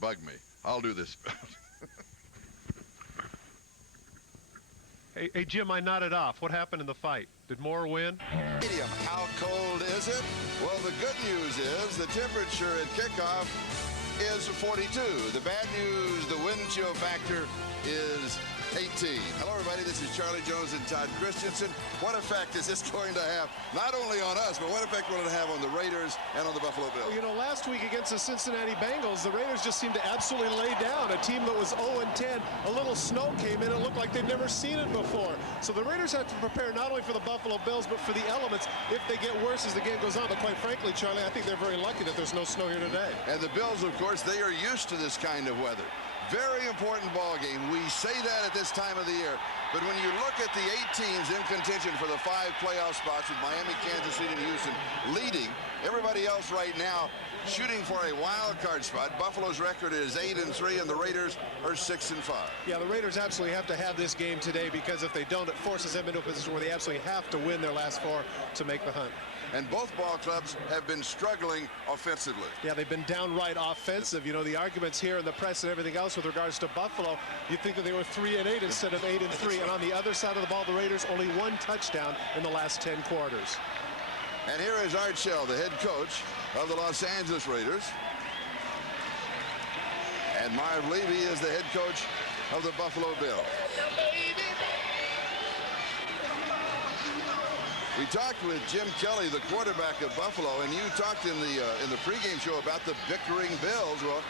Bug me. I'll do this. Hey, Jim, I nodded off. What happened in the fight? Did Moore win? How cold is it? Well, the good news is the temperature at kickoff is 42. The bad news, the wind chill factor is 18. Hello, everybody. This is Charlie Jones and Todd Christensen. What effect is this going to have, not only on us, but what effect will it have on the Raiders and on the Buffalo Bills? You know, last week against the Cincinnati Bengals, the Raiders just seemed to absolutely lay down. A team that was 0-10. A little snow came in. It looked like they'd never seen it before. So the Raiders have to prepare not only for the Buffalo Bills, but for the elements if they get worse as the game goes on. But quite frankly, Charlie, I think they're very lucky that there's no snow here today. And the Bills, of course, they are used to this kind of weather. Very important ball game. We say that at this time of the year. But when you look at the 8 teams in contention for the 5 playoff spots with Miami, Kansas City, and Houston leading, everybody else right now shooting for a wild card spot. Buffalo's record is 8-3, and the Raiders are 6-5. Yeah, the Raiders absolutely have to have this game today, because if they don't, it forces them into a position where they absolutely have to win their last 4 to make the hunt. And both ball clubs have been struggling offensively. Yeah, they've been downright offensive. You know, the arguments here in the press and everything else with regards to Buffalo, you'd think that they were 3-8 instead of 8-3. And on the other side of the ball, the Raiders only 1 touchdown in the last 10 quarters. And here is Art Shell, the head coach of the Los Angeles Raiders. And Marv Levy is the head coach of the Buffalo Bills. We talked with Jim Kelly, the quarterback of Buffalo, and you talked in the pregame show about the bickering Bills. Well,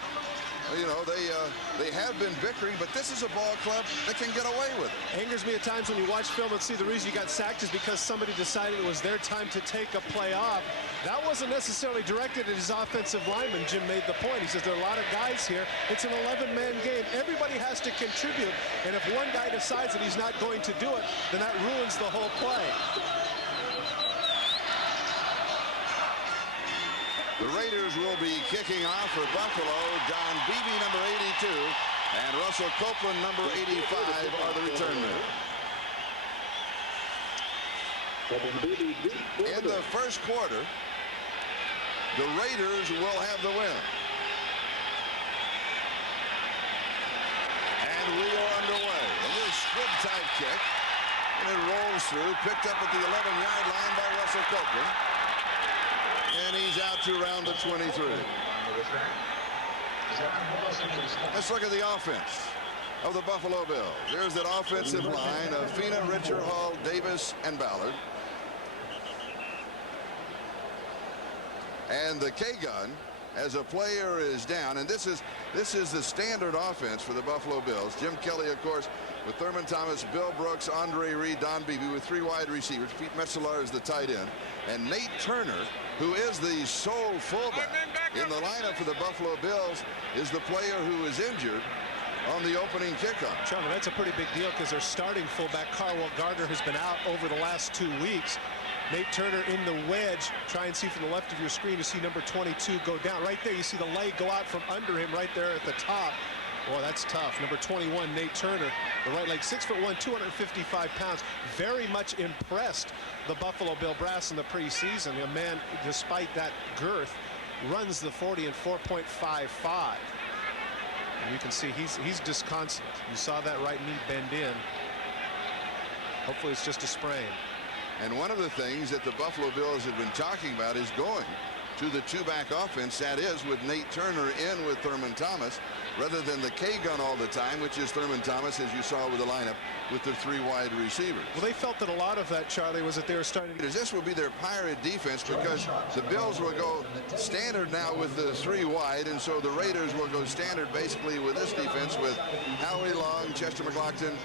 you know, they have been bickering, but this is a ball club that can get away with it. Angers me at times when you watch film and see the reason you got sacked is because somebody decided it was their time to take a play off. That wasn't necessarily directed at his offensive lineman. Jim made the point. He says there are a lot of guys here. It's an 11-man game. Everybody has to contribute, and if one guy decides that he's not going to do it, then that ruins the whole play. The Raiders will be kicking off for Buffalo. Don Beebe, number 82, and Russell Copeland, number 85, are the return men. In the first quarter, the Raiders will have the win. And we are underway. A little squib-type kick, and it rolls through, picked up at the 11-yard line by Russell Copeland. And he's out to around the 23. Let's look at the offense of the Buffalo Bills. There's that offensive line of Fina, Richard, Hall, Davis, and Ballard. And the K-Gun, as a player, is down. And this is the standard offense for the Buffalo Bills. Jim Kelly, of course, with Thurman Thomas, Bill Brooks, Andre Reed, Don Beebe, with 3 wide receivers. Pete Metzelaar is the tight end. And Nate Turner, who is the sole fullback in the lineup for the Buffalo Bills, is the player who is injured on the opening kickoff. Charlie, that's a pretty big deal because their starting fullback, Carwell Gardner, has been out over the last 2 weeks. Nate Turner in the wedge. Try and see from the left of your screen. You see number 22 go down. Right there, you see the leg go out from under him right there at the top. Boy, that's tough. Number 21, Nate Turner, the right leg, 6'1", 255 pounds. Very much impressed the Buffalo Bill brass in the preseason. A man, despite that girth, runs the 40 in 4.55. And you can see he's disconsolate. You saw that right knee bend in. Hopefully it's just a sprain. And one of the things that the Buffalo Bills have been talking about is going to the 2-back offense. That is with Nate Turner in with Thurman Thomas, rather than the K-Gun all the time, which is Thurman Thomas, as you saw with the lineup, with the 3 wide receivers. Well, they felt that a lot of that, Charlie, was that they were starting to... This will be their pirate defense, because the Bills will go standard now with the 3 wide, and so the Raiders will go standard basically with this defense with Howie Long, Chester McLaughlin,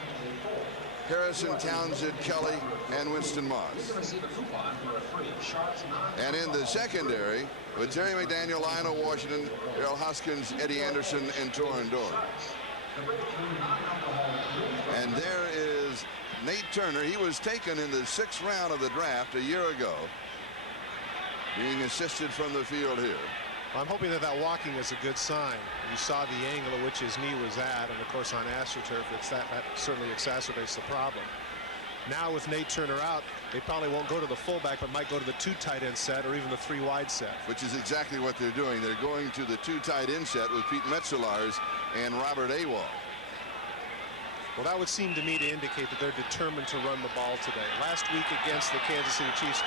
Harrison, Townsend, Kelly, and Winston Moss. And in the secondary, with Terry McDaniel, Lionel Washington, Darrell Hoskins, Eddie Anderson, and Torrin Dorn. And there is Nate Turner. He was taken in the 6th round of the draft a year ago, being assisted from the field here. I'm hoping that that walking is a good sign. You saw the angle at which his knee was at, and of course on AstroTurf, that certainly exacerbates the problem. Now with Nate Turner out, they probably won't go to the fullback, but might go to the 2 tight end set or even the 3 wide set. Which is exactly what they're doing. They're going to the 2 tight end set with Pete Metzelaars and Robert Awal. Well, that would seem to me to indicate that they're determined to run the ball today. Last week against the Kansas City Chiefs,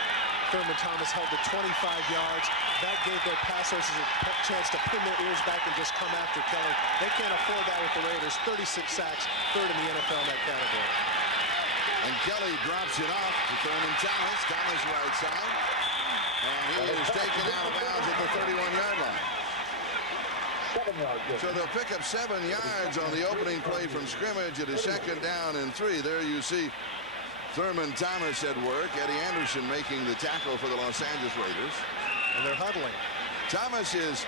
Thurman Thomas held to 25 yards. That gave their pass rushers a chance to pin their ears back and just come after Kelly. They can't afford that with the Raiders. 36 sacks, 3rd in the NFL in that category. And Kelly drops it off to Thurman Thomas. Thomas right side. And he is taken out of bounds at the 31-yard line. So they'll pick up 7 yards on the opening play from scrimmage at a 2nd down and 3. There you see Thurman Thomas at work. Eddie Anderson making the tackle for the Los Angeles Raiders. And they're huddling. Thomas is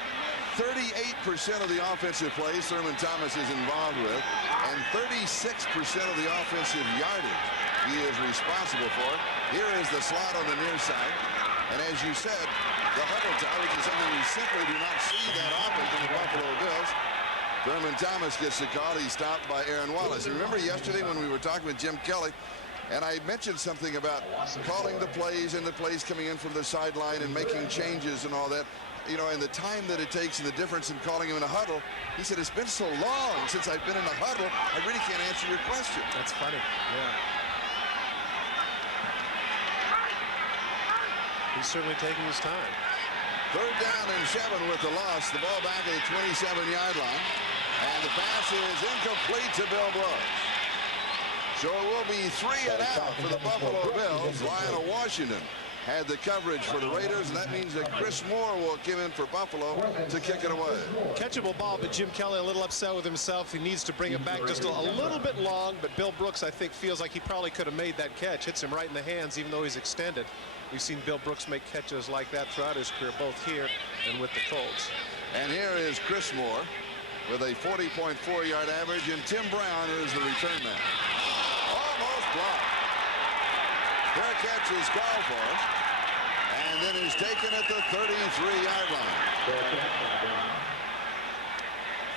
38% of the offensive plays Thurman Thomas is involved with, and 36% of the offensive yardage he is responsible for. Here is the slot on the near side. And as you said, the huddle tie, which is something we simply do not see that often from the Buffalo Bills. Thurman Thomas gets the call. He's stopped by Aaron Wallace. And remember yesterday when we were talking with Jim Kelly, and I mentioned something about calling the plays and the plays coming in from the sideline and making changes and all that, you know, and the time that it takes and the difference in calling him in a huddle. He said, it's been so long since I've been in a huddle, I really can't answer your question. That's funny. Yeah. He's certainly taking his time. 3rd down and 7 with the loss. The ball back at the 27-yard line. And the pass is incomplete to Bill Brooks. So it will be 3 and out for the Buffalo Bills. Lionel Washington had the coverage for the Raiders, and that means that Chris Moore will come in for Buffalo to kick it away. Catchable ball, but Jim Kelly a little upset with himself. He needs to bring it back just a little bit long, but Bill Brooks, I think, feels like he probably could have made that catch. Hits him right in the hands, even though he's extended. We've seen Bill Brooks make catches like that throughout his career, both here and with the Colts. And here is Chris Moore with a 40.4-yard average, and Tim Brown is the return man. Almost blocked. Fair catch is called for, and then is taken at the 33-yard line.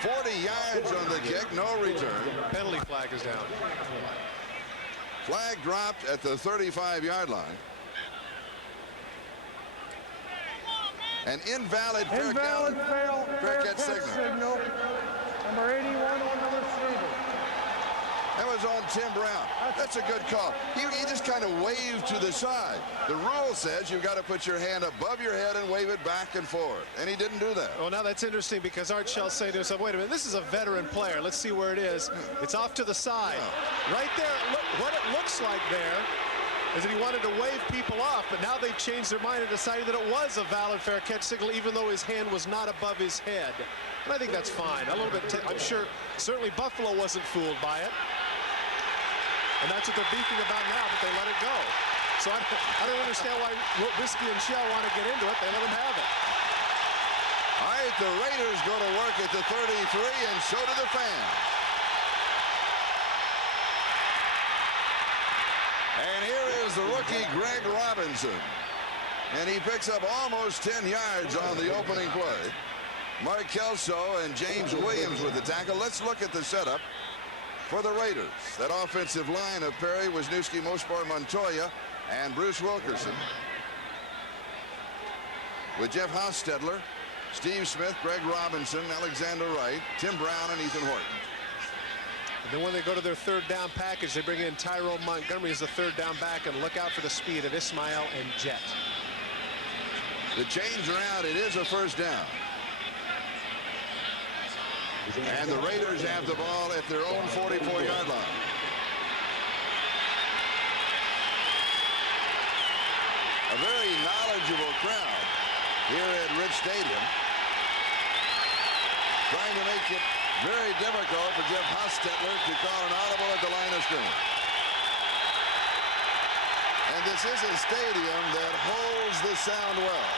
40 yards on the kick, no return. Penalty flag is down. Flag dropped at the 35-yard line. An invalid fair catch signal. Number 81 on the receiver. That was on Tim Brown. That's a good call. He just kind of waved to the side. The rule says you've got to put your hand above your head and wave it back and forth. And he didn't do that. Well, now that's interesting because Art Shell say to himself, wait a minute, this is a veteran player. Let's see where it is. It's off to the side. Oh. Right there, what it looks like there is that he wanted to wave people off, but now they've changed their mind and decided that it was a valid fair catch signal, even though his hand was not above his head. And I think that's fine. A little bit, I'm sure, certainly Buffalo wasn't fooled by it. And that's what they're beefing about now, but they let it go. So I don't understand why Whiskey and Shell want to get into it. They let him have it. All right, the Raiders go to work at the 33, and so do the fans. And here is the rookie Greg Robinson. And he picks up almost 10 yards on the opening play. Mark Kelso and James Williams with the tackle. Let's look at the setup for the Raiders. That offensive line of Perry, Wisniewski, Mospar, Montoya, and Bruce Wilkerson. With Jeff Hostetler, Steve Smith, Greg Robinson, Alexander Wright, Tim Brown, and Ethan Horton. And then when they go to their 3rd down package, they bring in Tyrone Montgomery as the 3rd down back, and look out for the speed of Ismail and Jet. The change around, it is a 1st down. And the Raiders have the ball at their own 44-yard line. A very knowledgeable crowd here at Rich Stadium, trying to make it very difficult for Jeff Hostetler to call an audible at the line of scrimmage. And this is a stadium that holds the sound well.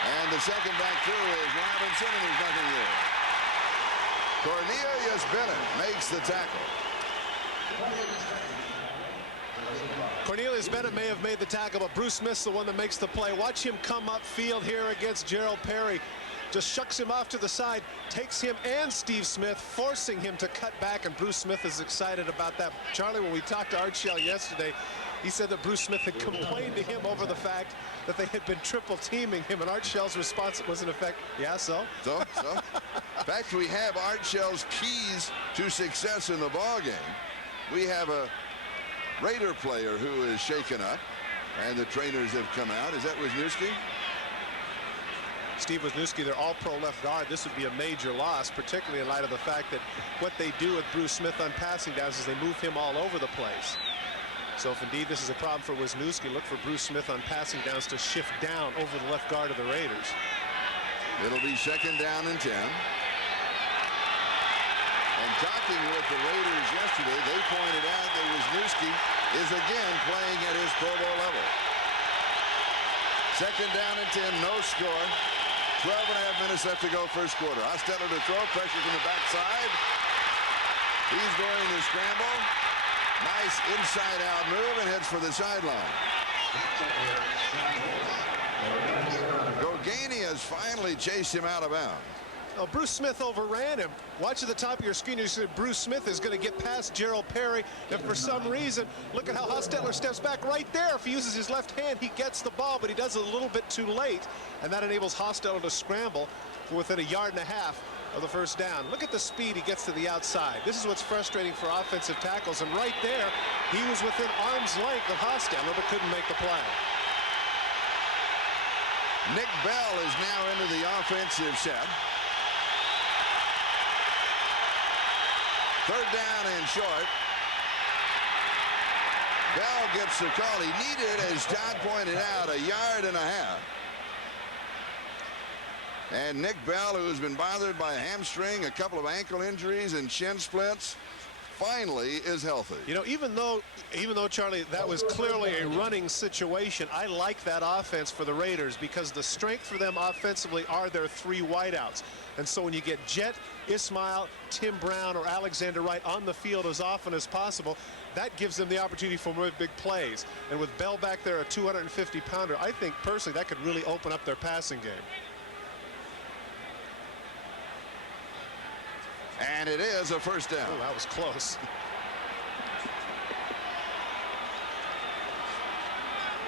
And the second back through is Robinson, and there's nothing there. Cornelius Bennett makes the tackle. Cornelius Bennett may have made the tackle, but Bruce Smith's the one that makes the play. Watch him come upfield here against Gerald Perry. just shucks him off to the side, takes him and Steve Smith, forcing him to cut back, and Bruce Smith is excited about that. Charlie, when we talked to Art Shell yesterday, he said that Bruce Smith had complained to him over the fact that they had been triple teaming him, and Art Shell's response was in effect, yeah, so? So? In fact, we have Art Shell's keys to success in the ball game. We have a Raider player who is shaken up, and the trainers have come out. Is that Wisniewski? Steve Wisniewski, their all-pro left guard. This would be a major loss, particularly in light of the fact that what they do with Bruce Smith on passing downs is they move him all over the place. So if indeed this is a problem for Wisniewski, look for Bruce Smith on passing downs to shift down over the left guard of the Raiders. It'll be 2nd down and 10. And talking with the Raiders yesterday, they pointed out that Wisniewski is again playing at his Pro Bowl level. 2nd down and 10, no score. 12.5 minutes left to go, first quarter. Hostetler to throw, pressure from the backside. He's going to scramble. Nice inside-out move, and heads for the sideline. Gogania has finally chased him out of bounds. Oh, Bruce Smith overran him. Watch at the top of your screen. You see Bruce Smith is going to get past Gerald Perry, and for some reason, look at how Hostetler steps back right there. If he uses his left hand, he gets the ball, but he does it a little bit too late, and that enables Hostetler to scramble for within 1.5 yards of the first down. Look at the speed he gets to the outside. This is what's frustrating for offensive tackles, and right there, he was within arm's length of Hostetler, but couldn't make the play. Nick Bell is now into the offensive set. 3rd down and short. Bell gets the call. He needed, as Todd pointed out, 1.5 yards. And Nick Bell, who's been bothered by a hamstring, a couple of ankle injuries, and shin splints, finally is healthy. You know, even though Charlie, that was clearly a running situation, I like that offense for the Raiders because the strength for them offensively are their 3 wideouts. And so when you get Jet, Ismail, Tim Brown, or Alexander Wright on the field as often as possible, that gives them the opportunity for more big plays. And with Bell back there, a 250-pounder, I think personally that could really open up their passing game. And it is a 1st down. Oh, that was close.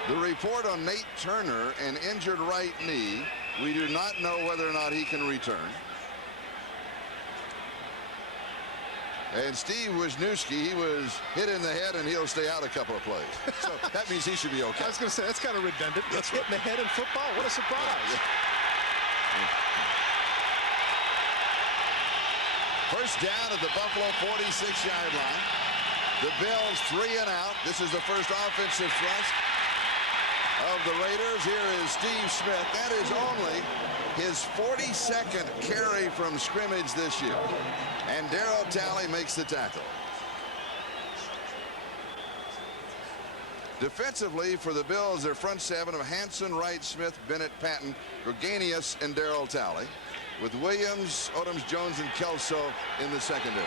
The report on Nate Turner, an injured right knee. We do not know whether or not he can return. And Steve Wisniewski, he was hit in the head, and he'll stay out a couple of plays. So that means he should be okay. I was going to say, that's kind of redundant. That's hit in the head in football. What a surprise. Yeah. 1st down at the Buffalo 46-yard line. The Bills 3 and out. This is the first offensive thrust of the Raiders. Here is Steve Smith. That is only his 42nd carry from scrimmage this year. And Darryl Talley makes the tackle. Defensively for the Bills, their front 7 of Hanson, Wright, Smith, Bennett, Patton, Gurganius, and Darryl Talley, with Williams, Odoms, Jones, and Kelso in the secondary.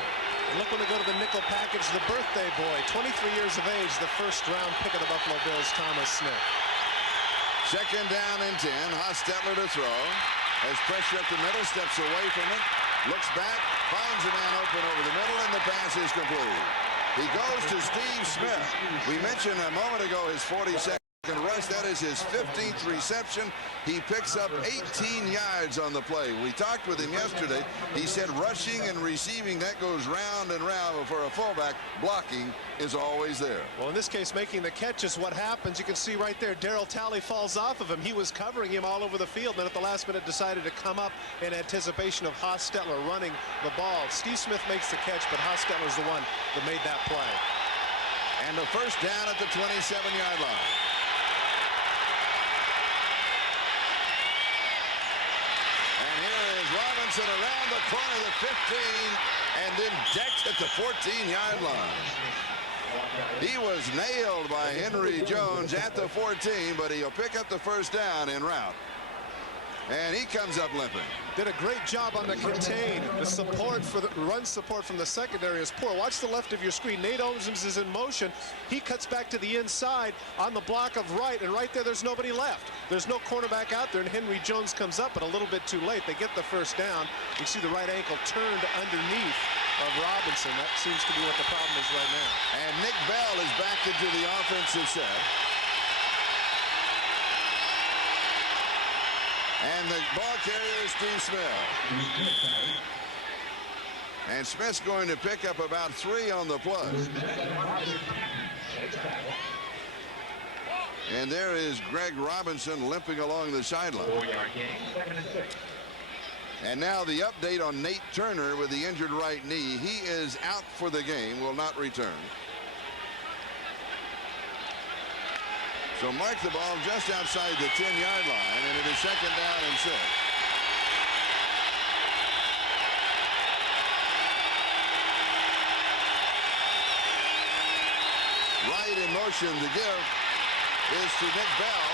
And look when they go to the nickel package, the birthday boy, 23 years of age, the 1st-round pick of the Buffalo Bills, Thomas Smith. 2nd down and 10. Hostetler to throw. Has pressure up the middle, steps away from it, looks back, finds a man open over the middle, and the pass is complete. He goes to Steve Smith. We mentioned a moment ago his 42nd rush. That is his 15th reception. He picks up 18 yards on the play. We talked with him yesterday. He said rushing and receiving, that goes round and round. But for a fullback, blocking is always there. Well, in this case, making the catch is what happens. You can see right there, Darryl Talley falls off of him. He was covering him all over the field, and then at the last minute decided to come up in anticipation of Hostetler running the ball. Steve Smith makes the catch, but Hostetler's the one that made that play. And the 1st down at the 27-yard line. Robinson around the corner, the 15, and then decked at the 14-yard line. He was nailed by Henry Jones at the 14, but he'll pick up the 1st down en route. And he comes up limping. Did a great job on the contain. The support for the run support from the secondary is poor. Watch the left of your screen. Nate Owens is in motion. He cuts back to the inside on the block of right, and right there's nobody left. There's no cornerback out there, and Henry Jones comes up, but a little bit too late. They get the first down. You see the right ankle turned underneath of Robinson. That seems to be what the problem is right now. And Nick Bell is back into the offensive set. And the ball carrier is Steve Smith. And Smith's going to pick up about 3 on the plus. And there is Greg Robinson limping along the sideline. And now the update on Nate Turner with the injured right knee. He is out for the game, will not return. So mark the ball just outside the 10-yard line, and it is 2nd down and 6. Right in motion to give is to Nick Bell.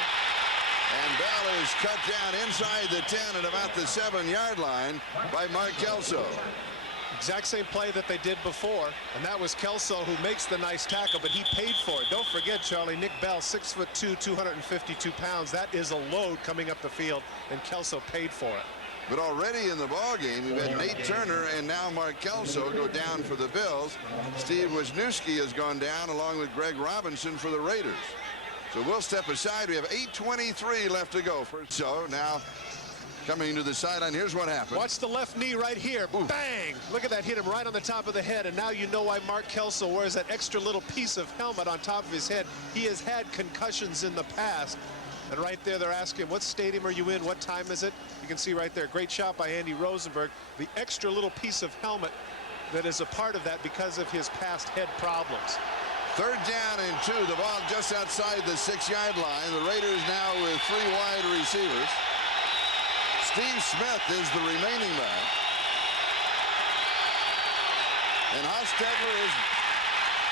And Bell is cut down inside the 10 at about the 7-yard line by Mark Kelso. Exact same play that they did before, and that was Kelso who makes the nice tackle, but he paid for it. Don't forget, Charlie, Nick Bell, 6'2", 252 pounds. That is a load coming up the field, and Kelso paid for it. But already in the ball game, we've had Nate Turner and now Mark Kelso go down for the Bills. Steve Wisniewski has gone down along with Greg Robinson for the Raiders. So we'll step aside. We have 8:23 left to go. So now coming to the sideline, here's what happened. Watch the left knee right here. Ooh. Bang! Look at that, hit him right on the top of the head, and now you know why Mark Kelso wears that extra little piece of helmet on top of his head. He has had concussions in the past. And right there, they're asking, what stadium are you in? What time is it? You can see right there, great shot by Andy Rosenberg. The extra little piece of helmet that is a part of that because of his past head problems. 3rd down and 2. The ball just outside the 6-yard line. The Raiders now with 3 wide receivers. Steve Smith is the remaining back. And Hostetler is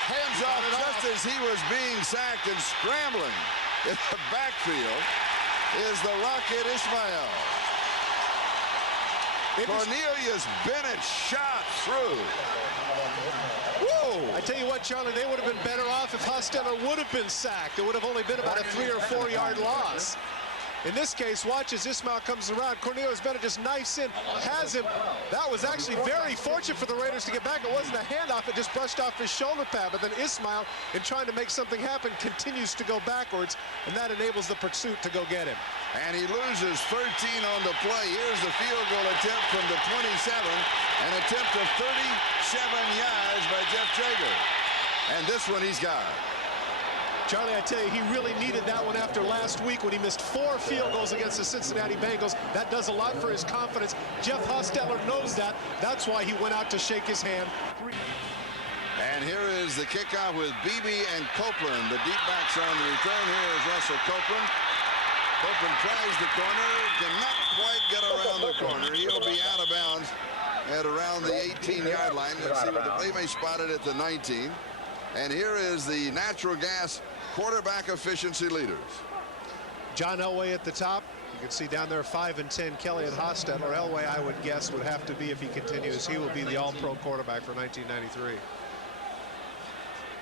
hands off just as he was being sacked, and scrambling in the backfield is the Rocket Ismail. Cornelius Bennett shot through. Whoa! I tell you what, Charlie, they would have been better off if Hostetler would have been sacked. It would have only been about a 3 or 4 yard loss. In this case, watch as Ismail comes around. Cornelius Bennett just knifes in, has him. That was actually very fortunate for the Raiders to get back. It wasn't a handoff, it just brushed off his shoulder pad. But then Ismail, in trying to make something happen, continues to go backwards, and that enables the pursuit to go get him. And he loses 13 on the play. Here's the field goal attempt from the 27, an attempt of 37 yards by Jeff Jager. And this one he's got. Charlie, I tell you, he really needed that one after last week when he missed 4 field goals against the Cincinnati Bengals. That does a lot for his confidence. Jeff Hostetler knows that. That's why he went out to shake his hand. And here is the kickoff with Beebe and Copeland. The deep backs on the return. Here is Russell Copeland. Copeland tries the corner, cannot quite get around the corner. He'll be out of bounds at around the 18-yard line. Let's see what they may spot it at the 19. And here is the natural gas quarterback efficiency leaders. John Elway at the top. You can see down there 5 and 10 Kelly and Hostetler. Elway, I would guess, would have to be, if he continues, he will be the all-pro quarterback for 1993.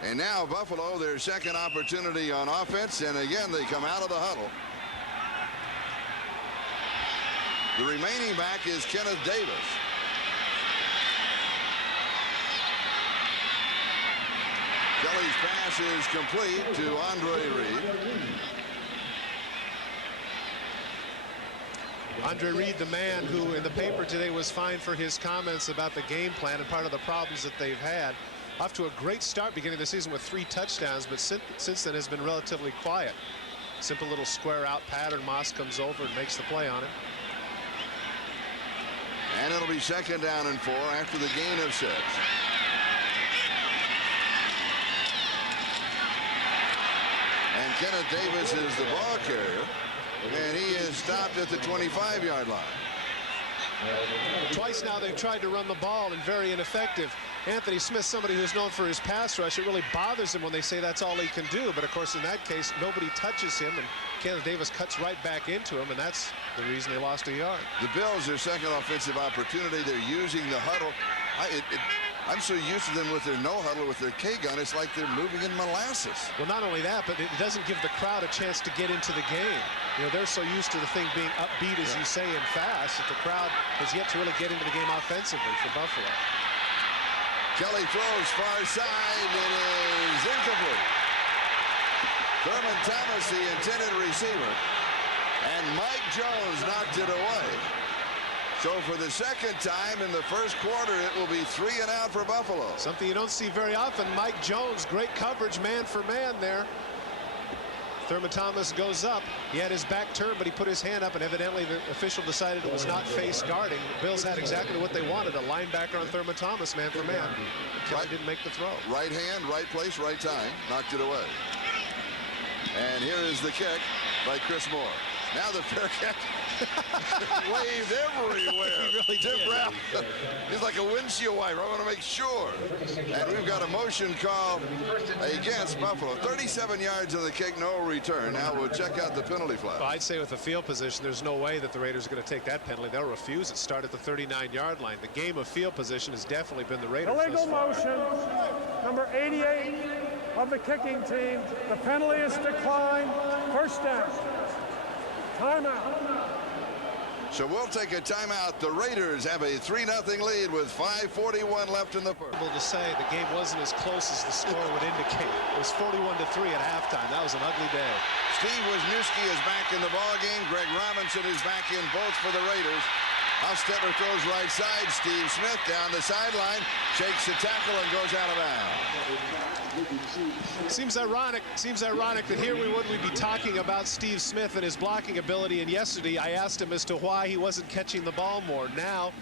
And now Buffalo, their second opportunity on offense, and again they come out of the huddle. The remaining back is Kenneth Davis. Kelly's pass is complete to Andre Reed. Andre Reed, the man who in the paper today was fined for his comments about the game plan and part of the problems that they've had. Off to a great start beginning of the season with 3 touchdowns, but since then has been relatively quiet. Simple little square out pattern. Moss comes over and makes the play on it. And it'll be 2nd down and 4 after the gain of 6. And Kenneth Davis is the ball carrier, and he is stopped at the 25-yard line. Twice now they've tried to run the ball and very ineffective. Anthony Smith, somebody who's known for his pass rush, it really bothers him when they say that's all he can do. But of course, in that case, nobody touches him, and Kenneth Davis cuts right back into him, and that's the reason they lost a yard. The Bills, their second offensive opportunity, they're using the huddle. I'm so used to them with their no huddle, with their K-gun, it's like they're moving in molasses. Well, not only that, but it doesn't give the crowd a chance to get into the game. You know, they're so used to the thing being upbeat, as you say, and fast, that the crowd has yet to really get into the game offensively for Buffalo. Kelly throws far side. It is incomplete. Thurman Thomas, the intended receiver, and Mike Jones knocked it away. So for the second time in the first quarter, it will be 3 and out for Buffalo. Something you don't see very often. Mike Jones, great coverage, man for man there. Thurman Thomas goes up. He had his back turned, but he put his hand up, and evidently the official decided it was not face guarding. The Bills had exactly what they wanted, a linebacker on Thurman Thomas, man for man. Kelly didn't make the throw. Right hand, right place, right time. Knocked it away. And here is the kick by Chris Moore. Now the fair catch. Waved everywhere. He really Tim did. Brown. He's like a windshield wiper. I want to make sure. And we've got a motion call against Buffalo. 37 yards of the kick, no return. Now we'll check out the penalty flag. Well, I'd say with the field position, there's no way that the Raiders are going to take that penalty. They'll refuse it. Start at the 39-yard line. The game of field position has definitely been the Raiders. Illegal motion. Number 88 of the kicking team. The penalty is declined. First down. Timeout. So we'll take a timeout. The Raiders have a 3-0 lead with 5:41 left in the first. To say the game wasn't as close as the score would indicate. It was 41-3 at halftime. That was an ugly day. Steve Wisniewski is back in the ball game. Greg Robinson is back in both for the Raiders. Hostetler throws right side. Steve Smith down the sideline, shakes the tackle and goes out of bounds. Seems ironic that here we would be talking about Steve Smith and his blocking ability, and yesterday I asked him as to why he wasn't catching the ball more. Now,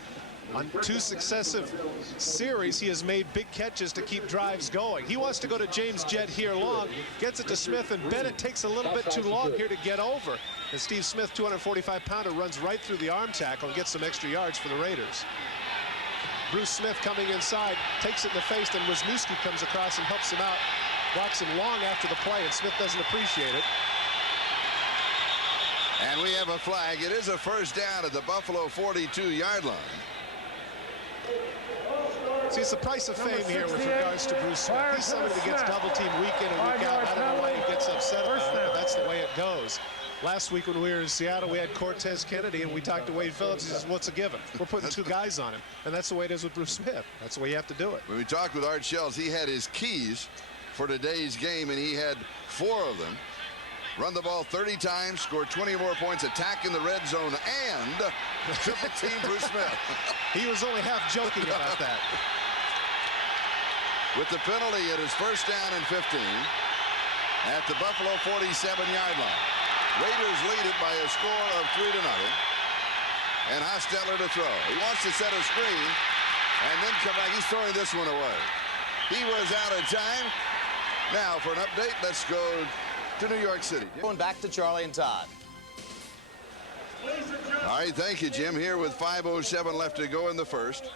on 2 successive series, he has made big catches to keep drives going. He wants to go to James Jett here long, gets it to Smith, and Bennett takes a little bit too long here to get over. And Steve Smith, 245-pounder, runs right through the arm tackle and gets some extra yards for the Raiders. Bruce Smith coming inside, takes it in the face, then Wisniewski comes across and helps him out. Blocks him long after the play, and Smith doesn't appreciate it. And we have a flag. It is a first down at the Buffalo 42-yard line. See, it's the price of fame here with regards to Bruce Smith. He's somebody that gets double team week in and week out. I don't know why he gets upset about it, but that's the way it goes. Last week when we were in Seattle, we had Cortez Kennedy, and we talked to Wade Phillips. He says, what's a given? We're putting 2 guys on him. And that's the way it is with Bruce Smith. That's the way you have to do it. When we talked with Art Shells, he had his keys for today's game, and he had 4 of them. Run the ball 30 times, scored 20 more points, attack in the red zone, and triple team Bruce Smith. He was only half joking about that. With the penalty, it is first down and 15 at the Buffalo 47-yard line. Raiders lead it by a score of 3-0. And Hostetler to throw. He wants to set a screen and then come back. He's throwing this one away. He was out of time. Now for an update, let's go to New York City. Going back to Charlie and Todd. All right, thank you, Jim. Here with 5:07 left to go in the first.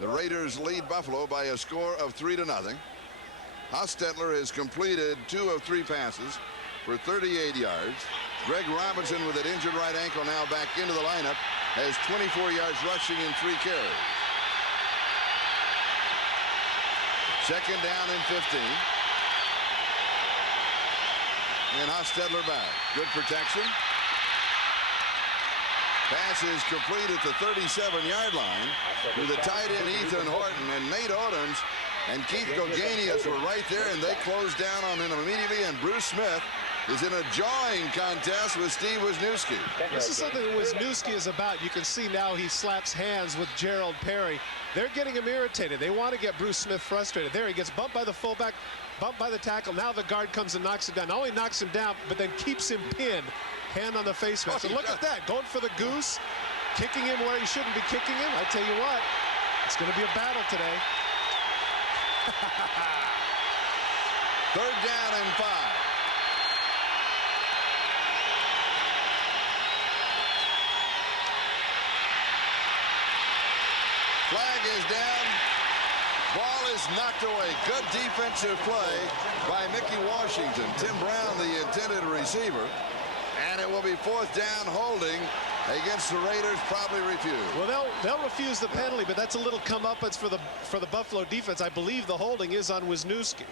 The Raiders lead Buffalo by a score of 3-0. Hostetler has completed 2 of 3 passes for 38 yards. Greg Robinson, with an injured right ankle, now back into the lineup, has 24 yards rushing in 3 carries. Second down and 15. And Hostetler back. Good protection. Pass is complete at the 37-yard line with the tight end Ethan Horton, and Nate Odoms and Keith Gogenius were right there, and they closed down on him immediately. And Bruce Smith is in a jawing contest with Steve Wisniewski. This is something that Wisniewski is about. You can see now he slaps hands with Gerald Perry. They're getting him irritated. They want to get Bruce Smith frustrated. There he gets bumped by the fullback, bumped by the tackle. Now the guard comes and knocks him down. Not only knocks him down, but then keeps him pinned. Hand on the face mask. And look at that, going for the goose, kicking him where he shouldn't be kicking him. I tell you what, it's going to be a battle today. Third down and 5. Flag is down. is knocked away. Good defensive play by Mickey Washington. Tim Brown, the intended receiver. And it will be 4th down holding against the Raiders. Probably refused. Well, they'll refuse the penalty, but that's a little comeuppance for the Buffalo defense. I believe the holding is on Wisniewski.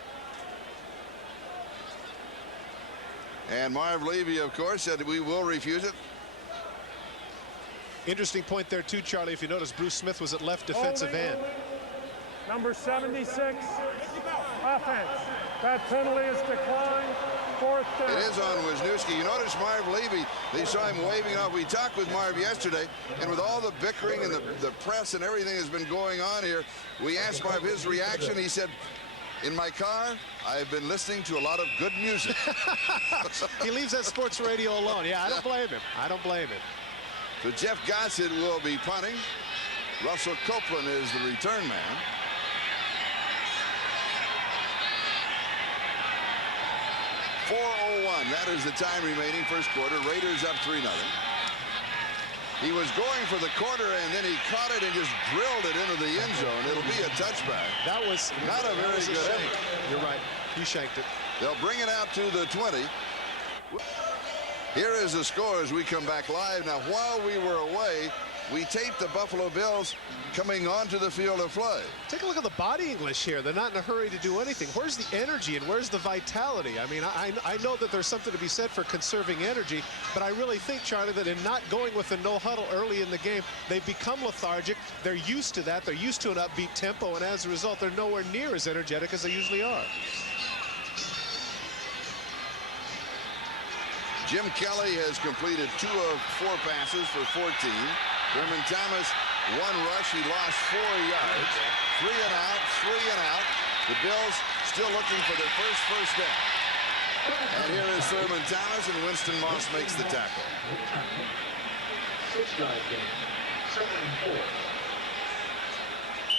And Marv Levy, of course, said we will refuse it. Interesting point there too, Charlie. If you notice, Bruce Smith was at left defensive end. Number 76, offense. That penalty is declined. 4th down. It is on Wisniewski. You notice Marv Levy, they saw him waving off. We talked with Marv yesterday, and with all the bickering and the press and everything that's been going on here, we asked Marv his reaction. He said, in my car, I've been listening to a lot of good music. He leaves that sports radio alone. Yeah, I don't blame him. I don't blame him. So Jeff Gossett will be punting. Russell Copeland is the return man. .401, that is the time remaining, first quarter. Raiders up 3-0. He was going for the quarter, and then he caught it and just drilled it into the end zone. It'll be a touchback. That was not a very good shank. You're right. He shanked it. They'll bring it out to the 20. Here is the score as we come back live. Now, while we were away, we taped the Buffalo Bills coming onto the field of play. Take a look at the body English here. They're not in a hurry to do anything. Where's the energy and where's the vitality? I mean, I know that there's something to be said for conserving energy, but I really think, Charlie, that in not going with the no huddle early in the game, they've become lethargic. They're used to that. They're used to an upbeat tempo, and as a result, they're nowhere near as energetic as they usually are. Jim Kelly has completed 2 of 4 passes for 14. Thurman Thomas, 1 rush. He lost 4 yards. 3 and out, 3 and out. The Bills still looking for their first down. And here is Thurman Thomas, and Winston Moss makes the tackle. 6-yard gain. 7 and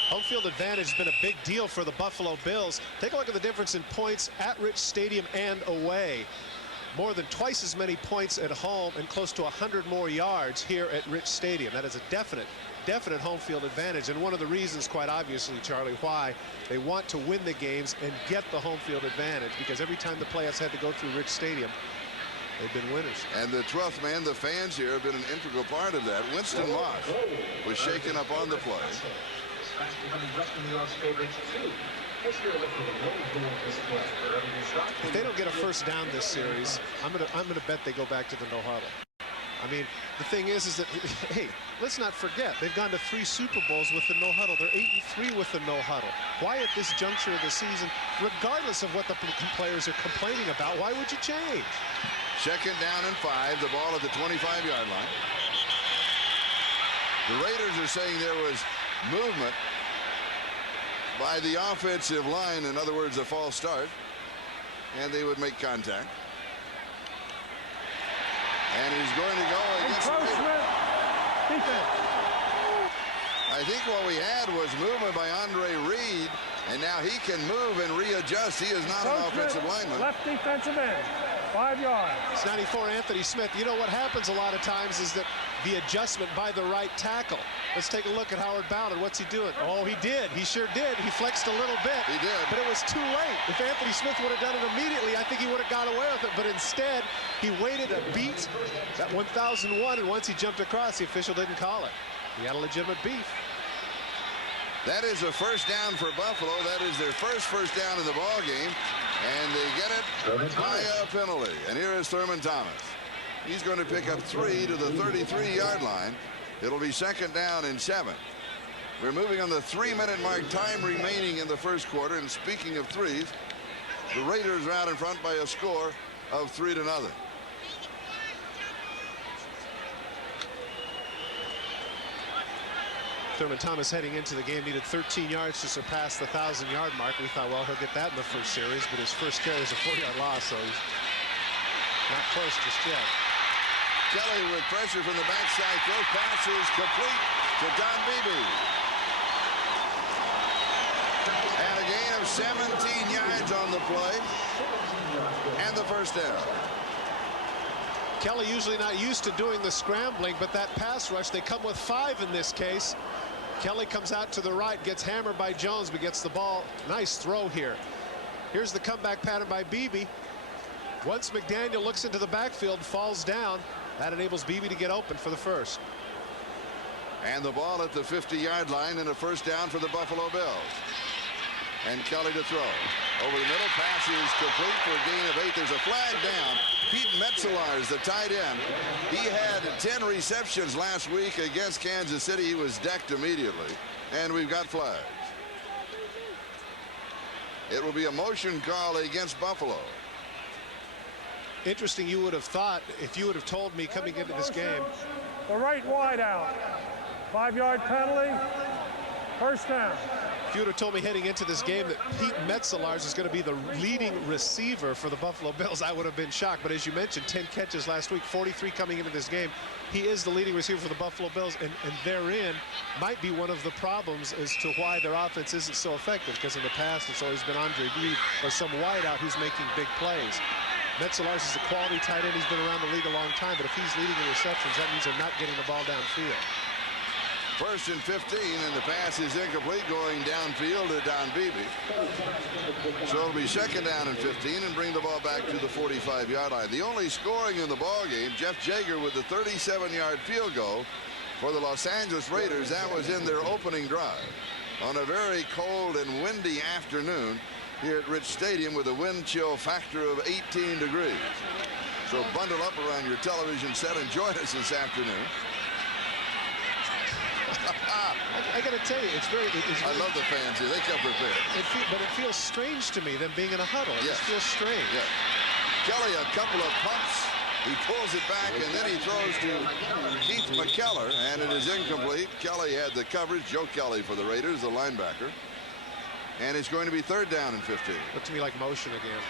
4. Home field advantage has been a big deal for the Buffalo Bills. Take a look at the difference in points at Rich Stadium and away. More than twice as many points at home and close to 100 more yards here at Rich Stadium. That is a definite home field advantage, and one of the reasons, quite obviously, Charlie, why they want to win the games and get the home field advantage, because every time the playoffs had to go through Rich Stadium, they've been winners. And the 12th man, the fans here, have been an integral part of that. Winston Moss was shaken up on the play. If they don't get a first down this series, I'm gonna bet they go back to the no huddle. I mean, the thing is that, hey, let's not forget, they've gone to 3 Super Bowls with the no huddle. They're 8-3 with the no huddle. Why at this juncture of the season, regardless of what the players are complaining about, why would you change? 2nd down and 5, the ball at the 25-yard line. The Raiders are saying there was movement by the offensive line, in other words, a false start, and they would make contact. And he's going to go against the Raiders. Defense. I think what we had was movement by Andre Reed, and now he can move and readjust. He is not an offensive lineman. Left defensive end, 5 yards. It's 94 Anthony Smith. You know what happens a lot of times is that the adjustment by the right tackle. Let's take a look at Howard Ballard. What's he doing? Oh, he did. He sure did. He flexed a little bit. He did. But it was too late. If Anthony Smith would have done it immediately, I think he would have got away with it. But instead, he waited a beat at 1001, and once he jumped across, the official didn't call it. He had a legitimate beef. That is a first down for Buffalo. That is their first down in the ball game, and they get it by a penalty. And here is Thurman Thomas. He's going to pick up 3 to the 33-yard line. It'll be 2nd down and 7. We're moving on the 3-minute mark, time remaining in the first quarter. And speaking of threes, the Raiders are out in front by a score of 3-0. Thurman Thomas heading into the game needed 13 yards to surpass the 1,000-yard mark. We thought, well, he'll get that in the first series, but his first carry was a 4-yard loss, so he's not close just yet. Kelly with pressure from the backside. Throw passes complete to Don Beebe. And a gain of 17 yards on the play. And the first down. Kelly usually not used to doing the scrambling, but that pass rush, they come with 5 in this case. Kelly comes out to the right, gets hammered by Jones, but gets the ball. Nice throw here. Here's the comeback pattern by Beebe. Once McDaniel looks into the backfield, falls down, that enables Beebe to get open for the first. And the ball at the 50-yard line and a first down for the Buffalo Bills. And Kelly to throw. Over the middle, pass is complete for a gain of 8. There's a flag down. Pete Metzelaar is the tight end. He had 10 receptions last week against Kansas City. He was decked immediately. And we've got flags. It will be a motion call against Buffalo. Interesting, you would have thought, if you would have told me coming into this game. The right wide out. 5-yard penalty. First down. If you would have told me heading into this game that Pete Metzelaar is going to be the leading receiver for the Buffalo Bills, I would have been shocked. But as you mentioned, 10 catches last week, 43 coming into this game. He is the leading receiver for the Buffalo Bills, and therein might be one of the problems as to why their offense isn't so effective, because in the past it's always been Andre Reed or some wideout who's making big plays. Metzelaar is a quality tight end. He's been around the league a long time, but if he's leading in receptions, that means they're not getting the ball downfield. First and 15, and the pass is incomplete, going downfield to Don Beebe. So it'll be second down and 15 and bring the ball back to the 45-yard line. The only scoring in the ball game, Jeff Jager with the 37-yard field goal for the Los Angeles Raiders. That was in their opening drive on a very cold and windy afternoon here at Rich Stadium with a wind chill factor of 18 degrees. So bundle up around your television set and join us this afternoon. I got to tell you, it's very. I love the fans here. They come prepared. But it feels strange to me, them being in a huddle. It just feels strange. Yeah. Kelly, a couple of pumps. He pulls it back, and then he throws to Keith McKellar, and it is incomplete. Kelly had the coverage. Joe Kelly for the Raiders, the linebacker. And it's going to be third down and 15. Looked to me like motion again.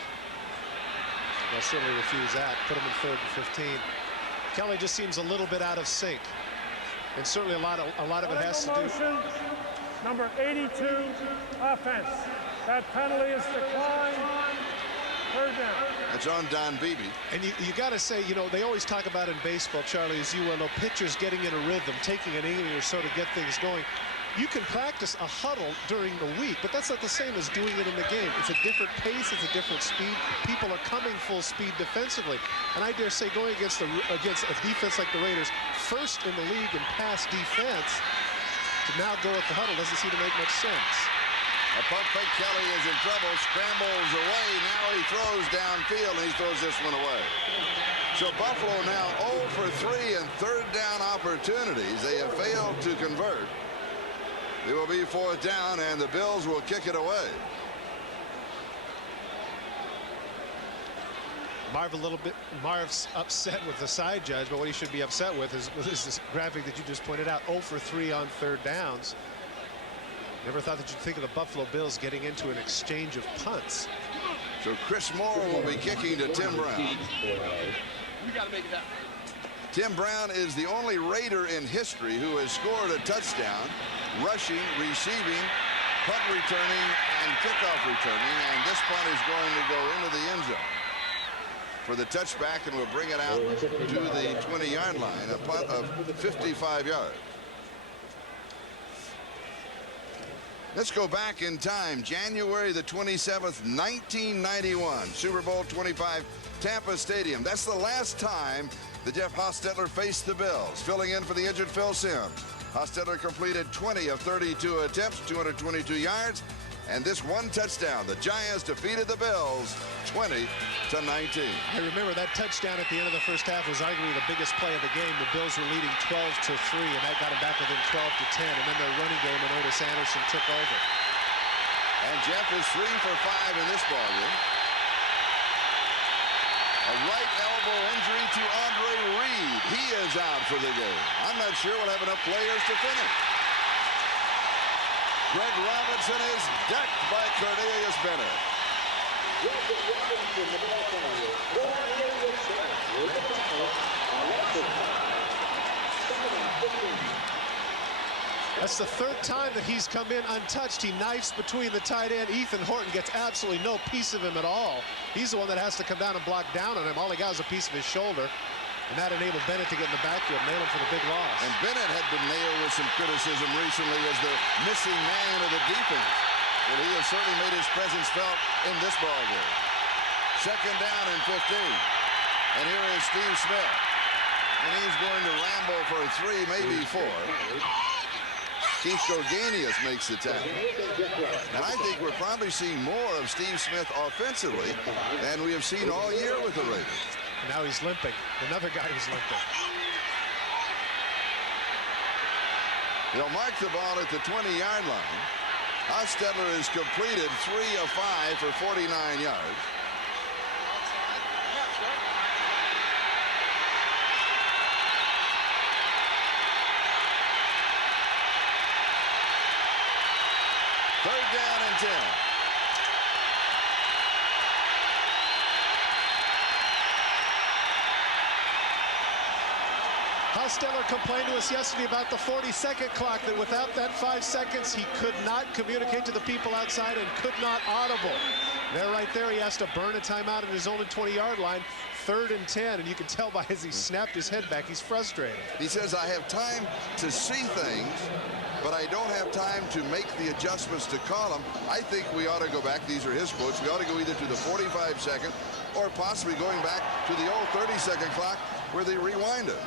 I'll certainly refuse that. Put him in third and 15. Kelly just seems a little bit out of sync. And certainly a lot of it has to do. Number 82, offense. That penalty is declined. Third down. That's on Don Beebe. And you got to say, you know, they always talk about in baseball, Charlie, as you well know, pitchers getting in a rhythm, taking an inning or so to get things going. You can practice a huddle during the week, but that's not the same as doing it in the game. It's a different pace, it's a different speed. People are coming full speed defensively. And I dare say going against a defense like the Raiders, first in the league in pass defense, to now go at the huddle doesn't seem to make much sense. A pump fake. Kelly is in trouble, scrambles away. Now he throws downfield, and he throws this one away. So Buffalo now 0 for 3 in third down opportunities. They have failed to convert. It will be fourth down, and the Bills will kick it away. Marv's upset with the side judge, but what he should be upset with is this graphic that you just pointed out, 0 for 3 on third downs. Never thought that you'd think of the Buffalo Bills getting into an exchange of punts. So Chris Moore will be kicking to Tim Brown. We got to make it happen. Tim Brown is the only Raider in history who has scored a touchdown, rushing, receiving, punt returning, and kickoff returning. And this punt is going to go into the end zone for the touchback, and we'll bring it out to the 20-yard line, a punt of 55 yards. Let's go back in time. January the 27th, 1991, Super Bowl 25, Tampa Stadium. That's the last time that Jeff Hostetler faced the Bills, filling in for the injured Phil Simms. Hostetler completed 20 of 32 attempts, 222 yards, and this one touchdown. The Giants defeated the Bills 20-19. I remember that touchdown at the end of the first half was arguably the biggest play of the game. The Bills were leading 12-3, and that got them back within 12-10, and then their running game and Otis Anderson took over. And Jeff is 3 for 5 in this ballgame. A right elbow injury to Andre Reed. He is out for the game. I'm not sure we'll have enough players to finish. Greg Robinson is decked by Cornelius Bennett. That's the third time that he's come in untouched. He knifes between the tight end. Ethan Horton gets absolutely no piece of him at all. He's the one that has to come down and block down on him. All he got is a piece of his shoulder. And that enabled Bennett to get in the backfield, nail him for the big loss. And Bennett had been nailed with some criticism recently as the missing man of the defense. Well, he has certainly made his presence felt in this ball game. Second down and 15. And here is Steve Smith. And he's going to ramble for 3, maybe 4. Keith Goganius makes the tackle. And I think we're probably seeing more of Steve Smith offensively than we have seen all year with the Raiders. And now he's limping. Another guy who's limping. They'll mark the ball at the 20-yard line. Hostetler has completed 3 of 5 for 49 yards. Third down and 10. Hostetler complained to us yesterday about the 40-second clock, that without that 5 seconds, he could not communicate to the people outside and could not audible. There, right there, he has to burn a timeout at his own 20-yard line. Third and 10, and you can tell by as he snapped his head back, he's frustrated. He says, I have time to see things, but I don't have time to make the adjustments to call them. I think we ought to go back. These are his quotes. We ought to go either to the 45-second or possibly going back to the old 30-second clock where they rewind it.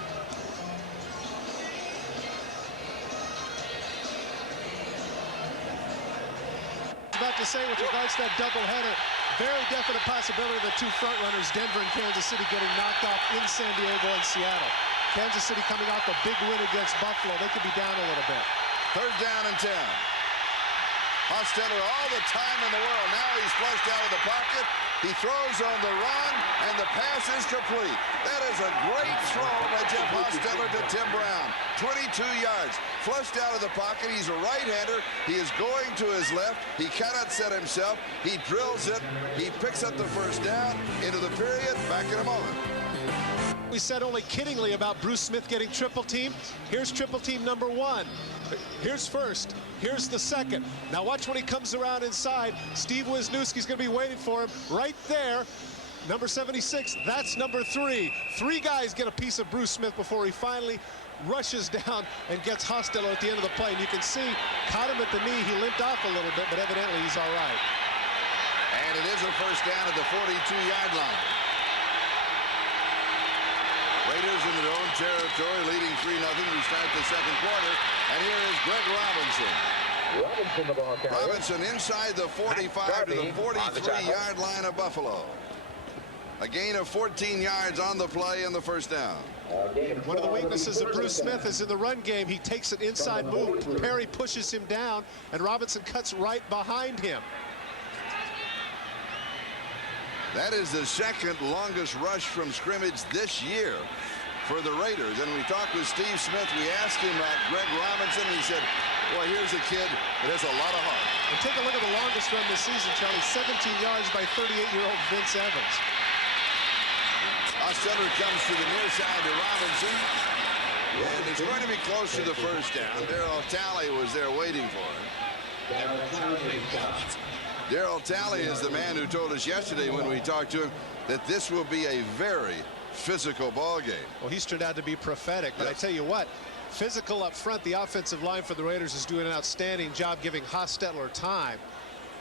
About to say, with regards to that doubleheader, very definite possibility of the two front runners, Denver and Kansas City, getting knocked off in San Diego and Seattle. Kansas City coming off a big win against Buffalo. They could be down a little bit. Third down and 10. Hostetler all the time in the world. Now he's flushed out of the pocket. He throws on the run, and the pass is complete. That is a great throw by Jeff Hostetler to Tim Brown. 22 yards. Flushed out of the pocket. He's a right-hander. He is going to his left. He cannot set himself. He drills it. He picks up the first down. Into the period. Back in a moment. We said only kiddingly about Bruce Smith getting triple team. Here's triple team number 1. Here's first. Here's the second. Now watch when he comes around inside. Steve Wisniewski's going to be waiting for him right there. Number 76, that's number 3. 3 guys get a piece of Bruce Smith before he finally rushes down and gets Hostetler at the end of the play. And you can see, caught him at the knee. He limped off a little bit, but evidently he's all right. And it is a first down at the 42-yard line. Raiders in their own territory, leading 3-0. We start the second quarter. And here is Greg Robinson. Robinson, the ball carrier. Robinson inside the 45 to the 43-yard line of Buffalo. A gain of 14 yards on the play and the first down. One of the weaknesses of Bruce Smith is in the run game. He takes an inside move. Perry pushes him down, and Robinson cuts right behind him. That is the second longest rush from scrimmage this year for the Raiders. And we talked with Steve Smith. We asked him about Greg Robinson. He said, well, here's a kid that has a lot of heart. And take a look at the longest run this season, Charlie. 17 yards by 38-year-old Vince Evans. Hostetler comes to the near side to Robinson. And it's going to be close to the first down. Darryl Talley was there waiting for him. Darryl Talley is the man who told us yesterday when we talked to him that this will be a very physical ball game. Well, he's turned out to be prophetic, but I tell you what, physical up front. The offensive line for the Raiders is doing an outstanding job giving Hostetler time.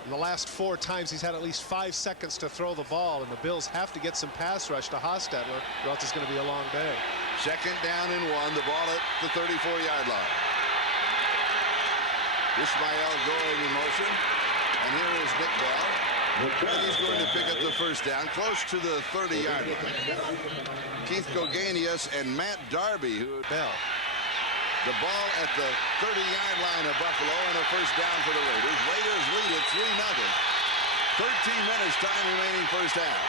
In the last 4 times, he's had at least 5 seconds to throw the ball, and the Bills have to get some pass rush to Hostetler, or else it's going to be a long day. Second down and 1, the ball at the 34-yard line. Ismael going in motion. And here is Nick Bell. And he's going to pick up the first down close to the 30-yard line. Keith Goganius and Matt Darby. Bell. The ball at the 30-yard line of Buffalo and a first down for the Raiders. Raiders lead it 3-0. 13 minutes time remaining first half.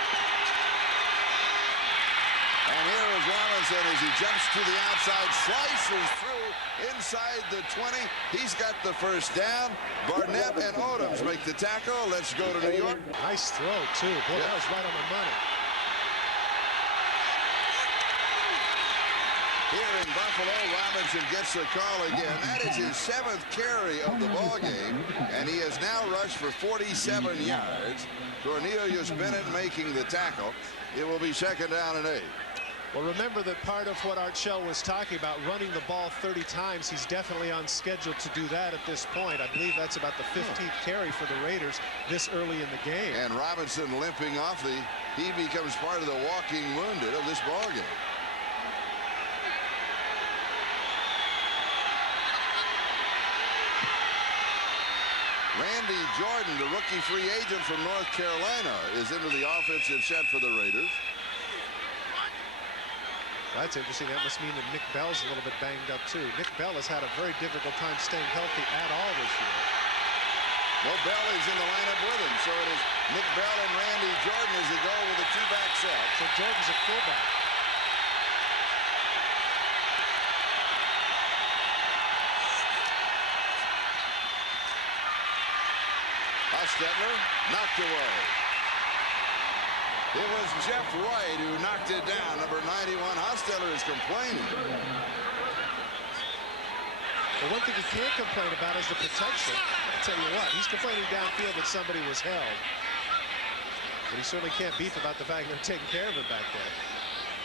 And here is Robinson as he jumps to the outside, slices through inside the 20. He's got the first down. Barnett and Odoms make the tackle. Let's go to New York. Nice throw, too. Boy, that was right on the money. Here in Buffalo, Robinson gets the call again. That is his 7th carry of the ball game, and he has now rushed for 47 yards. Cornelius Bennett making the tackle. It will be second down and 8. Well, remember that part of what Art Shell was talking about, running the ball 30 times, he's definitely on schedule to do that at this point. I believe that's about the 15th carry for the Raiders this early in the game. And Robinson limping off he becomes part of the walking wounded of this ball game. Randy Jordan, the rookie free agent from North Carolina, is into the offensive set for the Raiders. That's interesting. That must mean that Nick Bell's a little bit banged up too. Nick Bell has had a very difficult time staying healthy at all this year. Well, Bell is in the lineup with him, so it is Nick Bell and Randy Jordan as they go with a two-back set. So Jordan's a fullback. Hostetler knocked away. It was Jeff White who knocked it down. Number 91. Hostetler is complaining. The one thing he can't complain about is the protection. I'll tell you what, he's complaining downfield that somebody was held. But he certainly can't beef about the fact they're taking care of him back there.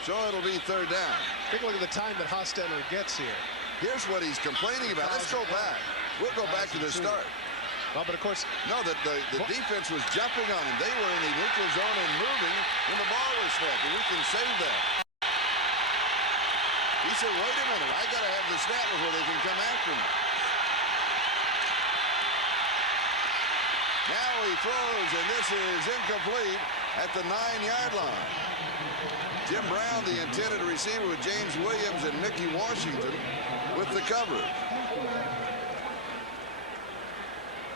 So it'll be third down. Take a look at the time that Hostetler gets here. Here's what he's complaining about. Let's go back. We'll go back to the start. Well, but of course, no, the defense was jumping on him. They were in the neutral zone and moving when the ball was snapped, and we can save that. He said, wait a minute, I got to have the snap before they can come after me. Now he throws, and this is incomplete at the 9-yard line. Jim Brown, the intended receiver, with James Williams and Mickey Washington with the coverage.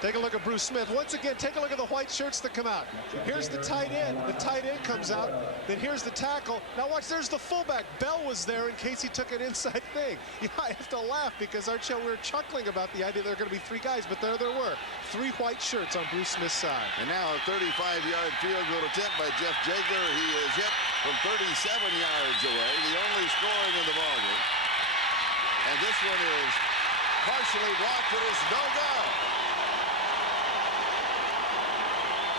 Take a look at Bruce Smith. Once again, take a look at the white shirts that come out. Here's the tight end. The tight end comes out. Then here's the tackle. Now watch, there's the fullback. Bell was there in case he took an inside thing. You know, I have to laugh because our show, we were chuckling about the idea there were going to be 3 guys, but there were 3 white shirts on Bruce Smith's side. And now a 35-yard field goal attempt by Jeff Jager. He is hit from 37 yards away, the only scoring in the ballgame. And this one is partially blocked. It is no go.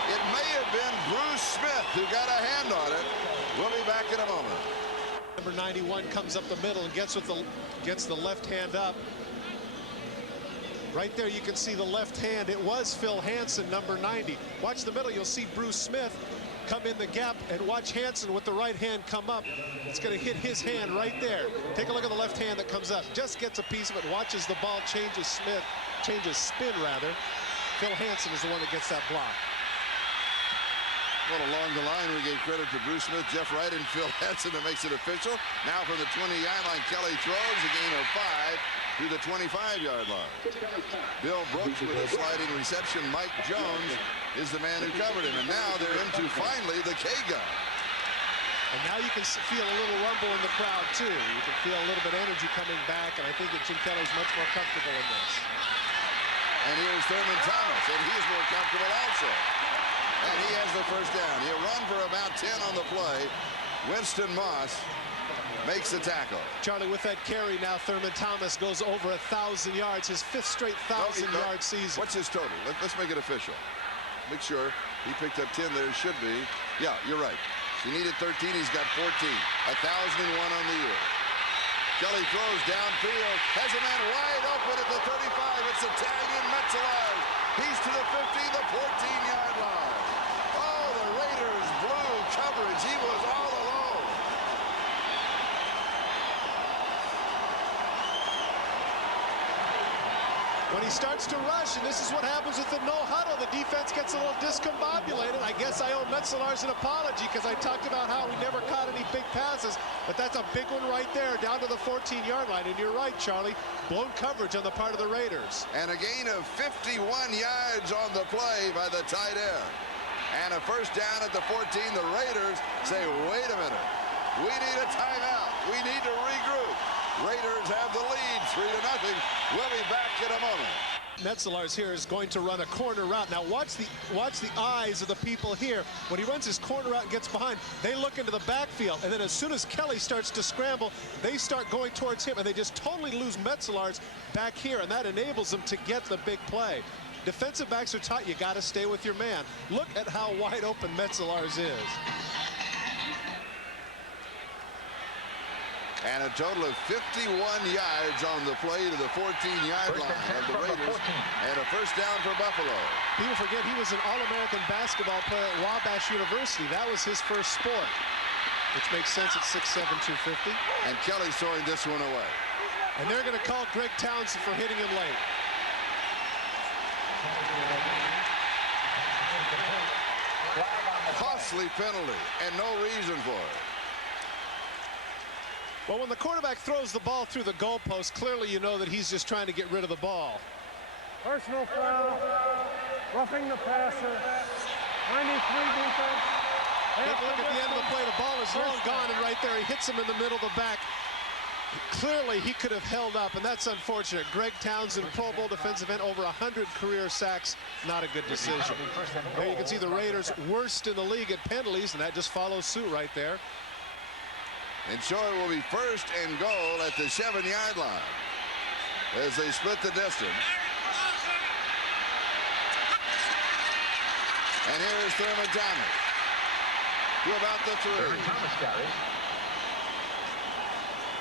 It may have been Bruce Smith who got a hand on it. We'll be back in a moment. Number 91 comes up the middle and gets the left hand up. Right there you can see the left hand. It was Phil Hansen, number 90. Watch the middle. You'll see Bruce Smith come in the gap, and watch Hansen with the right hand come up. It's going to hit his hand right there. Take a look at the left hand that comes up. Just gets a piece of it. Watches the ball changes spin rather. Phil Hansen is the one that gets that block. Well, along the line, we gave credit to Bruce Smith, Jeff Wright, and Phil Hansen that makes it official. Now from the 20-yard line, Kelly throws a gain of 5 to the 25-yard line. Bill Brooks with a sliding reception. Mike Jones is the man who covered him. And now they're into, finally, the K-gun. And now you can feel a little rumble in the crowd, too. You can feel a little bit of energy coming back, and I think that Jim Kelly's much more comfortable in this. And here's Thurman Thomas, and he's more comfortable also. And he has the first down. He'll run for about 10 on the play. Winston Moss makes the tackle. Charlie, with that carry now, Thurman Thomas goes over 1,000 yards, his 5th straight 1,000-yard season. What's his total? Let's make it official. Make sure he picked up 10 there. Should be. Yeah, you're right. He needed 13. He's got 14. 1,001 on the year. Kelly throws downfield. Has a man wide open at the 35. It's Italian Metzeler. He's to the 15, the 14-yard line. Oh, the Raiders blew coverage. He was all alone. When he starts to rush, and this is what happens with the no huddle, the defense gets a little discombobulated. I guess I owe Metzelars an apology because I talked about how we never caught any big passes, but that's a big one right there down to the 14-yard line. And you're right, Charlie, blown coverage on the part of the Raiders. And a gain of 51 yards on the play by the tight end. And a first down at the 14. The Raiders say, wait a minute. We need a timeout. We need to regroup. Raiders have the lead, 3-0. We'll be back in a moment. Metzelars here is going to run a corner route. Now watch the eyes of the people here. When he runs his corner route and gets behind, they look into the backfield. And then as soon as Kelly starts to scramble, they start going towards him. And they just totally lose Metzelars back here. And that enables them to get the big play. Defensive backs are taught you got to stay with your man. Look at how wide open Metzelars is. And a total of 51 yards on the play to the 14-yard line of the Raiders. And a first down for Buffalo. People forget he was an All-American basketball player at Wabash University. That was his first sport, which makes sense at 6'7", 250. And Kelly's throwing this one away. And they're going to call Greg Townsend for hitting him late. Costly penalty, and no reason for it. Well, when the quarterback throws the ball through the goalpost, clearly you know that he's just trying to get rid of the ball. Personal foul, roughing the passer, 93 defense. Take a look at the end of the play. The ball is long gone, and right there he hits him in the middle of the back. Clearly he could have held up, and that's unfortunate. Greg Townsend, Pro Bowl defensive end, over 100 career sacks. Not a good decision. There you can see the Raiders worst in the league at penalties, and that just follows suit right there. And so it will be first and goal at the 7-yard line as they split the distance. And here is Thurman Thomas to about the 3.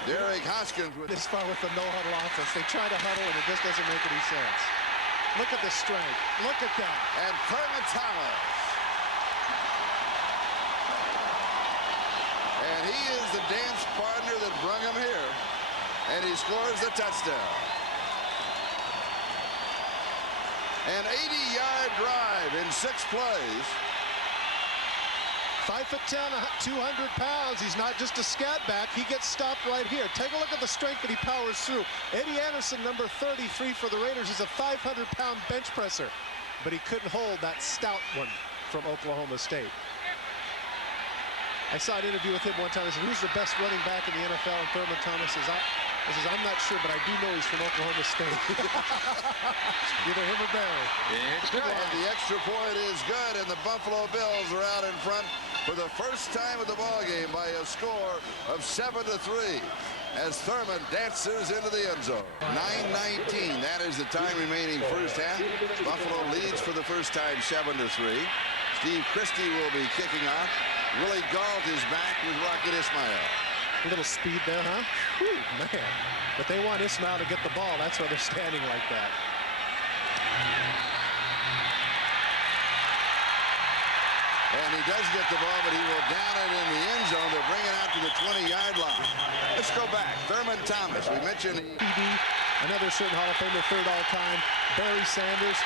Derek Hoskins with this far with the no-huddle offense. They try to huddle, and it just doesn't make any sense. Look at the strength. Look at that. And Thurman Thomas. And he is the dance partner that brung him here. And he scores the touchdown. An 80-yard drive in 6 plays. 5'10", 200 pounds. He's not just a scat back. He gets stopped right here. Take a look at the strength that he powers through. Eddie Anderson, number 33 for the Raiders, is a 500-pound bench presser. But he couldn't hold that stout one from Oklahoma State. I saw an interview with him one time. He said, who's the best running back in the NFL? And Thurman Thomas says, I'm not sure, but I do know he's from Oklahoma State. Either him or Barry. And the extra point is good, and the Buffalo Bills are out in front for the first time of the ballgame by a score of 7-3 as Thurman dances into the end zone. 9:19, that is the time remaining first half. Buffalo leads for the first time 7-3. Steve Christie will be kicking off. Willie Gault is back with Rocket Ismail. A little speed there, huh? Whew, man. But they want Ismail to get the ball. That's why they're standing like that. And he does get the ball, but he will down it in the end zone. They'll bring it out to the 20-yard line. Let's go back. Thurman Thomas, we mentioned. PD, another certain Hall of Famer, third all-time. Barry Sanders.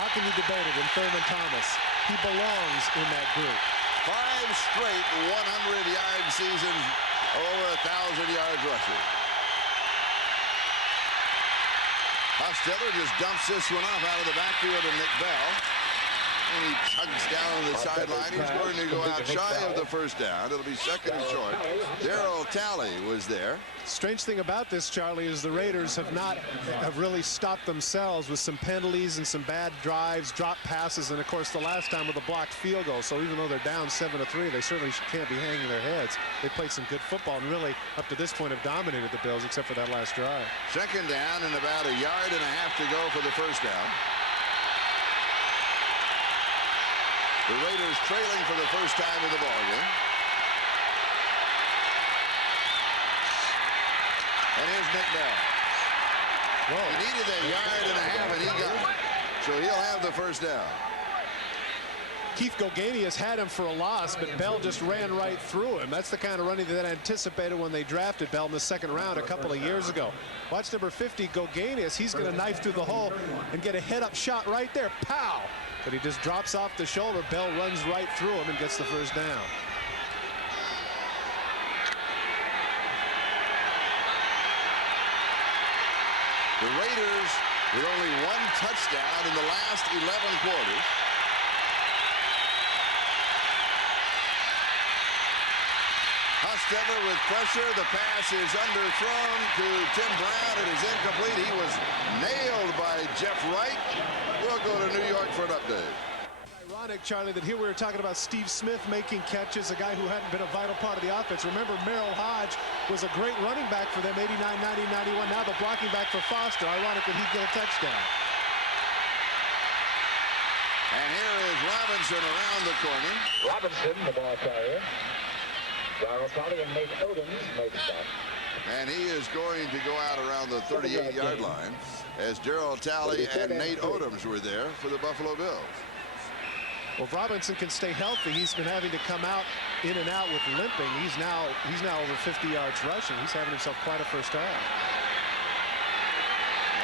How can you debate it in Thurman Thomas? He belongs in that group. 5 straight 100-yard seasons, over 1,000 yards rushing. Hostetler just dumps this one off out of the backfield of Nick Bell. And he chugs down the sideline. He's going to go out shy of the first down. It'll be second and short. Darryl Talley was there. Strange thing about this, Charlie, is the Raiders have really stopped themselves with some penalties and some bad drives, drop passes, and of course the last time with a blocked field goal. So even though they're down 7-3, they certainly can't be hanging their heads. They played some good football and really up to this point have dominated the Bills except for that last drive. Second down and about 1.5 yards to go for the first down. The Raiders trailing for the first time in the ballgame. And here's Nick Bell. Whoa. He needed that 1.5 yards and he got it. So he'll have the first down. Keith Gogenius had him for a loss, but Bell just ran right through him. That's the kind of running that anticipated when they drafted Bell in the second round a couple of years ago. Watch number 50, Gogenius. He's going to knife through the hole and get a head-up shot right there. Pow! But he just drops off the shoulder. Bell runs right through him and gets the first down. The Raiders with only 1 touchdown in the last 11 quarters. Hostetler with pressure. The pass is underthrown to Tim Brown. It is incomplete. He was nailed by Jeff Wright. We'll go to New York for an update. Ironic, Charlie, that here we were talking about Steve Smith making catches, a guy who hadn't been a vital part of the offense. Remember, Merrill Hodge was a great running back for them, 89, 90, 91. Now the blocking back for Foster. Ironic that he'd get a touchdown. And here is Robinson around the corner. Robinson, the ball carrier. Ronald Talley and Nate Odoms made the stop. And he is going to go out around the 38-yard line as Gerald Talley and Nate Odoms were there for the Buffalo Bills. Well, if Robinson can stay healthy, he's been having to come out in and out with limping. He's now over 50 yards rushing. He's having himself quite a first half.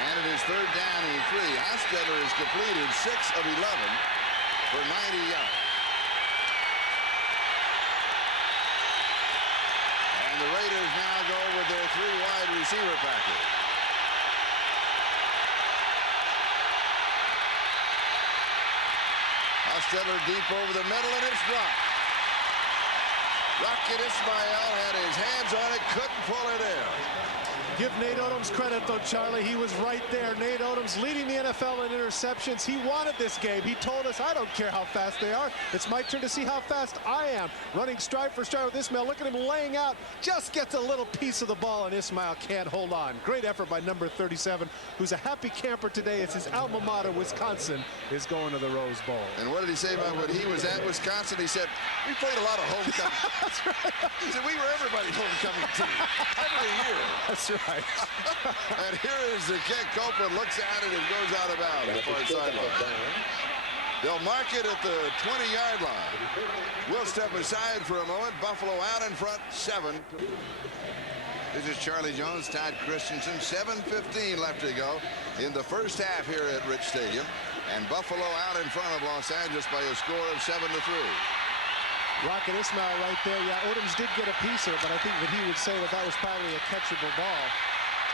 And it is 3rd down and 3. Hostetler has completed 6 of 11 for 90 yards. And the Raiders now go with their 3 wide receiver package. Hostetler deep over the middle, and it's dropped. Rocket Ismail had his hands on it, couldn't pull it in. Give Nate Odoms credit, though, Charlie. He was right there. Nate Odoms leading the NFL in interceptions. He wanted this game. He told us, I don't care how fast they are. It's my turn to see how fast I am. Running stride for stride with Ismail. Look at him laying out. Just gets a little piece of the ball, and Ismail can't hold on. Great effort by number 37, who's a happy camper today as his alma mater, Wisconsin, is going to the Rose Bowl. And what did he say about when he was at Wisconsin? He said, we played a lot of homecoming. That's right. He said, we were everybody's homecoming team every year. That's right. And here is the kick. Copeland looks at it and goes out of bounds for the sideline. They'll mark it at the 20-yard line. We'll step aside for a moment. Buffalo out in front, 7. This is Charlie Jones, Todd Christensen. 7:15 left to go in the first half here at Rich Stadium. And Buffalo out in front of Los Angeles by a score of 7-3. Rocket Ismail right there. Yeah, Odoms did get a piece of it, but I think that he would say that was probably a catchable ball.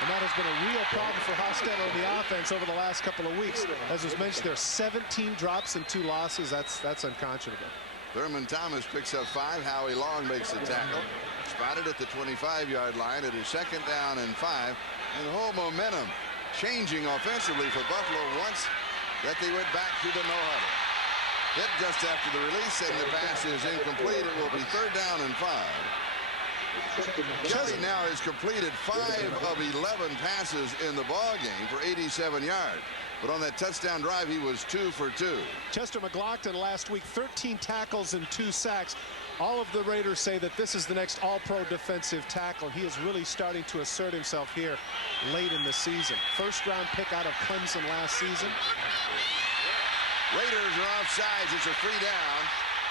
And that has been a real problem for Hostetler in the offense over the last couple of weeks. As was mentioned, there are 17 drops and 2 losses. That's unconscionable. Thurman Thomas picks up 5. Howie Long makes the tackle. Spotted at the 25-yard line. It is 2nd down and 5. And the whole momentum changing offensively for Buffalo once that they went back to the no-huddle. Hit just after the release, and the pass is incomplete. It will be 3rd down and 5. Kelly now has completed 5 of 11 passes in the ball game for 87 yards. But on that touchdown drive, he was 2 for 2. Chester McLaughlin last week, 13 tackles and 2 sacks. All of the Raiders say that this is the next all-pro defensive tackle. He is really starting to assert himself here late in the season. First-round pick out of Clemson last season. Raiders are offsides. It's a free down.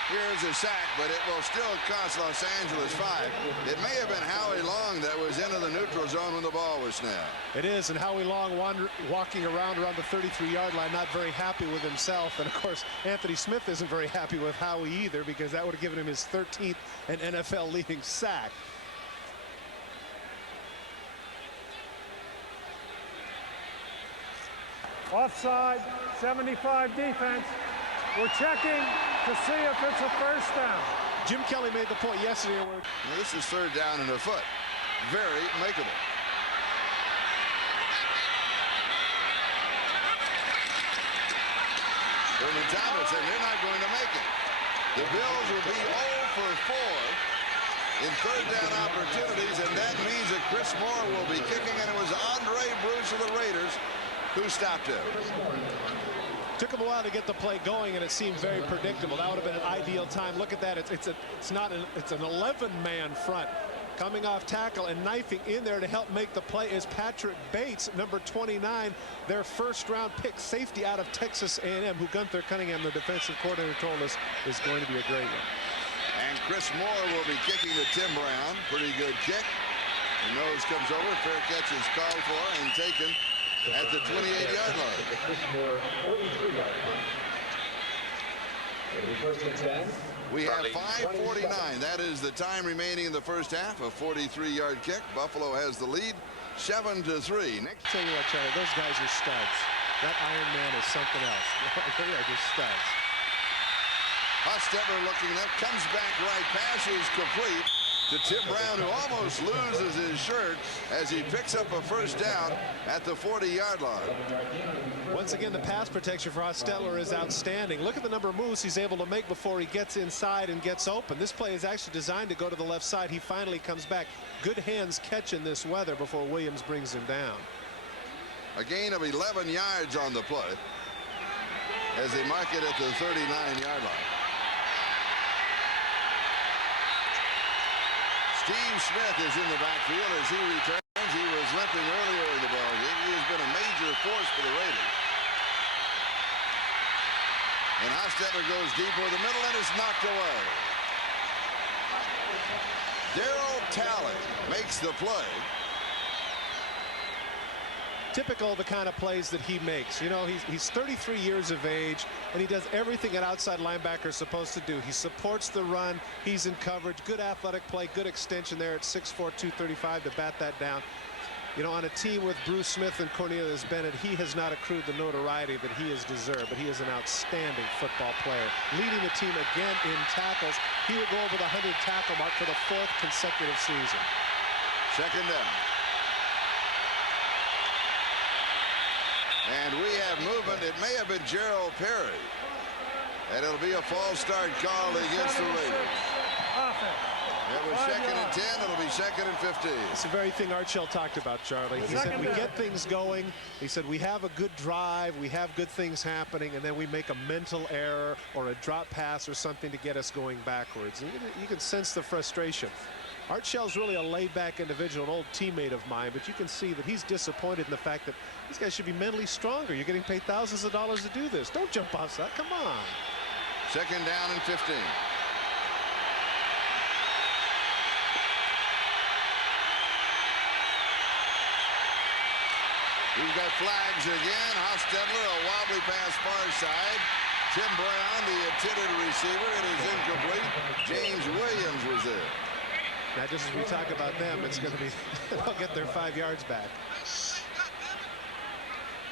Here's a sack, but it will still cost Los Angeles 5. It may have been Howie Long that was into the neutral zone when the ball was snapped. It is, and Howie Long walking around the 33-yard line, not very happy with himself. And, of course, Anthony Smith isn't very happy with Howie either, because that would have given him his 13th and NFL leading sack. Offside, 75 defense. We're checking to see if it's a first down. Jim Kelly made the point yesterday. Now, this is 3rd down and a foot. Very makeable. Thurman Thomas, and they're not going to make it. The Bills will be 0 for 4 in 3rd down opportunities, and that means that Chris Moore will be kicking, and it was Andre Bruce of the Raiders who stopped him. Took him a while to get the play going, and it seemed very predictable. That would have been an ideal time. Look at that. It's an 11-man front. Coming off tackle and knifing in there to help make the play is Patrick Bates, number 29, their first-round pick safety out of Texas A&M, who Gunther Cunningham, the defensive coordinator, told us is going to be a great one. And Chris Moore will be kicking to Tim Brown. Pretty good kick. The nose comes over. Fair catch is called for and taken at the 28-yard line. We have 5:49. That is the time remaining in the first half. A 43-yard kick. Buffalo has the lead, 7-3. Next, tell you what, Charlie, those guys are studs. That Iron Man is something else. They are just studs. Hostetler looking left, comes back right, pass is complete to Tim Brown, who almost loses his shirt as he picks up a first down at the 40-yard line. Once again, the pass protection for Hostetler is outstanding. Look at the number of moves he's able to make before he gets inside and gets open. This play is actually designed to go to the left side. He finally comes back. Good hands catching this weather before Williams brings him down. A gain of 11 yards on the play as they mark it at the 39-yard line. Steve Smith is in the backfield as he returns. He was limping earlier in the ball game. He has been a major force for the Raiders. And Hostetler goes deep over the middle and is knocked away. Darryl Talley makes the play. Typical of the kind of plays that he makes. You know, he's 33 years of age, and he does everything an outside linebacker is supposed to do. He supports the run. He's in coverage. Good athletic play. Good extension there at 6'4", 235 to bat that down. You know, on a team with Bruce Smith and Cornelius Bennett, he has not accrued the notoriety that he has deserved, but he is an outstanding football player. Leading the team again in tackles. He will go over the 100 tackle mark for the 4th consecutive season. Second down. And we have movement. It may have been Gerald Perry. And it'll be a false start called against the Raiders. It was 2nd and 10. It'll be 2nd and 15. It's the very thing Archell talked about, Charlie. He said we get things going. He said we have a good drive. We have good things happening. And then we make a mental error or a drop pass or something to get us going backwards. And you can sense the frustration. Archell's really a laid-back individual, an old teammate of mine, but you can see that he's disappointed in the fact that these guys should be mentally stronger. You're getting paid thousands of dollars to do this. Don't jump off that. Come on. 2nd down and 15. We've got flags again. Hostetler, a wobbly pass far side. Tim Brown, the intended receiver. It is incomplete. James Williams was there. Now, just as we talk about them, it's going to be, they'll get their 5 yards back.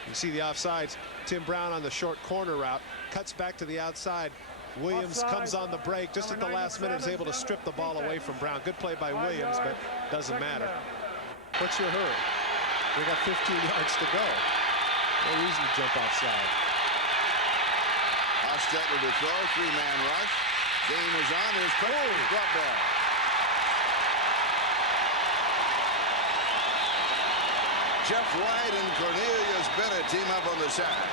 You see the offsides. Tim Brown on the short corner route, cuts back to the outside. Williams comes on the break just at the last minute, is able to strip the ball away from Brown. Good play by Williams, but doesn't matter. What's your hurry? We got 15 yards to go. No reason to jump offside. Hostetler to throw, 3-man rush. Game is on. There's Cole's drop down. Jeff White and Cornelius Bennett team up on the sack.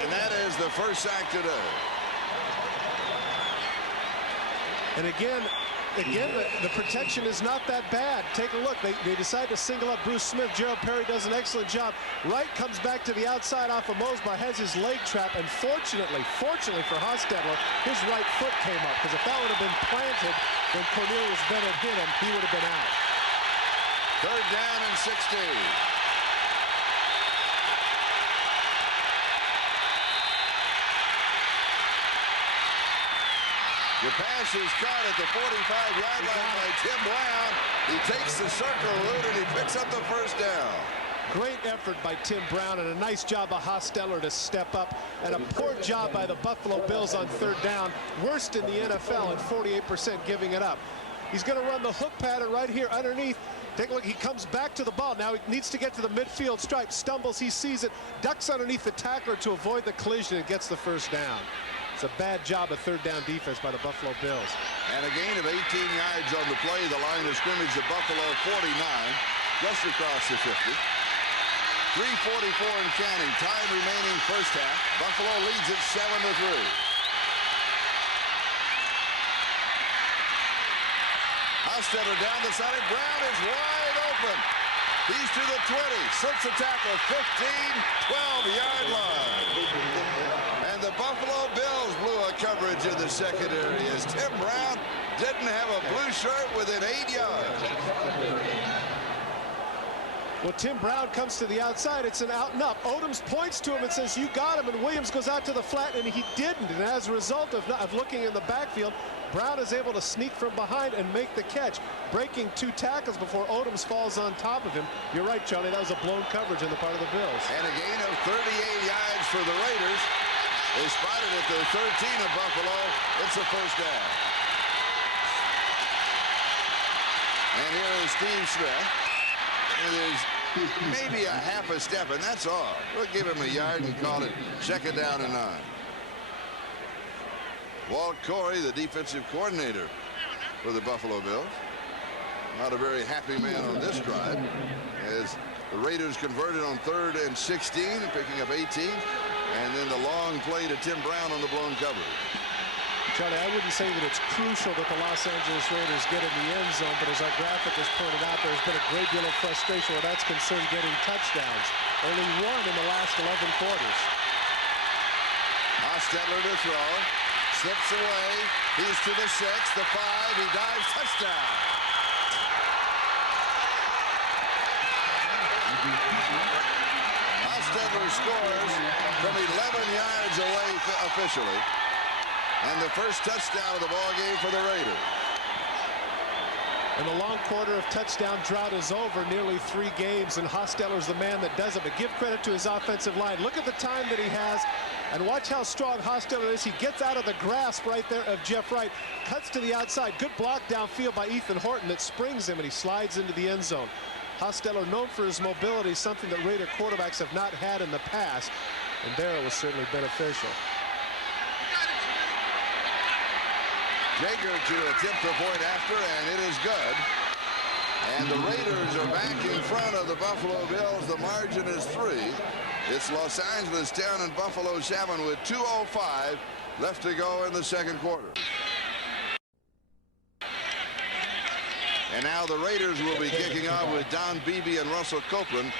And that is the first sack today. And again, the protection is not that bad. Take a look. They decide to single up Bruce Smith. Gerald Perry does an excellent job. Wright comes back to the outside off of Mosbar, has his leg trap, and fortunately for Hostetler, his right foot came up, because if that would have been planted when Cornelius Bennett hit him, he would have been out. 3rd down and 16. The pass is caught at the 45-yard line by Tim Brown. He takes the circle route and he picks up the first down. Great effort by Tim Brown and a nice job by Hostetler to step up, and a poor job by the Buffalo Bills on 3rd down. Worst in the NFL at 48% giving it up. He's going to run the hook pattern right here underneath. Take a look. He comes back to the ball. Now he needs to get to the midfield stripe. Stumbles. He sees it. Ducks underneath the tackler to avoid the collision and gets the first down. It's a bad job of 3rd down defense by the Buffalo Bills. And a gain of 18 yards on the play. The line of scrimmage at Buffalo 49, just across the 50. 3:44 and counting. Time remaining first half. Buffalo leads it 7-3. Hostetler down the side. Brown is wide open. He's to the 20. Slips a tackle. 15, 12-yard line. And the Buffalo Bills blew a coverage in the secondary as Tim Brown didn't have a blue shirt within 8 yards. Well, Tim Brown comes to the outside. It's an out and up. Odoms points to him and says, "You got him," and Williams goes out to the flat, and he didn't. And as a result of looking in the backfield, Brown is able to sneak from behind and make the catch, breaking 2 tackles before Odoms falls on top of him. You're right, Charlie. That was a blown coverage on the part of the Bills. And a gain of 38 yards for the Raiders. They spotted at the 13 of Buffalo. It's a first down. And here is Steve Smith. It is maybe a half a step, and that's all. We'll give him a yard and call it 2nd down and 9. Walt Corey, the defensive coordinator for the Buffalo Bills. Not a very happy man on this drive, as the Raiders converted on 3rd and 16, picking up 18. And then the long play to Tim Brown on the blown coverage. Charlie, I wouldn't say that it's crucial that the Los Angeles Raiders get in the end zone, but as our graphic has pointed out, there's been a great deal of frustration where that's concerned getting touchdowns. Only one in the last 11 quarters. Hostetler to throw. Slips away. He's to the 6, the 5. He dives. Touchdown. Hostetler scores from 11 yards away officially. And the first touchdown of the ball game for the Raiders. And the long quarter of touchdown drought is over. Nearly 3 games, and Hostetler's the man that does it. But give credit to his offensive line. Look at the time that he has, and watch how strong Hostetler is. He gets out of the grasp right there of Jeff Wright, cuts to the outside. Good block downfield by Ethan Horton that springs him, and he slides into the end zone. Hostetler, known for his mobility, something that Raider quarterbacks have not had in the past, and there it was certainly beneficial. Jager to attempt a point after, and it is good. And the Raiders are back in front of the Buffalo Bills. The margin is 3. It's Los Angeles 10 and Buffalo 7 with 2:05 left to go in the second quarter. And now the Raiders will be kicking off with Don Beebe and Russell Copeland,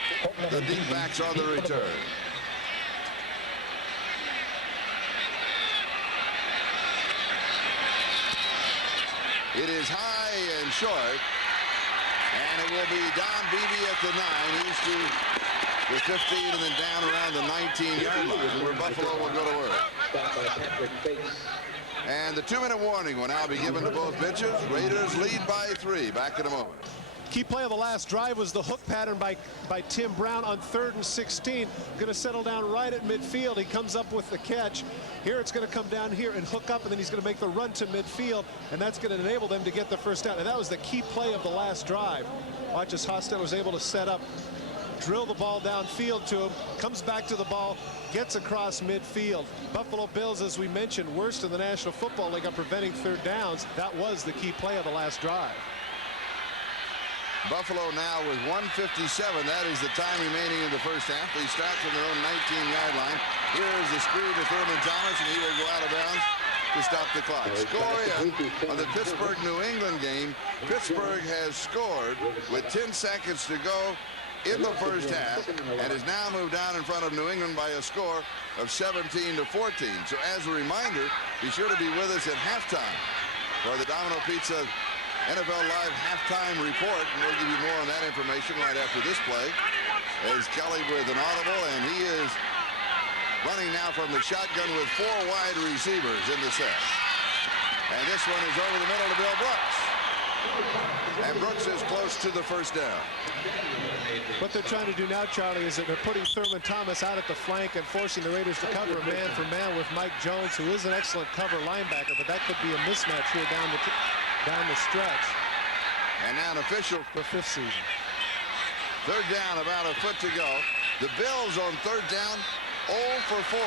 the deep backs on the return. It is high and short, and it will be Don Beebe at the 9. He's to the 15 and then down around the 19-yard line where Buffalo will go to work. And the 2-minute warning will now be given to both pitchers. Raiders lead by 3. Back in a moment. Key play of the last drive was the hook pattern by Tim Brown on 3rd and 16. Going to settle down right at midfield. He comes up with the catch. Here it's going to come down here and hook up, and then he's going to make the run to midfield, and that's going to enable them to get the first down. And that was the key play of the last drive. Watch as Hostetler was able to set up, drill the ball downfield to him, comes back to the ball, gets across midfield. Buffalo Bills, as we mentioned, worst in the National Football League on preventing third downs. That was the key play of the last drive. Buffalo now with 1:57. That is the time remaining in the first half. They start from their own 19-yard line. Here's the screen to Thurman Thomas, and he will go out of bounds to stop the clock. Score on the Pittsburgh-New England game. Pittsburgh has scored with 10 seconds to go in the first half and has now moved down in front of New England by a score of 17-14. So as a reminder, be sure to be with us at halftime for the Domino Pizza NFL Live halftime report, and we'll give you more on that information right after this play. As Kelly with an audible, and he is running now from the shotgun with 4 wide receivers in the set. And this one is over the middle to Bill Brooks. And Brooks is close to the first down. What they're trying to do now, Charlie, is that they're putting Thurman Thomas out at the flank and forcing the Raiders to cover a man-for-man with Mike Jones, who is an excellent cover linebacker, but that could be a mismatch here down the stretch. And now an official for 5th season. Third down, about a foot to go. The Bills on third down, 0 for 4.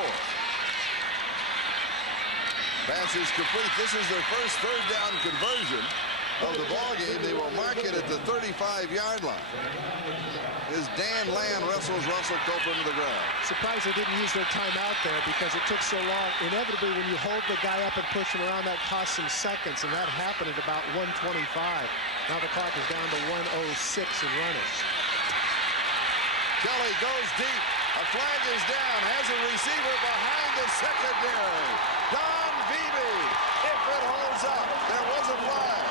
Pass is complete. This is their first third down conversion of the ball game. They will mark it at the 35-yard line. As Dan Land wrestles Russell Copeland to the ground. Surprised they didn't use their timeout there because it took so long. Inevitably, when you hold the guy up and push him around, that costs some seconds, and that happened at about 1:25. Now the clock is down to 1:06 and running. Kelly goes deep. A flag is down. Has a receiver behind the secondary. Don Beebe. If it holds up, there was a flag.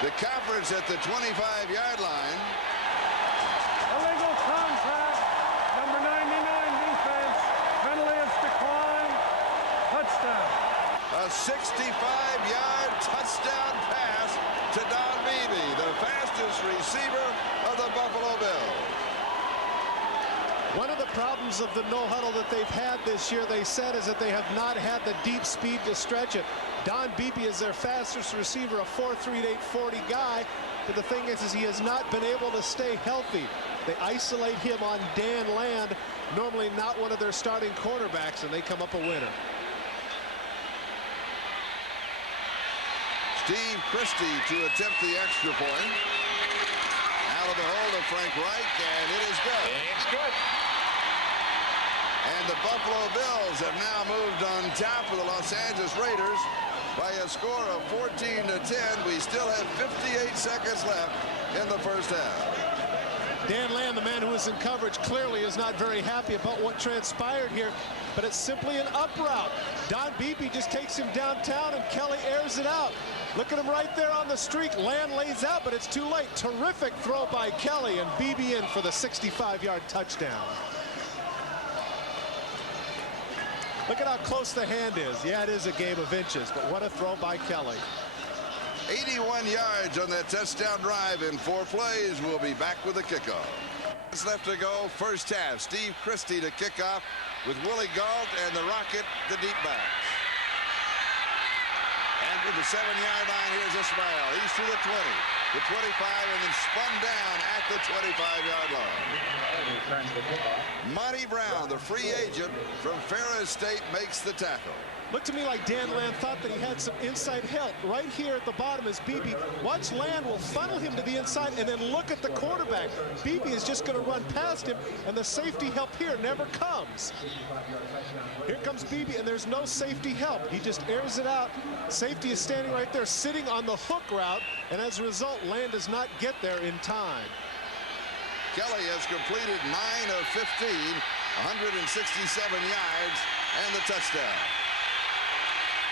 The conference at the 25-yard line. Illegal contact. Number 99 defense. Penalty of decline. Touchdown. A 65-yard touchdown pass to Don Beebe, the fastest receiver of the Buffalo Bills. One of the problems of the no-huddle that they've had this year, they said, is that they have not had the deep speed to stretch it. Don Beebe is their fastest receiver, a 4.38 40 guy, but the thing is he has not been able to stay healthy. They isolate him on Dan Land, normally not one of their starting quarterbacks, and they come up a winner. Steve Christie to attempt the extra point. Out of the hole to Frank Reich, and it is good. It's good. And the Buffalo Bills have now moved on top of the Los Angeles Raiders by a score of 14-10. We still have 58 seconds left in the first half. Dan Land, the man who is in coverage, clearly is not very happy about what transpired here, but it's simply an up route. Don Beebe just takes him downtown, and Kelly airs it out. Look at him right there on the streak. Land lays out, but it's too late. Terrific throw by Kelly, and Beebe in for the 65-yard touchdown. Look at how close the hand is. Yeah, it is a game of inches, but what a throw by Kelly. 81 yards on that touchdown drive in 4 plays. We'll be back with the kickoff. It's left to go. First half. Steve Christie to kick off with Willie Gault and the Rocket, the deep backs. And with the 7-yard line, here's Ismail. He's to the 20, the 25, and then spun down at the 25-yard line. Monty Brown, the free agent from Ferris State, makes the tackle. Looked to me like Dan Land thought that he had some inside help. Right here at the bottom is Beebe. Watch Land will funnel him to the inside, and then look at the quarterback. Beebe is just going to run past him, and the safety help here never comes. Here comes Beebe, and there's no safety help. He just airs it out. Safety is standing right there, sitting on the hook route, and as a result, Land does not get there in time. Kelly has completed 9 of 15, 167 yards, and the touchdown.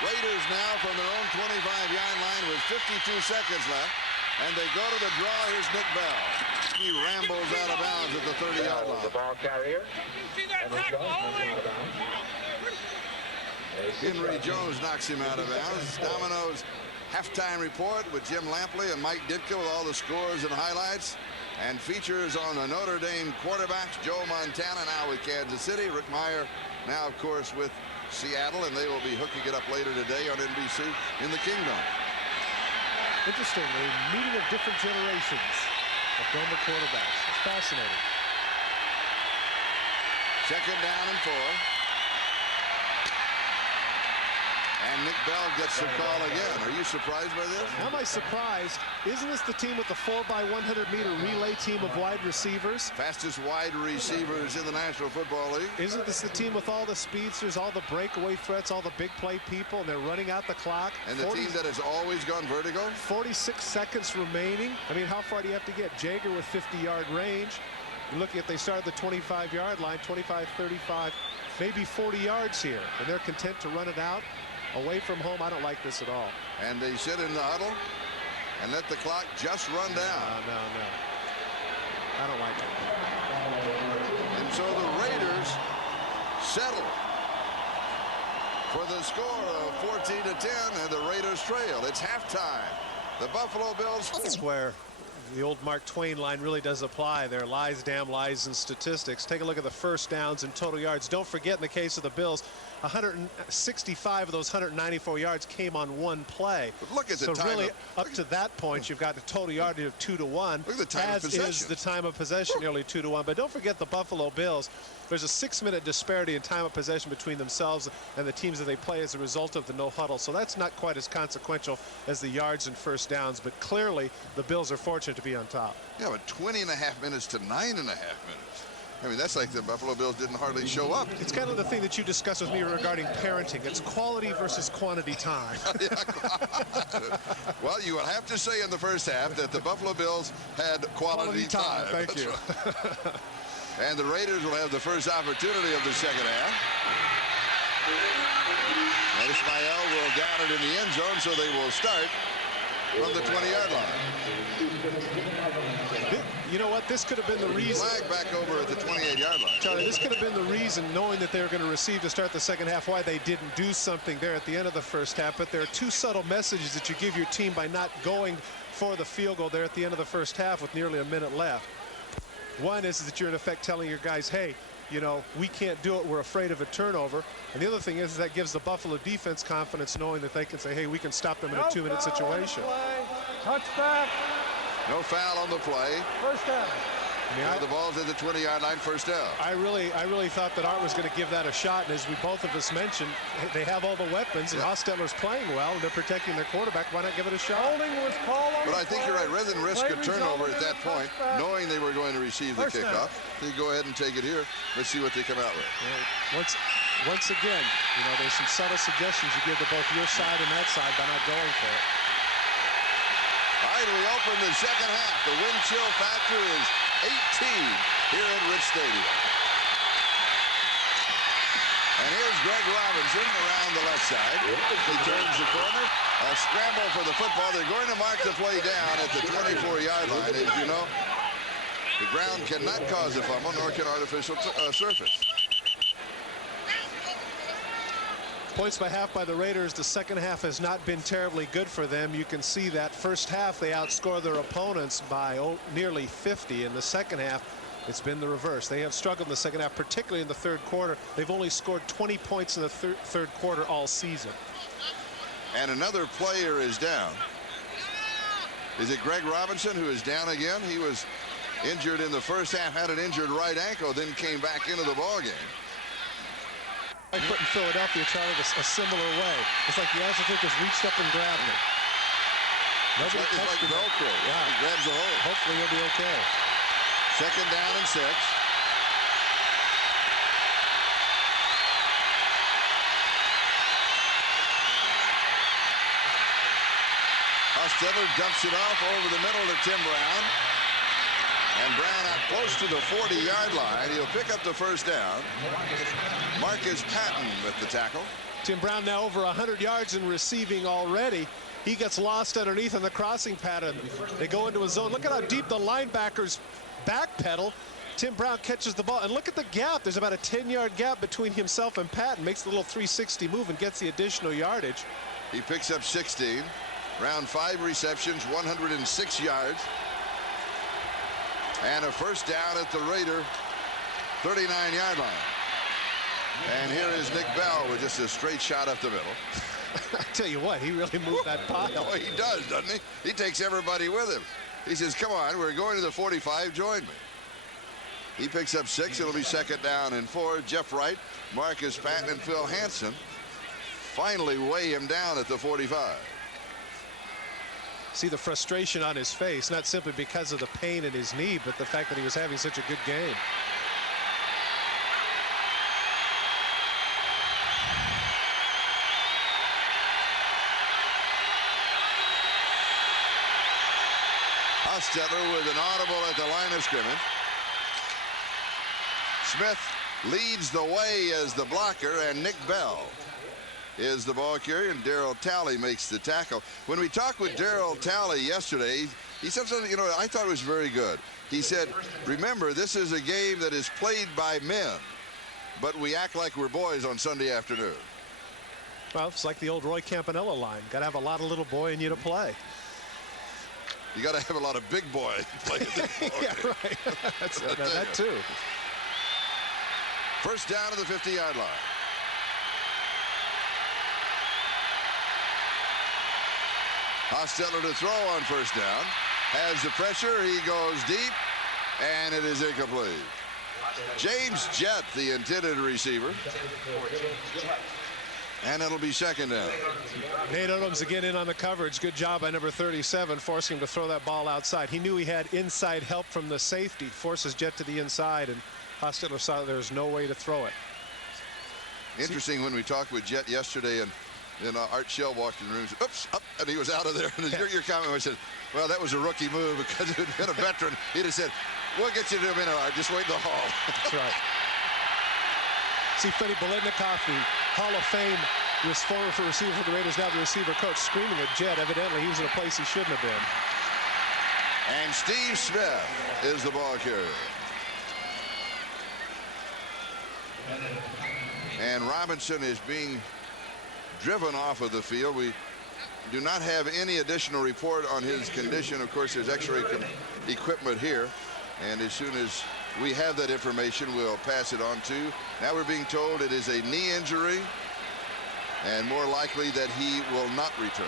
Raiders now from their own 25-yard line with 52 seconds left, and they go to the draw. Here's Nick Bell. He rambles out of bounds at the 30-yard line. The ball carrier. Henry Jones knocks him out of bounds. Domino's halftime report with Jim Lampley and Mike Ditka with all the scores and highlights, and features on the Notre Dame quarterbacks, Joe Montana now with Kansas City, Rick Meyer now, of course, with Seattle, and they will be hooking it up later today on NBC in the Kingdom. Interesting, a meeting of different generations of Gomer quarterbacks. It's fascinating. Second down and 4. And Nick Bell gets the call again. Are you surprised by this? How am I surprised? Isn't this the team with the 4x100-meter relay team of wide receivers? Fastest wide receivers in the National Football League. Isn't this the team with all the speedsters, all the breakaway threats, all the big play people, and they're running out the clock? And the team that has always gone vertical? 46 seconds remaining. I mean, how far do you have to get? Jager with 50-yard range. You're looking at, they started the 25-yard line, 25, 35, maybe 40 yards here, and they're content to run it out. Away from home, I don't like this at all. And they sit in the huddle and let the clock just run down. No. I don't like it. And so the Raiders settle for the score of 14-10, and the Raiders trail. It's halftime. The Buffalo Bills. That's where the old Mark Twain line really does apply. There are lies, damn lies, and statistics. Take a look at the first downs and total yards. Don't forget, in the case of the Bills, 165 of those 194 yards came on one play. But look at the so time. Really, up to that point, you've got a total yardage of 2-1. Look at the time of possession. As is the time of possession, nearly 2-1. But don't forget the Buffalo Bills. There's a 6-minute disparity in time of possession between themselves and the teams that they play as a result of the no huddle. So that's not quite as consequential as the yards and first downs. But clearly, the Bills are fortunate to be on top. Yeah, but 20.5 minutes to 9.5 minutes. I mean, that's like the Buffalo Bills didn't hardly show up. It's kind of the thing that you discussed with me regarding parenting. It's quality versus quantity time. Well, you would have to say in the first half that the Buffalo Bills had quality time. Thank you. Right. And the Raiders will have the first opportunity of the second half. And Ismail will down it in the end zone, so they will start from the 20-yard line. You know what? This could have been the reason. Flag back over at the 28-yard line. Charlie, this could have been the reason, knowing that they were going to receive to start the second half, why they didn't do something there at the end of the first half. But there are two subtle messages that you give your team by not going for the field goal there at the end of the first half with nearly a minute left. One is that you're in effect telling your guys, hey, you know, we can't do it. We're afraid of a turnover. And the other thing is that gives the Buffalo defense confidence, knowing that they can say, hey, we can stop them in a 2-minute situation. Touchback. No foul on the play. First down. The ball's at the 20-yard line, first down. I really thought that Art was going to give that a shot, and as we both of us mentioned, they have all the weapons, and Hostetler's playing well, and they're protecting their quarterback. Why not give it a shot? Holding was called on. But I think you're right. Rather than risk a turnover at that point, knowing they were going to receive the kickoff, they go ahead and take it here. Let's see what they come out with. Once again, there's some subtle suggestions you give to both your side and that side by not going for it. All right, we open the second half. The wind chill factor is 18 here at Rich Stadium. And here's Greg Robinson around the left side. He turns the corner. A scramble for the football. They're going to mark the play down at the 24-yard line. As you know, the ground cannot cause a fumble, nor can artificial surface. Points by half by the Raiders. The second half has not been terribly good for them. You can see that first half they outscore their opponents by nearly 50. In the second half, it's been the reverse. They have struggled in the second half, particularly in the third quarter. They've only scored 20 points in the third quarter all season. And another player is down. Is it Greg Robinson who is down again? He was injured in the first half, had an injured right ankle, then came back into the ballgame. I put in Philadelphia tried it a similar way. It's like the Aztec just reached up and grabbed me. Nobody touched him. Velcro. Yeah. He grabs the hole. Hopefully he'll be okay. Second down and 6. Hostetler dumps it off over the middle to Tim Brown. And Brown out close to the 40-yard line. He'll pick up the first down. Marcus Patton with the tackle. Tim Brown now over 100 yards in receiving already. He gets lost underneath in the crossing pattern. They go into a zone. Look at how deep the linebackers backpedal. Tim Brown catches the ball. And look at the gap. There's about a 10-yard gap between himself and Patton. Makes the little 360 move and gets the additional yardage. He picks up 16. Round 5 receptions, 106 yards. And a first down at the Raider 39-yard line. And here is Nick Bell with just a straight shot up the middle. I tell you what, he really moved that pile. Oh, he does, doesn't he? He takes everybody with him. He says, come on, we're going to the 45, join me. He picks up 6. It'll be second down and 4. Jeff Wright, Marcus Patton, and Phil Hansen finally weigh him down at the 45. See the frustration on his face, not simply because of the pain in his knee, but the fact that he was having such a good game. Hostetler with an audible at the line of scrimmage. Smith leads the way as the blocker, and Nick Bell is the ball carrier, and Darryl Talley makes the tackle. When we talked with Darryl Talley yesterday, he said something, I thought it was very good. He said, remember, this is a game that is played by men, but we act like we're boys on Sunday afternoon. Well, it's like the old Roy Campanella line. Got to have a lot of little boy in you to play. You got to have a lot of big boy playing this ball. Yeah, right. That's that too. First down to the 50-yard line. Hostetler to throw on first down. Has the pressure. He goes deep, and it is incomplete. James Jett, the intended receiver. And it'll be second down. Nate Odoms again in on the coverage. Good job by number 37, forcing him to throw that ball outside. He knew he had inside help from the safety. Forces Jett to the inside, and Hostetler saw that there was no way to throw it. Interesting, when we talked with Jett yesterday, and then Art Shell walked in the room and said, oops, up, and he was out of there. And your comment was, said, well, that was a rookie move, because if it had been a veteran, he'd have said, we'll get you to a minute, Art, just wait in the hall. That's right. See Freddie Biletnikoff, the Hall of Fame former receiver for the Raiders, now the receiver coach, screaming at Jett. Evidently, he was in a place he shouldn't have been. And Steve Smith is the ball carrier. And Robinson is being driven off of the field. We do not have any additional report on his condition. Of course, there's x-ray equipment here, and as soon as we have that information, we'll pass it on to. Now we're being told it is a knee injury, and more likely that he will not return.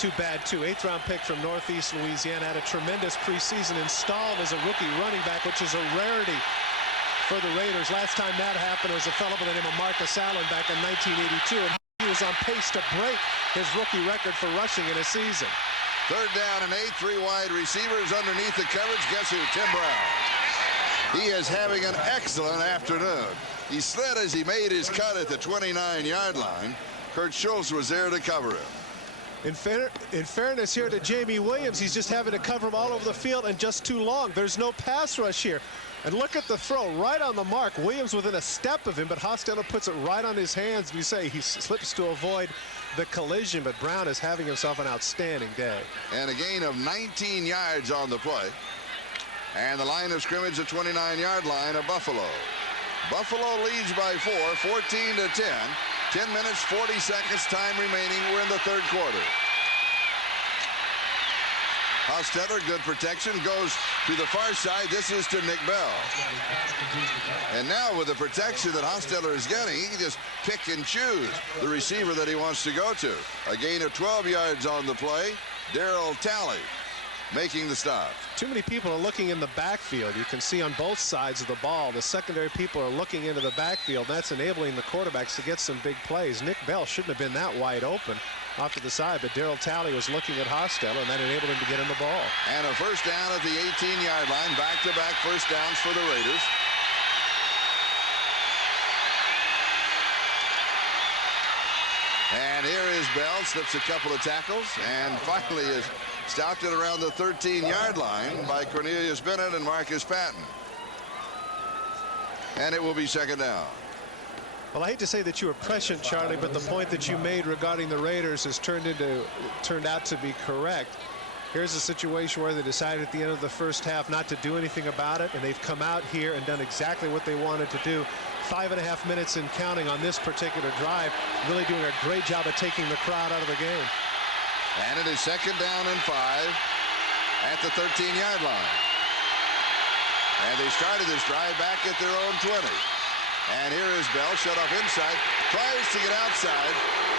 too bad, too. 8th-round pick from Northeast Louisiana, had a tremendous preseason, installed as a rookie running back, which is a rarity for the Raiders. Last time that happened was a fellow by the name of Marcus Allen back in 1982, and he was on pace to break his rookie record for rushing in a season. 3rd down and 8, 3 wide receivers underneath the coverage. Guess who? Tim Brown. He is having an excellent afternoon. He slid as he made his cut at the 29-yard line. Kurt Schultz was there to cover him. In fairness here to Jamie Williams, he's just having to cover him all over the field and just too long. There's no pass rush here. And look at the throw, right on the mark. Williams within a step of him, but Hostetler puts it right on his hands. You say he slips to avoid the collision, but Brown is having himself an outstanding day. And a gain of 19 yards on the play. And the line of scrimmage, the 29-yard line of Buffalo. Buffalo leads by 4, 14-10. 10 minutes, 40 seconds, time remaining. We're in the 3rd quarter. Hostetler, good protection, goes to the far side. This is to Nick Bell. And now with the protection that Hostetler is getting, he can just pick and choose the receiver that he wants to go to. A gain of 12 yards on the play. Darryl Talley making the stop. Too many people are looking in the backfield. You can see on both sides of the ball, the secondary people are looking into the backfield. That's enabling the quarterbacks to get some big plays. Nick Bell shouldn't have been that wide open off to the side, but Darryl Talley was looking at Hostetler, and that enabled him to get him the ball. And a 1st down at the 18-yard line. Back-to-back 1st downs for the Raiders. And here is Bell, slips a couple of tackles, and finally is stopped at around the 13-yard line by Cornelius Bennett and Marcus Patton. And it will be 2nd down. Well, I hate to say that you were prescient, Charlie, but the point that you made regarding the Raiders has turned out to be correct. Here's a situation where they decided at the end of the first half not to do anything about it, and they've come out here and done exactly what they wanted to do. 5.5 minutes and counting on this particular drive, really doing a great job of taking the crowd out of the game. And it is 2nd down and 5 at the 13-yard line. And they started this drive back at their own 20. And here is Bell, shut off inside, tries to get outside,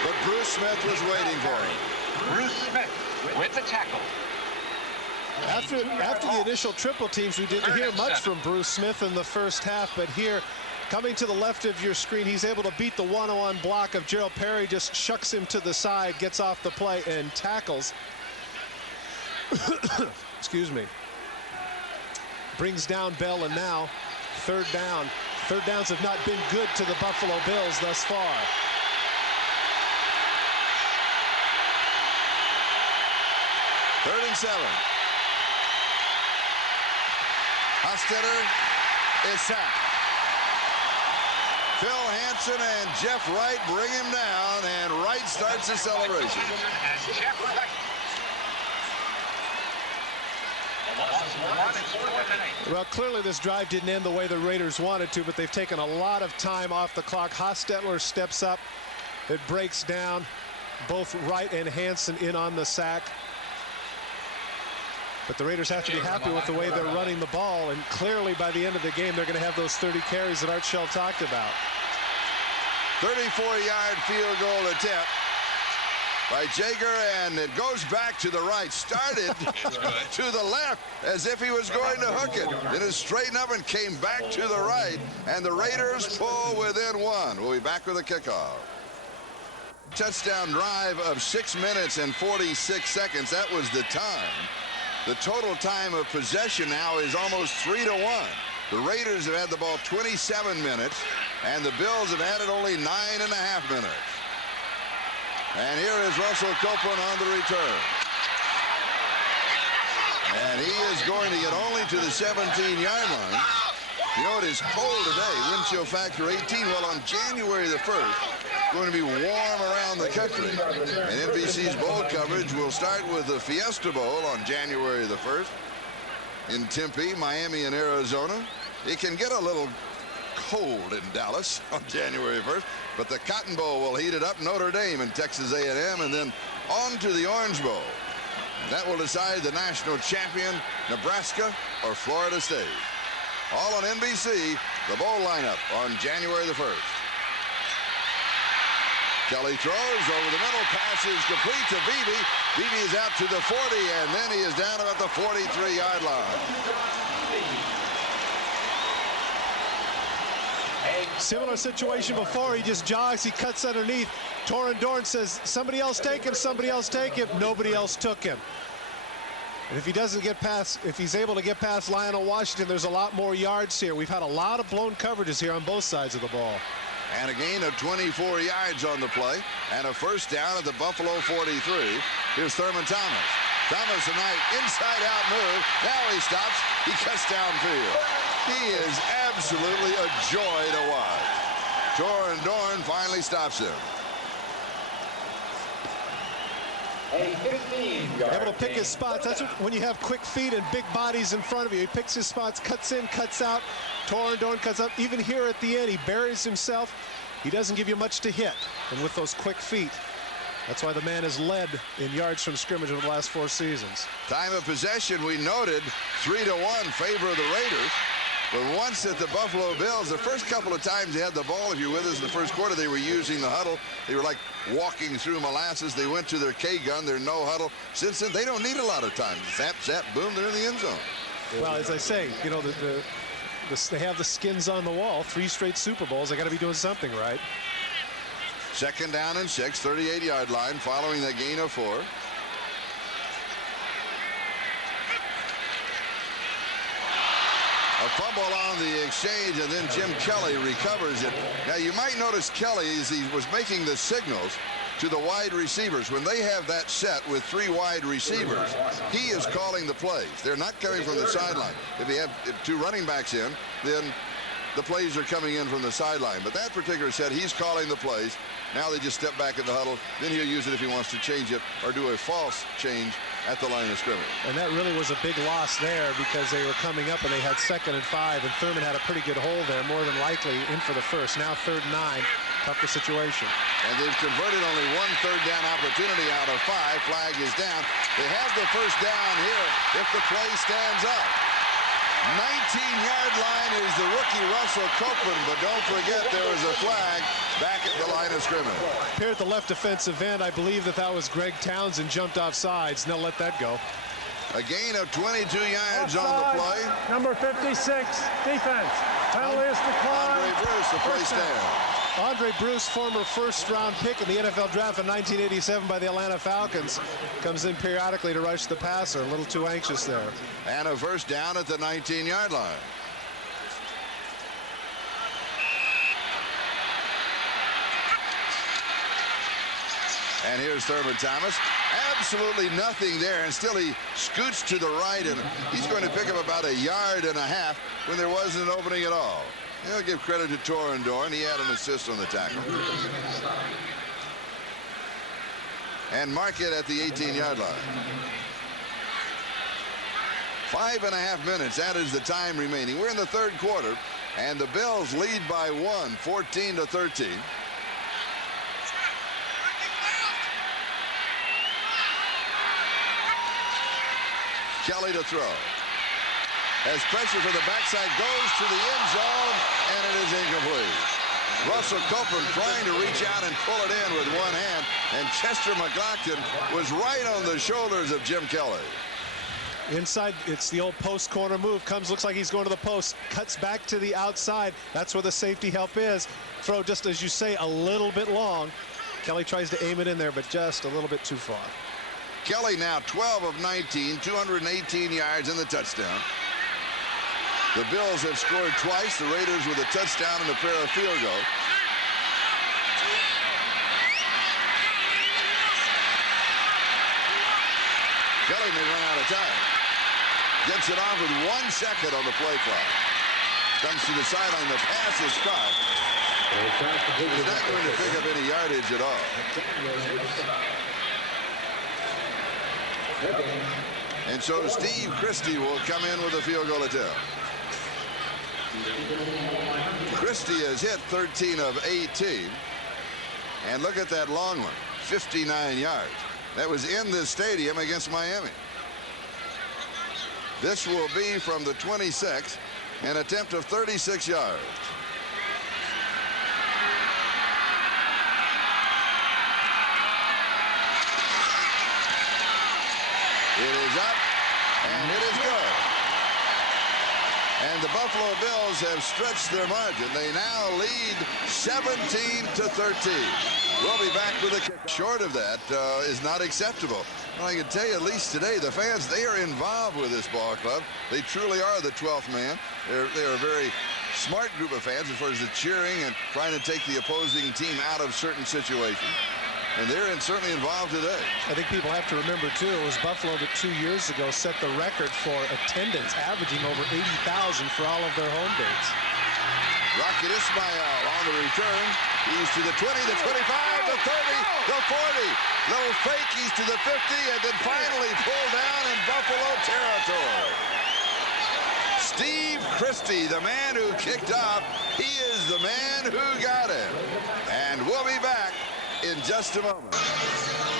but Bruce Smith was waiting for him. Bruce Smith with the tackle. After the initial triple teams, we didn't hear much from Bruce Smith in the first half, but here, coming to the left of your screen, he's able to beat the one-on-one block of Gerald Perry, just shucks him to the side, gets off the play, and tackles. Excuse me. Brings down Bell, and now 3rd down. 3rd downs have not been good to the Buffalo Bills thus far. Third and 7. Hostetler is sacked. Phil Hansen and Jeff Wright bring him down, and Wright starts the celebration. Well, clearly this drive didn't end the way the Raiders wanted to, but they've taken a lot of time off the clock. Hostetler steps up. It breaks down. Both Wright and Hansen in on the sack. But the Raiders have to be happy with the way they're running the ball, and clearly by the end of the game they're going to have those 30 carries that Art Shell talked about. 34-yard field goal attempt by Jager, and it goes back to the right. Started to the left as if he was going to hook it. Then it straightened up and came back to the right, and the Raiders pull within 1. We'll be back with a kickoff. Touchdown drive of 6 minutes and 46 seconds. That was the time. The total time of possession now is almost 3-1. The Raiders have had the ball 27 minutes, and the Bills have had it only 9.5 minutes. And here is Russell Copeland on the return. And he is going to get only to the 17-yard line. You know, it is cold today, wind chill factor 18. Well, on January the 1st, it's going to be warm around the country. And NBC's bowl coverage will start with the Fiesta Bowl on January the 1st in Tempe, Miami, and Arizona. It can get a little cold in Dallas on January 1st, but the Cotton Bowl will heat it up. Notre Dame and Texas A&M, and then on to the Orange Bowl. That will decide the national champion, Nebraska or Florida State. All on NBC, the bowl lineup on January the 1st. Kelly throws over the middle, passes complete to Beebe. Beebe is out to the 40, and then he is down about the 43-yard line. Similar situation before. He just jogs, he cuts underneath. Torin Dorn says, somebody else take him, somebody else take him. Nobody else took him. And if he doesn't get past, if he's able to get past Lionel Washington, there's a lot more yards here. We've had a lot of blown coverages here on both sides of the ball. And a gain of 24 yards on the play, and a first down at the Buffalo 43. Here's Thurman Thomas. Thomas tonight, inside-out move. Now he stops. He cuts downfield. He is absolutely a joy to watch. Torin Dorn finally stops him. Able to pick his spots. That's when you have quick feet and big bodies in front of you. He picks his spots, cuts in, cuts out. Torin Dorn cuts up. Even here at the end, he buries himself. He doesn't give you much to hit. And with those quick feet, that's why the man has led in yards from scrimmage over the last 4 seasons. Time of possession, we noted 3-1 favor of the Raiders. But once at the Buffalo Bills, the first couple of times they had the ball, if you're with us in the first quarter, they were using the huddle. They were like walking through molasses. They went to their K-gun, their no huddle. Since then, they don't need a lot of time. Zap, zap, boom, they're in the end zone. Well, as I say, you know, they have the skins on the wall. 3 straight Super Bowls. They got to be doing something right. Second down and 6, 38-yard line, following that gain of 4. A fumble on the exchange, and then Jim Kelly recovers it. Now, you might notice Kelly, as he was making the signals to the wide receivers, when they have that set with 3 wide receivers, he is calling the plays. They're not coming from the sideline. If you have 2 running backs in, then the plays are coming in from the sideline. But that particular set, he's calling the plays. Now they just step back in the huddle. Then he'll use it if he wants to change it or do a false change at the line of scrimmage. And that really was a big loss there because they were coming up and they had 2nd and 5, and Thurman had a pretty good hole there, more than likely in for the first. Now 3rd and 9, tougher situation. And they've converted only 1 third down opportunity out of 5. Flag is down. They have the first down here if the play stands up. 19-yard line is the rookie Russell Copeland, but don't forget there was a flag back at the line of scrimmage. Here at the left defensive end, I believe that was Greg Townsend jumped off sides, and they'll let that go. A gain of 22 yards on the play. Number 56, defense. Penalty is declined. Andre Bruce, the play stand. Andre Bruce, former first-round pick in the NFL draft in 1987 by the Atlanta Falcons, comes in periodically to rush the passer. A little too anxious there. And a first down at the 19-yard line. And here's Thurman Thomas. Absolutely nothing there, and still he scoots to the right, and he's going to pick up about 1.5 yards when there wasn't an opening at all. I'll give credit to Torin Dorn. He had an assist on the tackle. And mark it at the 18-yard line. 5.5 minutes. That is the time remaining. We're in the 3rd quarter, and the Bills lead by 1, 14-13. Kelly to throw. As pressure from the backside goes to the end zone, and it is incomplete. Russell Copeland trying to reach out and pull it in with one hand, and Chester McLaughlin was right on the shoulders of Jim Kelly. Inside, it's the old post corner move. Looks like he's going to the post, cuts back to the outside. That's where the safety help is. Throw, just as you say, a little bit long. Kelly tries to aim it in there, but just a little bit too far. Kelly now 12 of 19, 218 yards in the touchdown. The Bills have scored twice. The Raiders with a touchdown and a pair of field goals. Kelly may run out of time. Gets it off with 1 second on the play clock. Comes to the sideline. The pass is caught. He's not going to pick up any yardage at all. And so Steve Christie will come in with a field goal attempt. Christie has hit 13 of 18. And look at that long one, 59 yards. That was in this stadium against Miami. This will be from the 26, an attempt of 36 yards. And it is good. And the Buffalo Bills have stretched their margin. They now lead 17-13. We'll be back with a kick. Short of that is not acceptable. Well, I can tell you, at least today, the fans, they are involved with this ball club. They truly are the 12th man. They're a very smart group of fans as far as the cheering and trying to take the opposing team out of certain situations. And they're certainly involved today. I think people have to remember, too, it was Buffalo that 2 years ago set the record for attendance, averaging over 80,000 for all of their home dates. Rocket Ismail on the return. He's to the 20, the 25, the 30, the 40. Little fake, he's to the 50, and then finally pulled down in Buffalo territory. Steve Christie, the man who kicked off, he is the man who got him. And we'll be back in just a moment.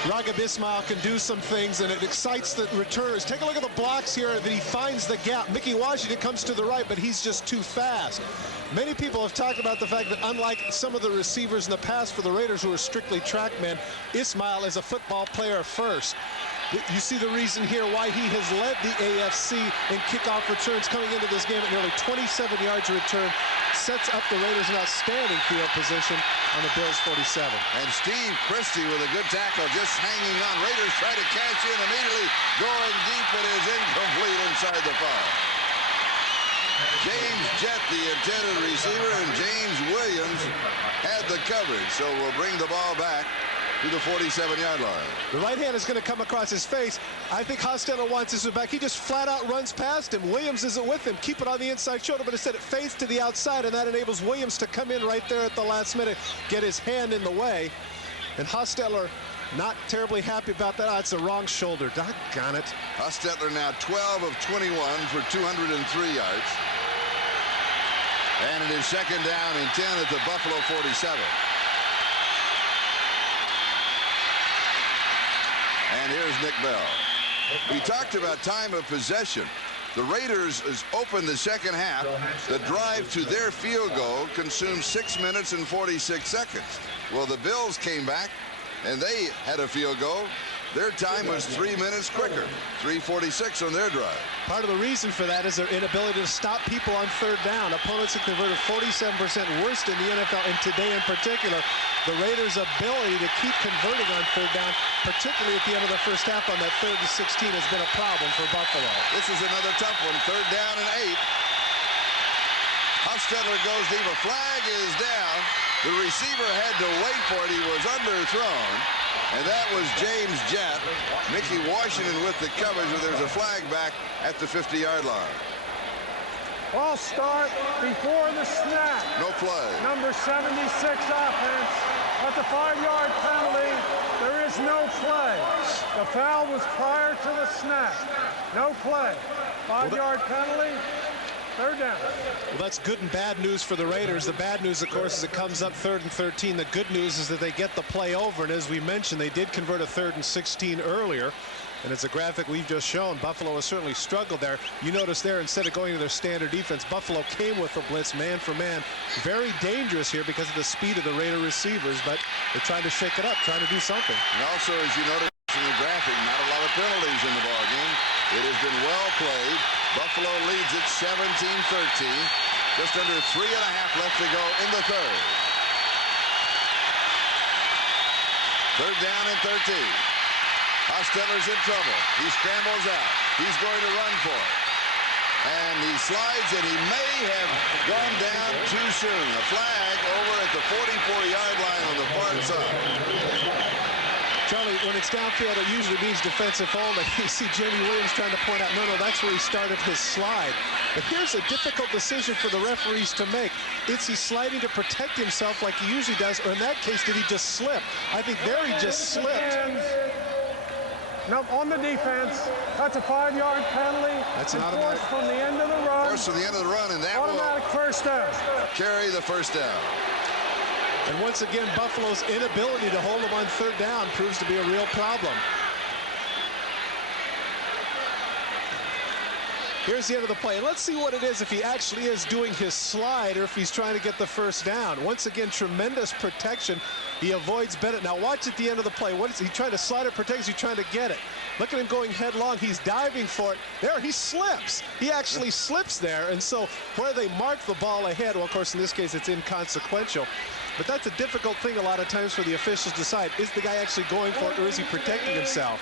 Ragib Ismail can do some things, and it excites the returners. Take a look at the blocks here that he finds the gap. Mickey Washington comes to the right, but he's just too fast. Many people have talked about the fact that unlike some of the receivers in the past for the Raiders who are strictly track men, Ismail is a football player first. You see the reason here why he has led the AFC in kickoff returns coming into this game at nearly 27 yards a return. Sets up the Raiders an outstanding field position on the Bills' 47. And Steve Christie with a good tackle, just hanging on. Raiders try to cash in immediately, going deep. It is incomplete inside the 5. James Jett, the intended receiver, and James Williams had the coverage. So we'll bring the ball back to the 47-yard line. The right hand is going to come across his face. I think Hostetler wants this back. He just flat out runs past him. Williams isn't with him. Keep it on the inside shoulder, but instead it fades to the outside, and that enables Williams to come in right there at the last minute, get his hand in the way. And Hostetler not terribly happy about that. Oh, it's the wrong shoulder. Doggone it. Hostetler now 12 of 21 for 203 yards. And it is second down and 10 at the Buffalo 47. And here's Nick Bell. We talked about time of possession. The Raiders has opened the second half. The drive to their field goal consumed 6 minutes and 46 seconds. Well, the Bills came back, and they had a field goal. Their time was 3 minutes quicker, 3:46 on their drive. Part of the reason for that is their inability to stop people on third down. Opponents have converted 47%, worst in the NFL, and today in particular, the Raiders' ability to keep converting on third down, particularly at the end of the first half on that 3rd and 16, has been a problem for Buffalo. This is another tough one, 3rd down and 8. Hostetler goes deep. A flag is down. The receiver had to wait for it. He was underthrown. And that was James Jett. Mickey Washington with the coverage, but there's a flag back at the 50-yard line. Ball start before the snap. No play. Number 76 offense. At the 5-yard penalty, there is no play. The foul was prior to the snap. No play. 5-yard penalty. 3rd down. Well, that's good and bad news for the Raiders. The bad news, of course, is it comes up 3rd and 13. The good news is that they get the play over. And as we mentioned, they did convert a 3rd and 16 earlier. And it's a graphic we've just shown. Buffalo has certainly struggled there. You notice there, instead of going to their standard defense, Buffalo came with the blitz man for man. Very dangerous here because of the speed of the Raider receivers, but they're trying to shake it up, trying to do something. And also, as you notice in the graphic, not a lot of penalties in the ballgame. It has been well played. Buffalo leads it 17-13. Just under 3.5 left to go in the 3rd. 3rd down and 13. Hostetler's in trouble. He scrambles out. He's going to run for it. And he slides, and he may have gone down too soon. A flag over at the 44-yard line on the far side. Charlie, when it's downfield, it usually means defensive holding. You see Jamie Williams trying to point out, no, that's where he started his slide. But here's a difficult decision for the referees to make. Is he sliding to protect himself like he usually does, or in that case, did he just slip? I think there he just slipped. No, on the defense. That's a 5-yard penalty. That's an automatic from the end of the run. Force from the end of the run, and that automatic will 1st down. Carry the 1st down. And once again, Buffalo's inability to hold them on 3rd down proves to be a real problem. Here's the end of the play. And let's see what it is, if he actually is doing his slide or if he's trying to get the first down. Once again, tremendous protection. He avoids Bennett. Now watch at the end of the play. What is he trying to slide or protect? Is he trying to get it? Look at him going headlong. He's diving for it. There, he slips. He actually slips there. And so where they mark the ball ahead, well, of course, in this case, it's inconsequential. But that's a difficult thing a lot of times for the officials to decide. Is the guy actually going for it, or is he protecting himself?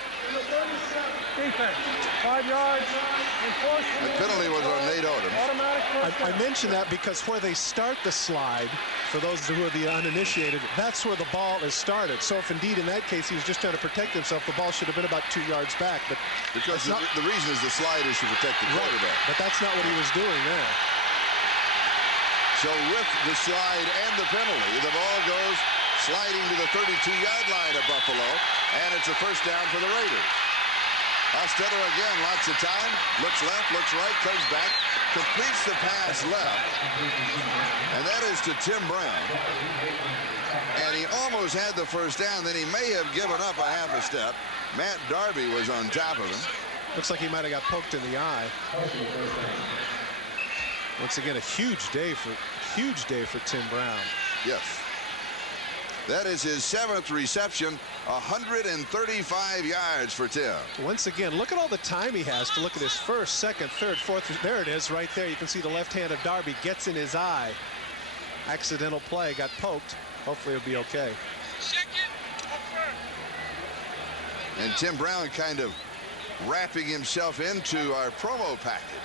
Defense, 5 yards. The penalty was on Nate Odom. I mention that because where they start the slide, for those who are the uninitiated, that's where the ball is started. So if indeed in that case he was just trying to protect himself, the ball should have been about 2 yards back. But because the reason is the slide is to protect the quarterback. Right, but that's not what he was doing there. So with the slide and the penalty, the ball goes sliding to the 32-yard line of Buffalo, and it's a first down for the Raiders. Hostetler again, lots of time, looks left, looks right, comes back, completes the pass left, and that is to Tim Brown. And he almost had the first down, then he may have given up a half a step. Matt Darby was on top of him. Looks like he might have got poked in the eye. Once again, a huge day for Tim Brown. Yes. That is his 7th reception, 135 yards for Tim. Once again, look at all the time he has to look at his first, second, third, fourth. There it is right there. You can see the left hand of Darby gets in his eye. Accidental play, got poked. Hopefully it'll be okay. And Tim Brown kind of wrapping himself into our promo package.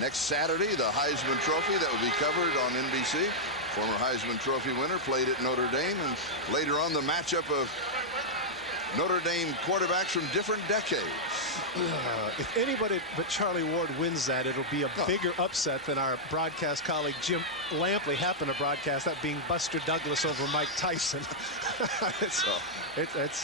Next Saturday, the Heisman Trophy that will be covered on NBC. Former Heisman Trophy winner played at Notre Dame, and later on the matchup of Notre Dame quarterbacks from different decades. If anybody but Charlie Ward wins that, it'll be a bigger upset than our broadcast colleague Jim Lampley happened to broadcast, that being Buster Douglas over Mike Tyson. It's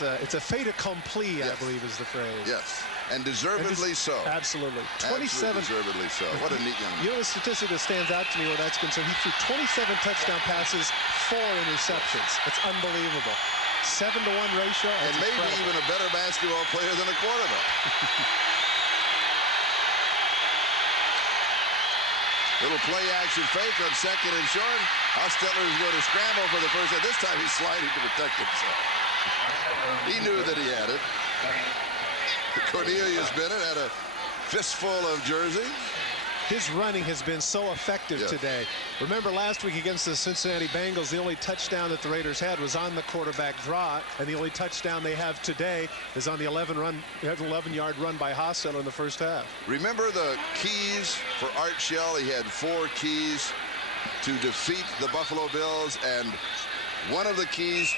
a fait accompli, yes. I believe is the phrase. Yes, and deservedly so. Absolutely. 27. Absolutely deservedly so. What a neat young man. You know the statistic that stands out to me where that's concerned? He threw 27 touchdown passes, 4 interceptions. It's unbelievable. 7-to-1 ratio. And maybe incredible. Even a better basketball player than a quarterback. Little play action fake on second and short. Hostetler is going to scramble for the first time. This time he's sliding to protect himself. He knew that he had it. Cornelius Bennett had a fistful of jersey. His running has been so effective today. Remember last week against the Cincinnati Bengals, the only touchdown that the Raiders had was on the quarterback draw, and the only touchdown they have today is on the 11-yard run by Hostetler in the first half. Remember the keys for Art Shell? He had 4 keys to defeat the Buffalo Bills, and one of the keys,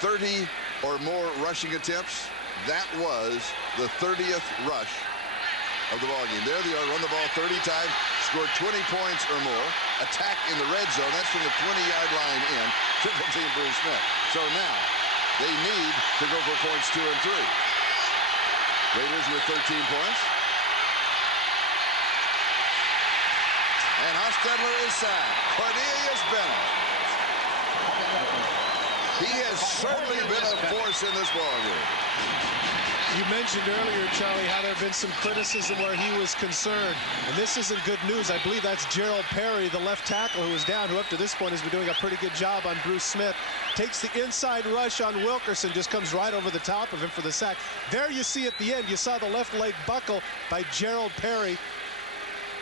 30 or more rushing attempts. That was the 30th rush of the ball game. There they are, run the ball 30 times, scored 20 points or more, attack in the red zone. That's from the 20-yard line in, triple team Bruce Smith. So now they need to go for points 2 and 3. Raiders with 13 points. And Hostetler is sacked. Cornelius Bennett. He has certainly been a force in this ball game. You mentioned earlier, Charlie, how there have been some criticism where he was concerned. And this isn't good news. I believe that's Gerald Perry, the left tackle, who was down, who up to this point has been doing a pretty good job on Bruce Smith. Takes the inside rush on Wilkerson, just comes right over the top of him for the sack. There you see at the end, you saw the left leg buckle by Gerald Perry.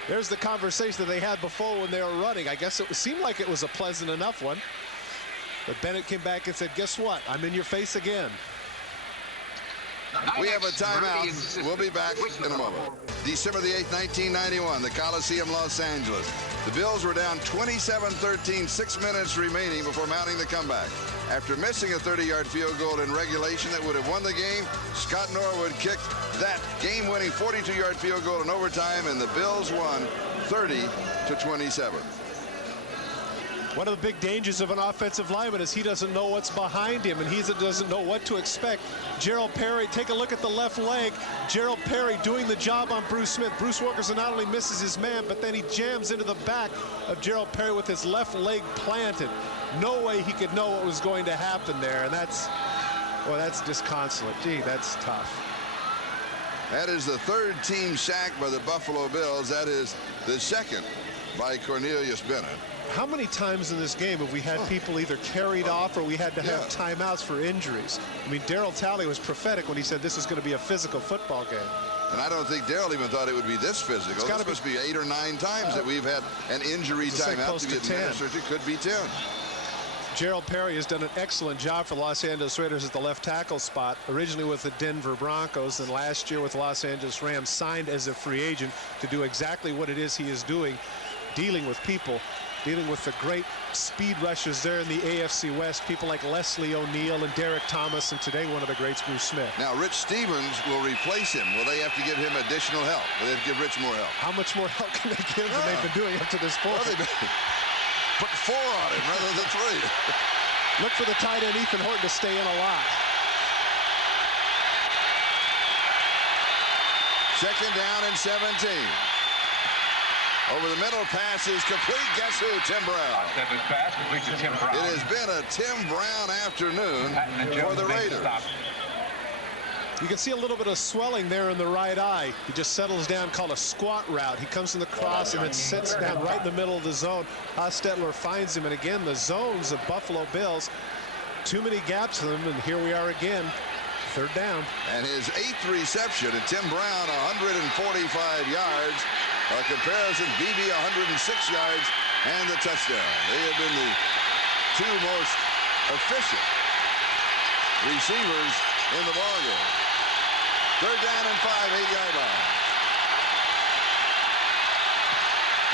There's the conversation that they had before when they were running. I guess it seemed like it was a pleasant enough one. But Bennett came back and said, guess what? I'm in your face again. We have a timeout. We'll be back in a moment. December the 8th, 1991, the Coliseum, Los Angeles. The Bills were down 27-13, 6 minutes remaining before mounting the comeback. After missing a 30-yard field goal in regulation that would have won the game, Scott Norwood kicked that game-winning 42-yard field goal in overtime, and the Bills won 30-27. One of the big dangers of an offensive lineman is he doesn't know what's behind him, and he doesn't know what to expect. Gerald Perry, take a look at the left leg. Gerald Perry doing the job on Bruce Smith. Bruce Wilkerson not only misses his man, but then he jams into the back of Gerald Perry with his left leg planted. No way he could know what was going to happen there, and that's disconsolate. Gee, that's tough. That is the third team sack by the Buffalo Bills. That is the second by Cornelius Bennett. How many times in this game have we had people either carried off or we had to have timeouts for injuries? I mean, Darryl Talley was prophetic when he said this is going to be a physical football game. And I don't think Darryl even thought it would be this physical. This must be 8 or 9 times that we've had an injury timeout to be administered. It could be 10. Gerald Perry has done an excellent job for the Los Angeles Raiders at the left tackle spot, originally with the Denver Broncos, and last year with the Los Angeles Rams, signed as a free agent to do exactly what it is he is doing, dealing with people, dealing with the great speed rushers there in the AFC West, people like Leslie O'Neal and Derek Thomas, and today one of the greats, Bruce Smith. Now, Rich Stevens will replace him. Will they have to give him additional help? Will they have to give Rich more help? How much more help can they give than they've been doing up to this point? Well, put 4 on him rather than 3. Look for the tight end Ethan Horton to stay in a lot. Second down and 17. Over the middle, pass is complete. Guess who? Tim Brown. Pass complete to Tim Brown. It has been a Tim Brown afternoon for the Raiders. You can see a little bit of swelling there in the right eye. He just settles down, called a squat route. He comes in the cross and then sits down right in the middle of the zone. Hostetler finds him, and again, the zones of Buffalo Bills, too many gaps in them, and here we are again, third down. And his 8th reception, and Tim Brown 145 yards. A comparison, BB 106 yards and the touchdown. They have been the 2 most efficient receivers in the ballgame. Third down and 5, 8-yard line.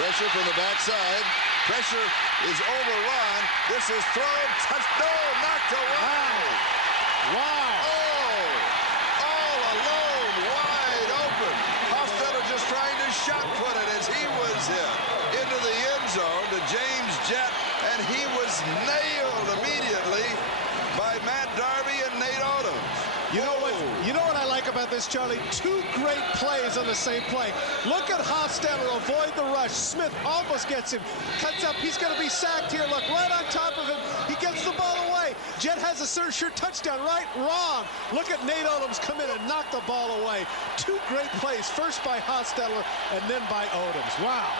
Pressure from the backside. Pressure is overrun. This is thrown. Touchdown. Knocked away. Wow. Oh, all alone, wide open. Hostetler just trying to shot put it as he was hit into the end zone to James Jett, and he was nailed immediately by Matt Darby and Nate Odoms. You know what I like about this, Charlie? 2 great plays on the same play. Look at Hostetler avoid the rush. Smith almost gets him. Cuts up. He's going to be sacked here. Look, right on top of him. He gets the ball away. Jett has a sure touchdown, right? Wrong. Look at Nate Odoms come in and knock the ball away. 2 great plays. First by Hostetler and then by Odoms. Wow.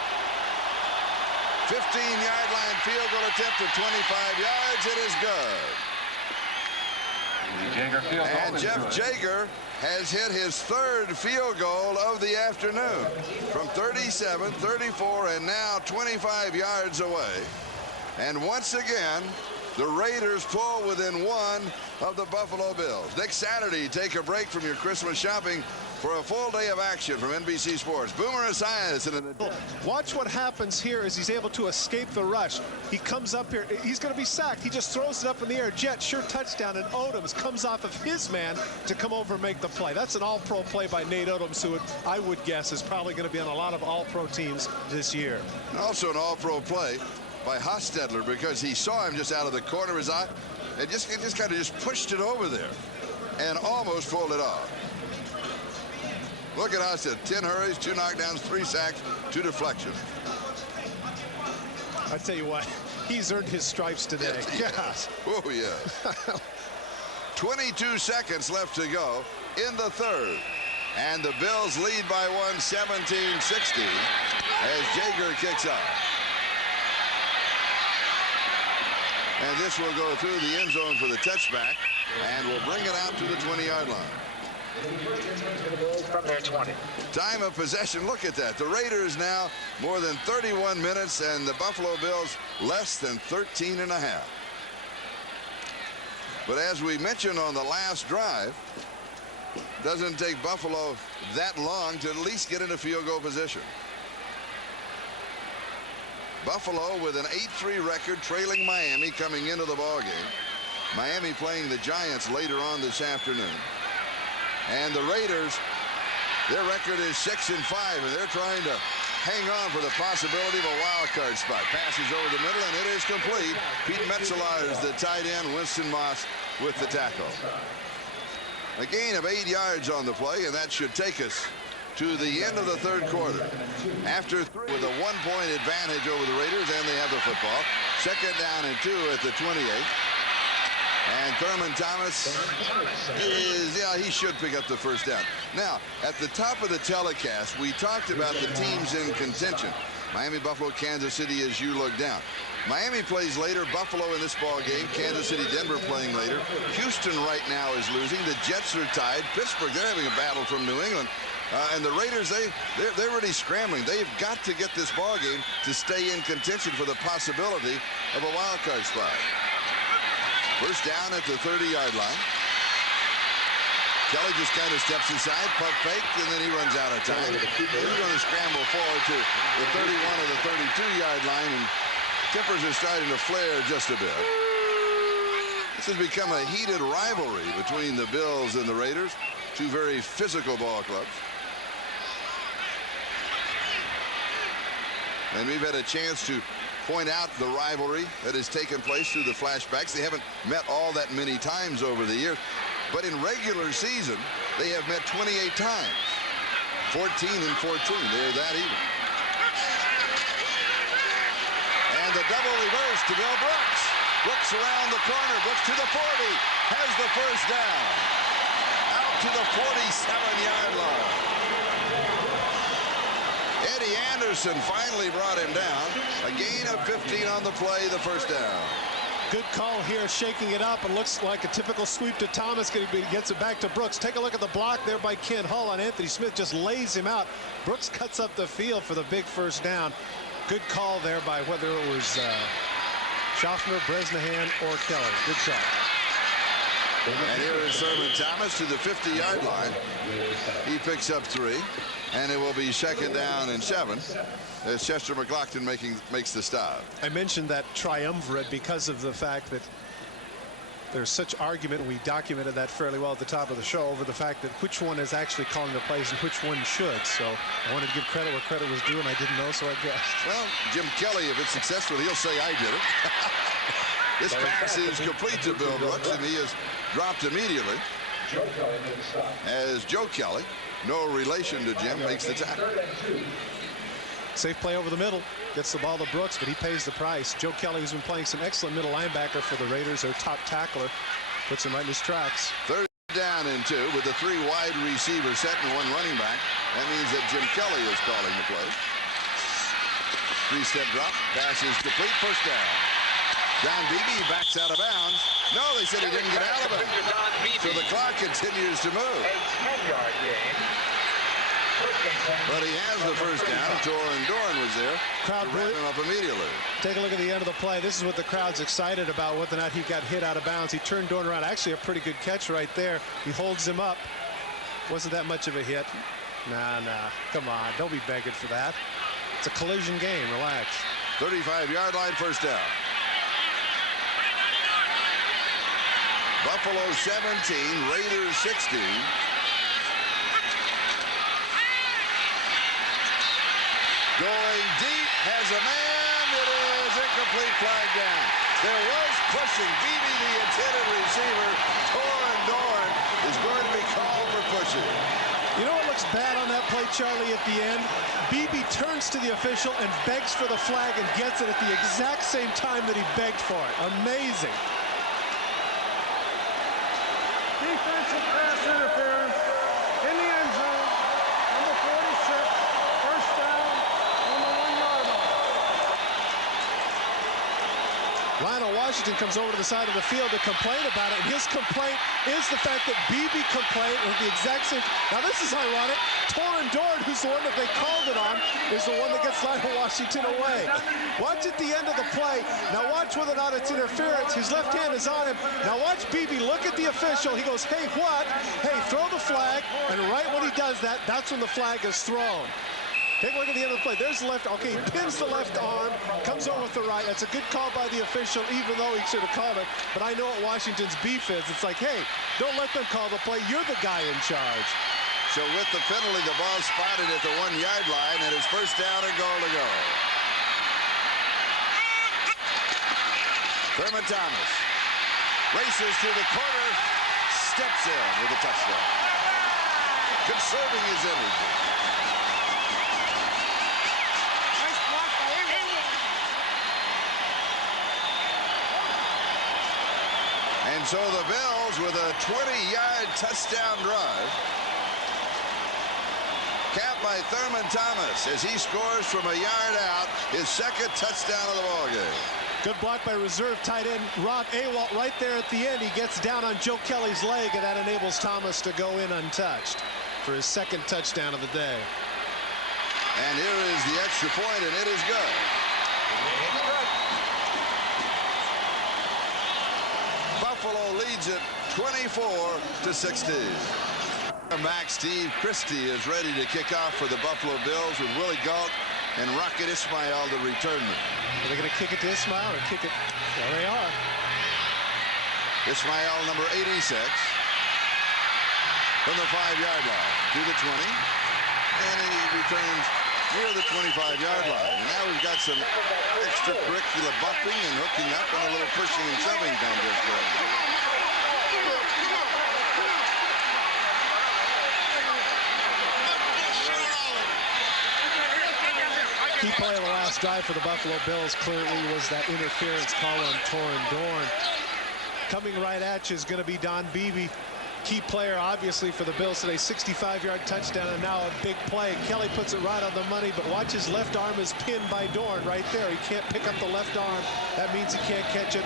15-yard line field goal attempt at 25 yards. It is good. And Jeff Jager has hit his 3rd field goal of the afternoon from 37, 34, and now 25 yards away. And once again, the Raiders pull within 1 of the Buffalo Bills. Next Saturday, take a break from your Christmas shopping for a full day of action from NBC Sports. Boomer Esiason. Watch what happens here as he's able to escape the rush. He comes up here. He's going to be sacked. He just throws it up in the air. Jett, sure touchdown, and Odoms comes off of his man to come over and make the play. That's an all-pro play by Nate Odoms, who I would guess is probably going to be on a lot of all-pro teams this year. And also an all-pro play by Hostetler, because he saw him just out of the corner of his eye and just kind of pushed it over there and almost pulled it off. Look at Hostetler. 10 hurries, 2 knockdowns, 3 sacks, 2 deflections. I tell you what, he's earned his stripes today. Yes. Oh, yeah. 22 seconds left to go in the 3rd. And the Bills lead by 1, 17-60, as Jager kicks off. And this will go through the end zone for the touchback, and will bring it out to the 20-yard line. From their 20. Time of possession, look at that. The Raiders now more than 31 minutes, and the Buffalo Bills less than 13 and a half. But as we mentioned on the last drive, doesn't take Buffalo that long to at least get into field goal position. Buffalo with an 8-3 record, trailing Miami coming into the ballgame. Miami playing the Giants later on this afternoon. And the Raiders, their record is 6-5, and they're trying to hang on for the possibility of a wild card spot. Passes over the middle, and it is complete. Pete Metzeler is the tight end. Winston Moss with the tackle. A gain of 8 yards on the play, and that should take us to the end of the 3rd quarter. After 3, with a 1-point advantage over the Raiders, and they have the football. 2nd down and 2 at the 28. And Thurman Thomas is, he should pick up the first down. Now, at the top of the telecast, we talked about the teams in contention. Miami, Buffalo, Kansas City as you look down. Miami plays later. Buffalo in this ball game. Kansas City, Denver playing later. Houston right now is losing. The Jets are tied. Pittsburgh, they're having a battle from New England. And the Raiders, they're really scrambling. They've got to get this ball game to stay in contention for the possibility of a wild card spot. First down at the 30-yard line. Kelly just kind of steps aside, pump fake, and then he runs out of time. He's going to scramble forward to the 31 or the 32-yard line, and tempers are starting to flare just a bit. This has become a heated rivalry between the Bills and the Raiders, two very physical ball clubs. And we've had a chance to point out the rivalry that has taken place through the flashbacks. They haven't met all that many times over the years. But in regular season, they have met 28 times. 14 and 14. They're that even. And the double reverse to Bill Brooks. Brooks around the corner. Brooks to the 40. Has the first down. Out to the 47-yard line. Eddie Anderson finally brought him down. A gain of 15 on the play, the first down. Good call here, shaking it up, and looks like a typical sweep to Thomas. Gets it back to Brooks. Take a look at the block there by Kent Hull on Anthony Smith. Just lays him out. Brooks cuts up the field for the big first down. Good call there by whether it was Schaffner, Bresnahan, or Kelly. Good shot. And here is Thurman Thomas to the 50-yard line. He picks up 3, and it will be second down and 7 as Chester McLaughlin makes the stop. I mentioned that triumvirate because of the fact that there's such argument. We documented that fairly well at the top of the show over the fact that which one is actually calling the plays and which one should. So I wanted to give credit where credit was due, and I didn't know, so I guessed. Well, Jim Kelly, if it's successful, he'll say I did it. This pass is complete to Bill Brooks, and he is dropped immediately as Joe Kelly, no relation to Jim, makes the tackle. Safe play over the middle. Gets the ball to Brooks, but he pays the price. Joe Kelly, who's been playing some excellent middle linebacker for the Raiders, their top tackler, puts him right in his tracks. Third down and 2 with the 3 wide receivers set and 1 running back. That means that Jim Kelly is calling the play. 3-step drop. Pass is complete. First down. Don Beebe backs out of bounds. No, they said he didn't get out of it. So the clock continues to move. A 10-yard gain. But he has the first down. Torin Doran was there. Crowd to wrap him up immediately. Take a look at the end of the play. This is what the crowd's excited about, whether or not he got hit out of bounds. He turned Doran around. Actually, a pretty good catch right there. He holds him up. Wasn't that much of a hit. Nah. Come on. Don't be begging for that. It's a collision game. Relax. 35-yard line, first down. Buffalo 17, Raiders 16. Going deep, has a man. It is incomplete, flag down. There was pushing. Beebe, the intended receiver. Torin Doran is going to be called for pushing. You know what looks bad on that play, Charlie, at the end? Beebe turns to the official and begs for the flag and gets it at the exact same time that he begged for it. Amazing. Defensive pass interference in the end zone. Number 46, first down on the 1-yard line. Lionel Washington comes over to the side of the field to complain about it, and his complaint is the fact that Beebe complained at the exact same. Now this is ironic. Torin Doran, who's the one that they called it on, is the one that gets Lionel Washington away. Watch at the end of the play. Now watch whether or not it's interference. His left hand is on him. Now watch Beebe look at the official. He goes, hey, what? Hey, throw the flag. And right when he does that, that's when the flag is thrown. Take a look at the end of the play. There's the left. Okay, he pins the left arm, comes over with the right. That's a good call by the official, even though he should have called it. But I know what Washington's beef is. It's like, hey, don't let them call the play. You're the guy in charge. So with the penalty, the ball spotted at the 1-yard line, and it's first down and goal to go. Thurman Thomas races to the corner, steps in with a touchdown. Conserving his energy. And And so the Bills with a 20-yard touchdown drive, capped by Thurman Thomas as he scores from a yard out, his second touchdown of the ballgame. Good block by reserve tight end Rob Awalt right there at the end. He gets down on Joe Kelly's leg, and that enables Thomas to go in untouched for his second touchdown of the day. And here is the extra point, and it is good. Buffalo leads it 24-16. Back Steve Christie is ready to kick off for the Buffalo Bills with Willie Gault and Rocket Ismail, the returnman. Are they going to kick it to Ismail or kick it? There they are. Ismail, number 86, from the 5-yard line to the 20, and he returns near the 25-yard line. And now we've got some extracurricular bumping and hooking up and a little pushing and shoving contest going on. Key play of the last drive for the Buffalo Bills clearly was that interference call on Torrin Dorn. Coming right at you is going to be Don Beebe. Key player, obviously, for the Bills today. 65-yard touchdown, and now a big play. Kelly puts it right on the money, but watch his left arm is pinned by Dorn right there. He can't pick up the left arm. That means he can't catch it.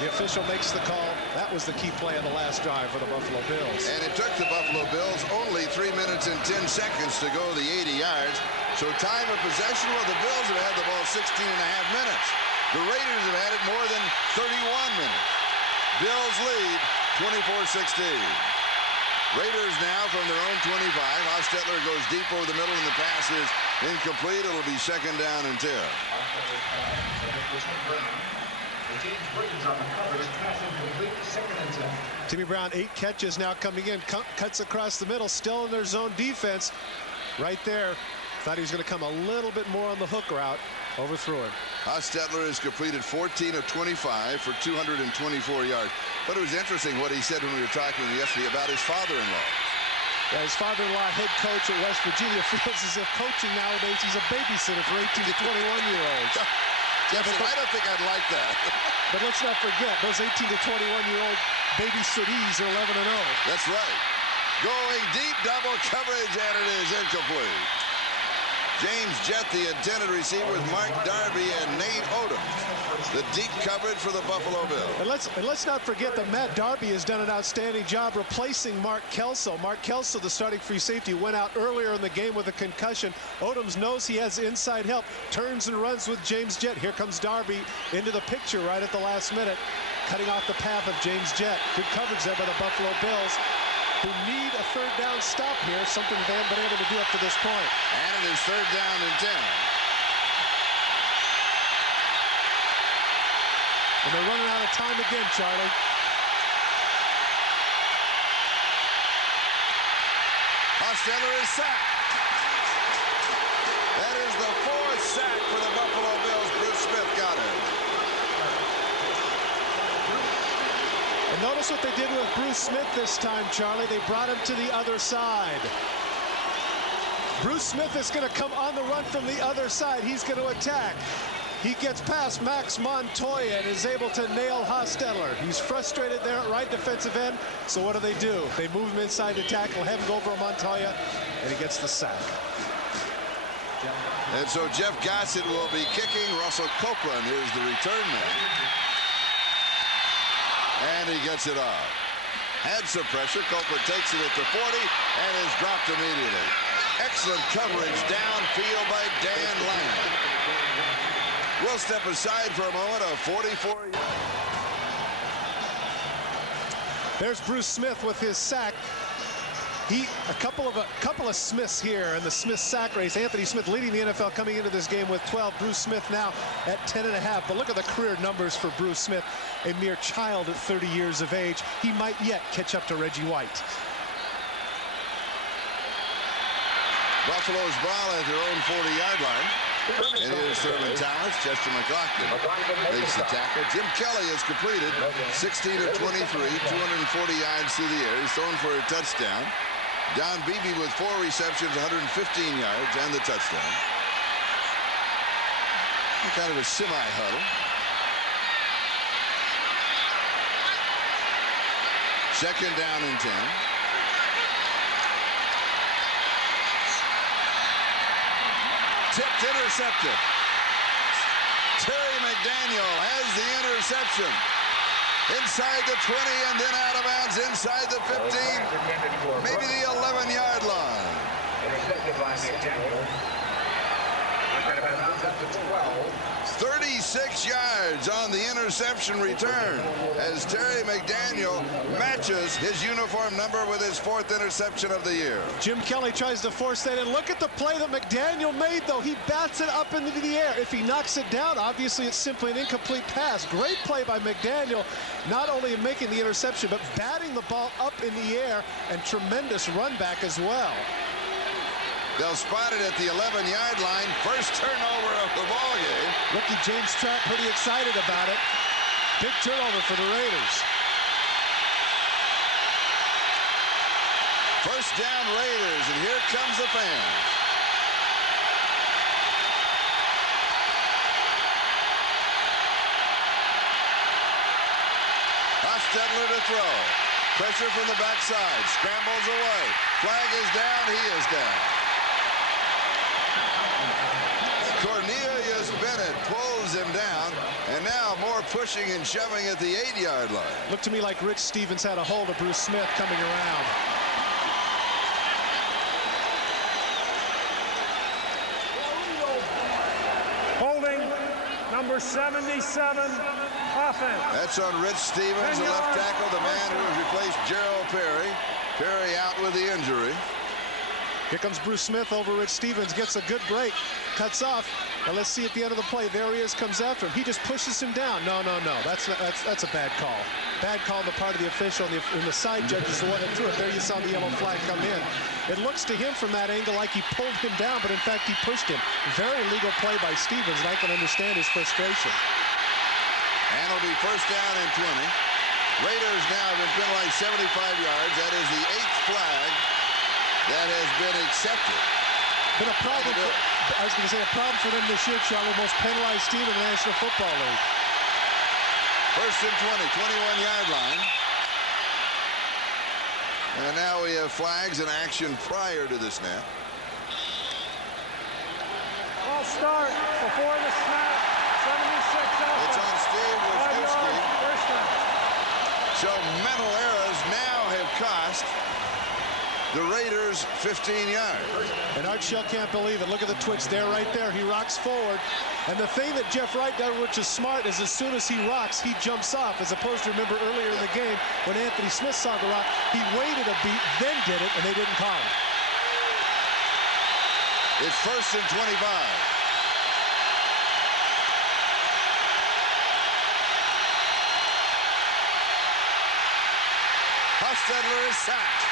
The official makes the call. That was the key play of the last drive for the Buffalo Bills. And it took the Buffalo Bills only 3 minutes and 10 seconds to go the 80 yards. So time of possession, well, the Bills have had the ball 16 and a half minutes. The Raiders have had it more than 31 minutes. Bills lead 24-16. Raiders now from their own 25. Hostetler goes deep over the middle, and the pass is incomplete. It'll be second down and 10. Timmy Brown, 8 catches now coming in. Cuts across the middle, still in their zone defense. Right there. Thought he was going to come a little bit more on the hook route. Overthrew him. Hostetler has completed 14 of 25 for 224 yards. But it was interesting what he said when we were talking yesterday about his father-in-law. Yeah, his father-in-law, head coach at West Virginia, feels as if coaching nowadays he's a babysitter for 18 to 21-year-olds. Jefferson, I don't think I'd like that. But let's not forget, those 18 to 21-year-old babysittees are 11-0. That's right. Going deep, double coverage, and it is incomplete. James Jett, the intended receiver, with Mark Darby and Nate Odom. The deep coverage for the Buffalo Bills. And let's not forget that Matt Darby has done an outstanding job replacing Mark Kelso. Mark Kelso, the starting free safety, went out earlier in the game with a concussion. Odom knows he has inside help, turns and runs with James Jett. Here comes Darby into the picture right at the last minute, cutting off the path of James Jett. Good coverage there by the Buffalo Bills, who need a third down stop here, something they haven't been able to do up to this point. And it is third down and 10. And they're running out of time again, Charlie. Hostetler is sacked. That is the 4th sack for the Buffalo Bills. Bruce Smith got it. And notice what they did with Bruce Smith this time, Charlie. They brought him to the other side. Bruce Smith is going to come on the run from the other side. He's going to attack. He gets past Max Montoya and is able to nail Hostetler. He's frustrated there at right defensive end. So what do? They move him inside to tackle, have him go over Montoya, and he gets the sack. And so Jeff Gossett will be kicking. Russell Copeland is the return man. And he gets it off. Had some pressure. Copeland takes it at the 40 and is dropped immediately. Excellent coverage downfield by Dan Lang. We'll step aside for a moment. A 44. There's Bruce Smith with his sack. A couple of Smiths here in the Smith sack race. Anthony Smith leading the NFL coming into this game with 12. Bruce Smith now at 10.5. But look at the career numbers for Bruce Smith, a mere child at 30 years of age. He might yet catch up to Reggie White. Buffalo's ball at their own 40-yard line. And here's Thurman Thomas. Chester McLaughlin makes the tackle. Jim Kelly has completed 16 of 23, 240 yards through the air. He's thrown for a touchdown. Don Beebe with 4 receptions, 115 yards, and the touchdown. Kind of a semi-huddle. Second down and 10. Tipped, intercepted. Terry McDaniel has the interception. Inside the 20 and then out of bounds inside the 15. Maybe the 11-yard line. Intercepted by McDaniel. 36 yards on the interception return as Terry McDaniel matches his uniform number with his 4th interception of the year. Jim Kelly tries to force that in. Look at the play that McDaniel made, though. He bats it up into the air. If he knocks it down, obviously it's simply an incomplete pass. Great play by McDaniel, not only in making the interception, but batting the ball up in the air, and tremendous run back as well. They'll spot it at the 11-yard line. First turnover of the ball game. Rookie James Trapp pretty excited about it. Big turnover for the Raiders. First down Raiders, and here comes the fans. Hostetler to throw. Pressure from the backside. Scrambles away. Flag is down. He is down. Cornelius Bennett pulls him down, and now more pushing and shoving at the 8-yard line. Looked to me like Rich Stevens had a hold of Bruce Smith coming around. Holding number 77, offense. That's on Rich Stevens, the left tackle, the man who has replaced Gerald Perry. Perry out with the injury. Here comes Bruce Smith over Rich Stevens, gets a good break, cuts off. Now let's see at the end of the play. There he is, comes after him. He just pushes him down. No. That's a bad call. Bad call on the part of the official, and the side judge is the one that threw it. There you saw the yellow flag come in. It looks to him from that angle like he pulled him down, but in fact he pushed him. Very legal play by Stevens, and I can understand his frustration. And it'll be first down and 20. Raiders now have been penalized 75 yards. That is the 8th flag that has been accepted. Been a problem. I was going to say a problem for them this year, Charlie. Most penalized team in the National Football League. First and 20, 21-yard line. And now we have flags in action prior to the snap. Ball start before the snap. 76 offense. It's on Steve Wisniewski. First down. So mental errors now have cost the Raiders 15 yards. And Art Shell can't believe it. Look at the twitch there, right there. He rocks forward. And the thing that Jeff Wright does, which is smart, is as soon as he rocks, he jumps off. As opposed to, remember, earlier in the game, when Anthony Smith saw the rock, he waited a beat, then did it, and they didn't call him. It's first and 25. Hostetler is sacked.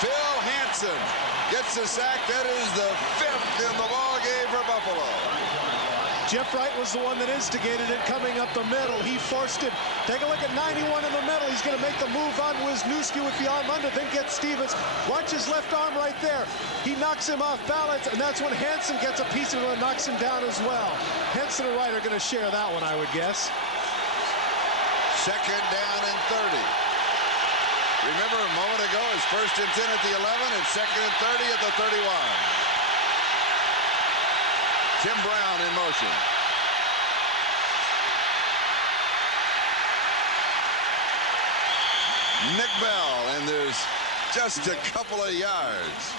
Phil Hansen gets a sack. That is the 5th in the ball game for Buffalo. Jeff Wright was the one that instigated it coming up the middle. He forced him. Take a look at 91 in the middle. He's going to make the move on Wisniewski with the arm under, then gets Stevens. Watch his left arm right there. He knocks him off balance, and that's when Hansen gets a piece of him and knocks him down as well. Hansen and Wright are going to share that one, I would guess. Second down and 30. Remember, a moment ago, it's first and 10 at the 11, and second and 30 at the 31. Tim Brown in motion. Nick Bell, and there's just a couple of yards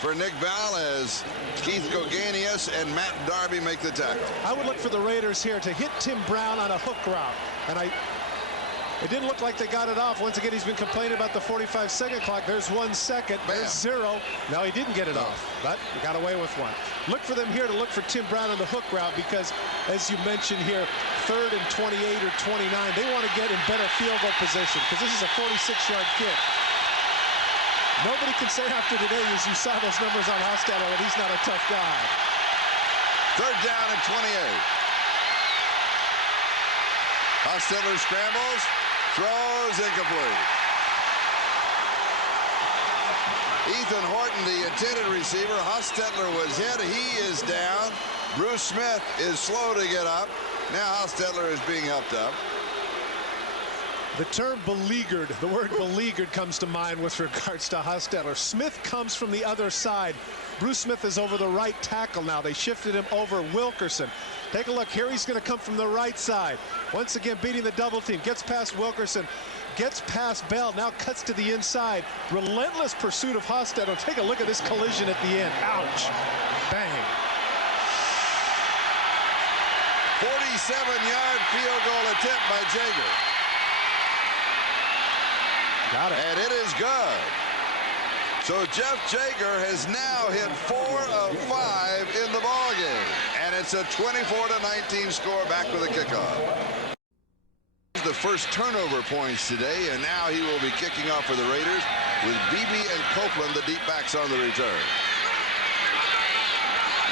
for Nick Bell as Keith Goganius and Matt Darby make the tackle. I would look for the Raiders here to hit Tim Brown on a hook route, and it didn't look like they got it off. Once again, he's been complaining about the 45-second clock. There's 1 second. There's 0. No, he didn't get it off, but he got away with one. Look for them here to look for Tim Brown on the hook route because, as you mentioned here, 3rd and 28 or 29, they want to get in better field goal position because this is a 46-yard kick. Nobody can say after today, as you saw those numbers on Hostetler, that he's not a tough guy. 3rd down and 28. Hostetler scrambles. Throws incomplete. Ethan Horton, the intended receiver. Hostetler was hit. He is down. Bruce Smith is slow to get up. Now Hostetler is being helped up. The term beleaguered, the word beleaguered comes to mind with regards to Hostetler. Smith comes from the other side. Bruce Smith is over the right tackle now. They shifted him over Wilkerson. Take a look here. He's going to come from the right side. Once again beating the double team. Gets past Wilkerson. Gets past Bell. Now cuts to the inside. Relentless pursuit of Hostetler. Take a look at this collision at the end. Ouch. Bang. 47-yard field goal attempt by Jaeger. Got it. And it is good. So Jeff Jaeger has now hit 4 of 5 in the ballgame. And it's a 24-19 score back with a kickoff. The first turnover points today, and now he will be kicking off for the Raiders with Beebe and Copeland, the deep backs, on the return.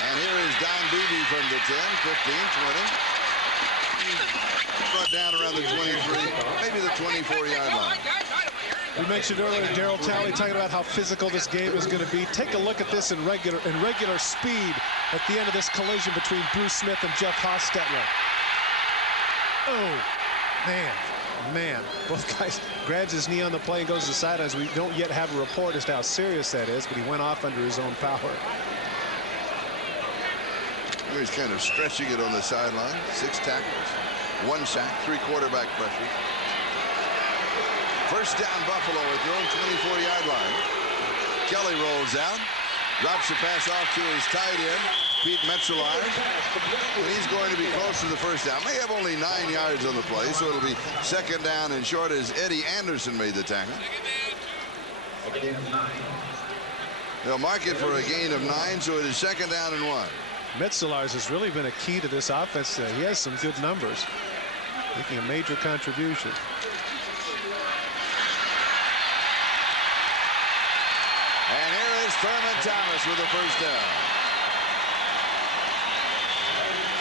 And here is Don Beebe from the 10, 15, 20. Brought down around the 23, maybe the 24-yard line. We mentioned earlier Darryl Talley talking about how physical this game is going to be. Take a look at this in regular speed at the end of this collision between Bruce Smith and Jeff Hostetler. Oh, man. Both guys grabs his knee on the play and goes to the sidelines. We don't yet have a report as to how serious that is, but he went off under his own power. He's kind of stretching it on the sideline. 6 tackles, 1 sack, 3 quarterback pressures. First down Buffalo at their own 24-yard line. Kelly rolls out, drops the pass off to his tight end, Pete Metzelaar, and he's going to be close to the first down. May have only 9 yards on the play, so it'll be second down and short as Eddie Anderson made the tackle. They'll mark it for a gain of 9, so it is second down and 1. Metzelaar has really been a key to this offense. He has some good numbers, making a major contribution. And here is Thurman Thomas with the first down.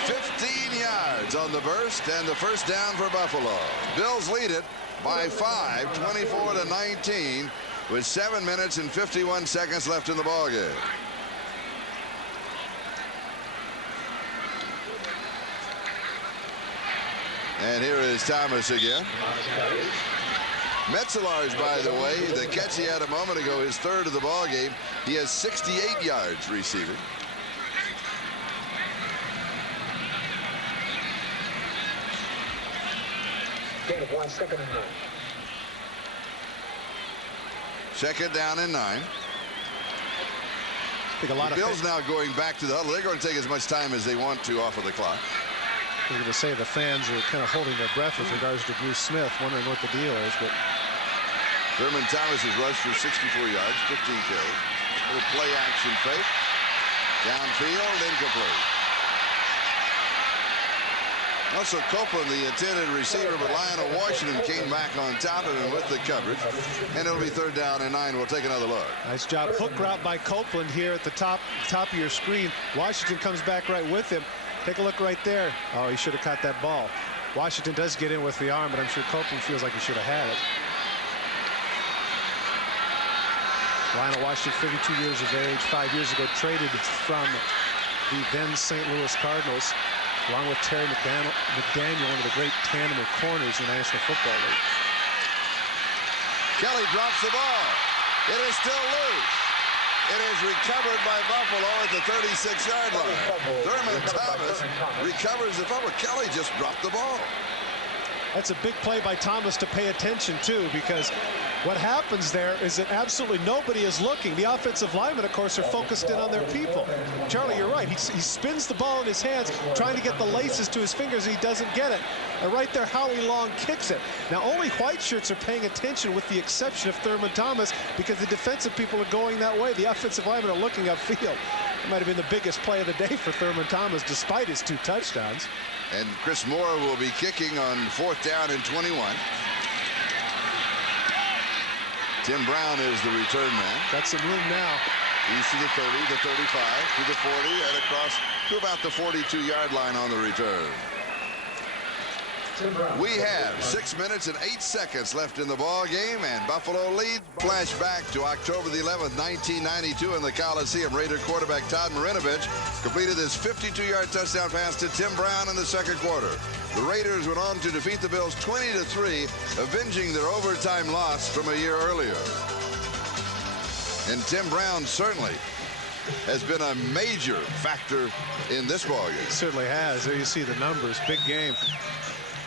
15 yards on the burst and the first down for Buffalo. Bills lead it by 5, 24-19, with 7 minutes and 51 seconds left in the ballgame. And here is Thomas again. Metzelaar's, by the way, the catch he had a moment ago, his third of the ball game. He has 68 yards receiving. Second down and 9. I think a lot the Bills now going back to the huddle. They're going to take as much time as they want to off of the clock. I was going to say the fans are kind of holding their breath with regards to Bruce Smith, wondering what the deal is. But Thurman Thomas has rushed for 64 yards, 15 carries. Little play action fake. Downfield, incomplete. Also Copeland, the intended receiver, but Lionel Washington came back on top of him with the coverage. And it'll be third down and 9. We'll take another look. Nice job. Hook route by Copeland here at the top of your screen. Washington comes back right with him. Take a look right there. Oh, he should have caught that ball. Washington does get in with the arm, but I'm sure Copeland feels like he should have had it. Lionel Washington, 32 years of age, 5 years ago traded from the then St. Louis Cardinals, along with Terry McDaniel, one of the great tandem of corners in the National Football League. Kelly drops the ball. It is still loose. It is recovered by Buffalo at the 36-yard line. Thurman Thomas recovers the fumble. Kelly just dropped the ball. That's a big play by Thomas to pay attention to, because what happens there is that absolutely nobody is looking. The offensive linemen, of course, are focused in on their people. Charlie, you're right. He spins the ball in his hands, trying to get the laces to his fingers, and he doesn't get it. And right there, Howie Long kicks it. Now, only white shirts are paying attention, with the exception of Thurman Thomas, because the defensive people are going that way. The offensive linemen are looking upfield. It might have been the biggest play of the day for Thurman Thomas, despite his 2 touchdowns. And Chris Moore will be kicking on 4th down and 21. Tim Brown is the return man. Got some room now. He's to the 30, the 35, to the 40, and across to about the 42-yard line on the return. We have 6 minutes and 8 seconds left in the ball game, and Buffalo leads. Flashback to October the 11th, 1992 in the Coliseum. Raider quarterback Todd Marinovich completed this 52-yard touchdown pass to Tim Brown in the second quarter. The Raiders went on to defeat the Bills 20-3, avenging their overtime loss from a year earlier. And Tim Brown certainly has been a major factor in this ballgame. Certainly has. There you see the numbers. Big game.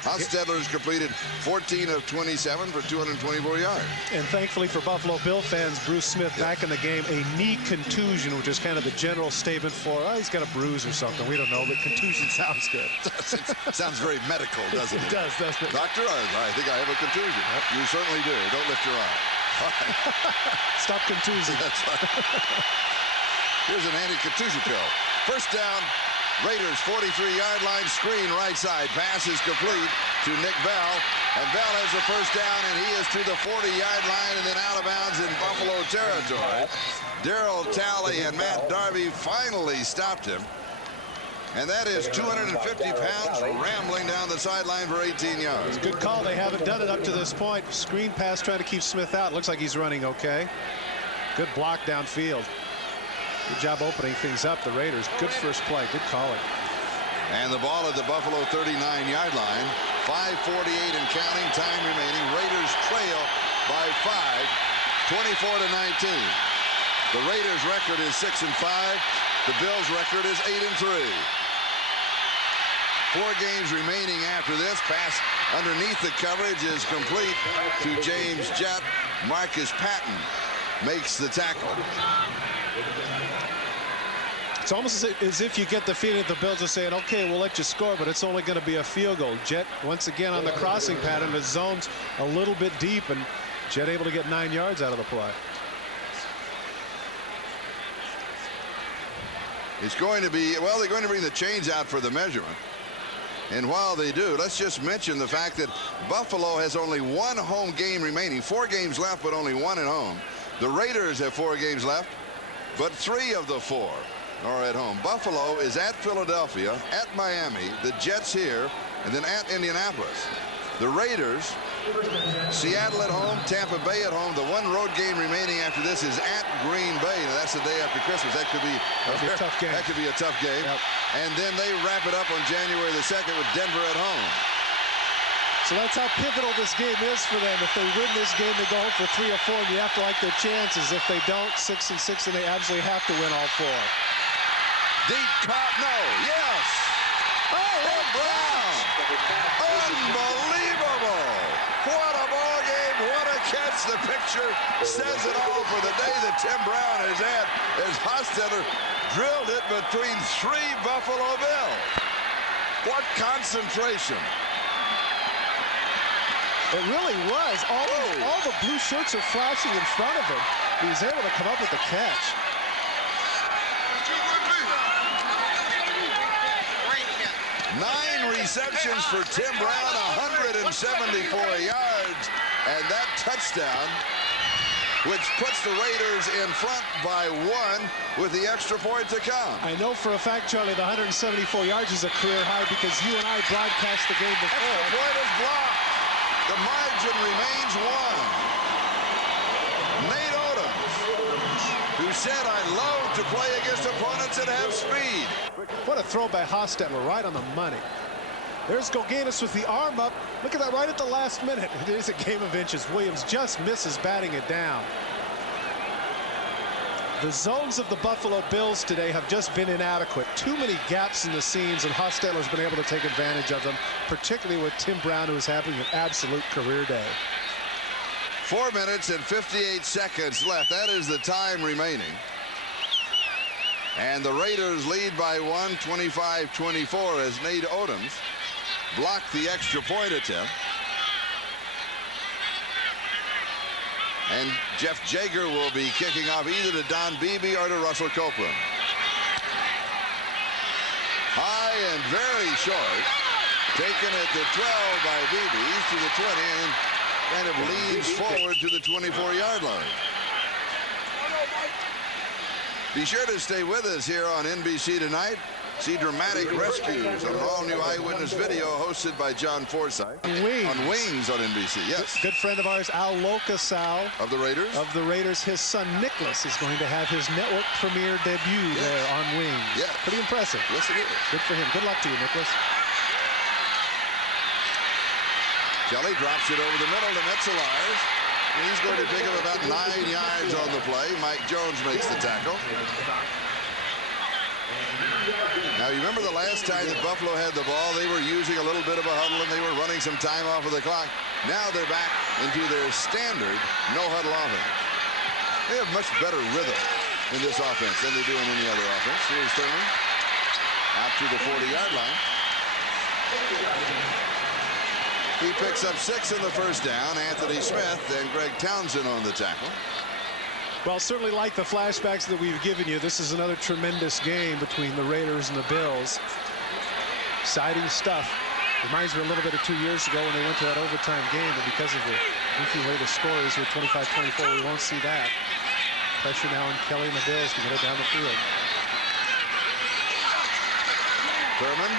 Hostetler's completed 14 of 27 for 224 yards. And thankfully for Buffalo Bill fans, Bruce Smith back in the game. A knee contusion, which is kind of the general statement for, he's got a bruise or something. We don't know, but contusion sounds good. Sounds very medical, doesn't it? It does, doesn't it? Doctor, I think I have a contusion. Yep. You certainly do. Don't lift your arm. All right. Stop contusing. That's right. Here's an anti-contusion pill. First down. Raiders 43-yard line, screen right side. Pass is complete to Nick Bell. And Bell has the first down, and he is to the 40-yard line and then out of bounds in Buffalo territory. Darryl Talley and Matt Darby finally stopped him. And that is 250 pounds rambling down the sideline for 18 yards. Good call. They haven't done it up to this point. Screen pass trying to keep Smith out. Looks like he's running okay. Good block downfield. Good job opening things up. The Raiders. Good first play. Good calling. And the ball at the Buffalo 39-yard line. 5:48 and counting. Time remaining. Raiders trail by 5. 24-19. The Raiders' record is 6-5. The Bills' record is 8-3. 4 games remaining after this. Pass underneath the coverage is complete to James Jett. Marcus Patton makes the tackle. It's almost as if you get the feeling that the Bills are saying, okay, we'll let you score, but it's only going to be a field goal. Jett once again on the crossing pattern. The zone's a little bit deep, and Jett able to get 9 yards out of the play. It's going to be, well, they're going to bring the chains out for the measurement. And while they do, let's just mention the fact that Buffalo has only 1 home game remaining. 4 games left, but only 1 at home. The Raiders have 4 games left, but 3 of the 4 are at home. Buffalo is at Philadelphia, at Miami, the Jets here, and then at Indianapolis. The Raiders, Seattle at home, Tampa Bay at home. The 1 road game remaining after this is at Green Bay. Now that's the day after Christmas. That could be a tough game. That could be a tough game. Yep. And then they wrap it up on January the 2nd with Denver at home. So that's how pivotal this game is for them. If they win this game, they go home for 3 or 4, and you have to like their chances. If they don't, 6-6, and they absolutely have to win all 4. Deep cut, no, yes. Oh, Brown. Unbelievable. What a ball game, what a catch. The picture says it all for the day that Tim Brown has had as Hostetler drilled it between 3 Buffalo Bills. What concentration. It really was. All the blue shirts are flashing in front of him. He was able to come up with the catch. 9 receptions for Tim Brown, 174 yards, and that touchdown, which puts the Raiders in front by 1 with the extra point to come. I know for a fact, Charlie, the 174 yards is a career high because you and I broadcast the game before. Extra point is blocked. The margin remains 1. Nate Odoms, who said, I love to play against opponents that have speed. What a throw by Hostetler, right on the money. There's Goganis with the arm up. Look at that right at the last minute. It is a game of inches. Williams just misses batting it down. The zones of the Buffalo Bills today have just been inadequate. Too many gaps in the seams, and Hostetler's been able to take advantage of them, particularly with Tim Brown, who is having an absolute career day. 4 minutes and 58 seconds left. That is the time remaining. And the Raiders lead by 1, 25-24, as Nate Odoms blocked the extra point attempt. And Jeff Jager will be kicking off either to Don Beebe or to Russell Copeland. High and very short. Taken at the 12 by Beebe. He's to the 20 and kind of leans forward to the 24-yard line. Be sure to stay with us here on NBC tonight See dramatic rescues on an all-new eyewitness video hosted by John Forsythe on Wings on NBC. Yes. Good friend of ours, Al Locasal. Of the Raiders? Of the Raiders. His son, Nicholas, is going to have his network premiere debut there on Wings. Yeah. Pretty impressive. Yes, it is. Good for him. Good luck to you, Nicholas. Kelly drops it over the middle to Metzelaars. He's going to pick up about 9 yards on the play. Mike Jones makes the tackle. Now, you remember the last time that Buffalo had the ball, they were using a little bit of a huddle and they were running some time off of the clock. Now they're back into their standard no-huddle offense. They have much better rhythm in this offense than they do in any other offense. Here's Thurman out to the 40-yard line. He picks up 6 in the first down. Anthony Smith and Greg Townsend on the tackle. Well, certainly like the flashbacks that we've given you, this is another tremendous game between the Raiders and the Bills. Exciting stuff. Reminds me a little bit of 2 years ago when they went to that overtime game, and because of the goofy way the score is here, 25-24, we won't see that. Pressure now on Kelly and the Bills to get it down the field. Thurman.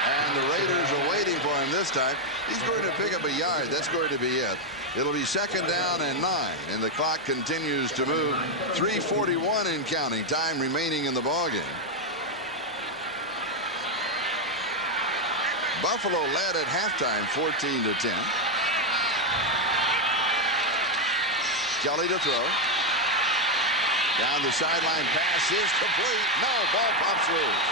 And the Raiders are waiting for him this time. He's going to pick up a yard. That's going to be it. It'll be 2nd down and 9. And the clock continues to move. 3:41 in counting. Time remaining in the ballgame. Buffalo led at halftime 14-10. Kelly to throw. Down the sideline pass is complete. No, ball pops loose.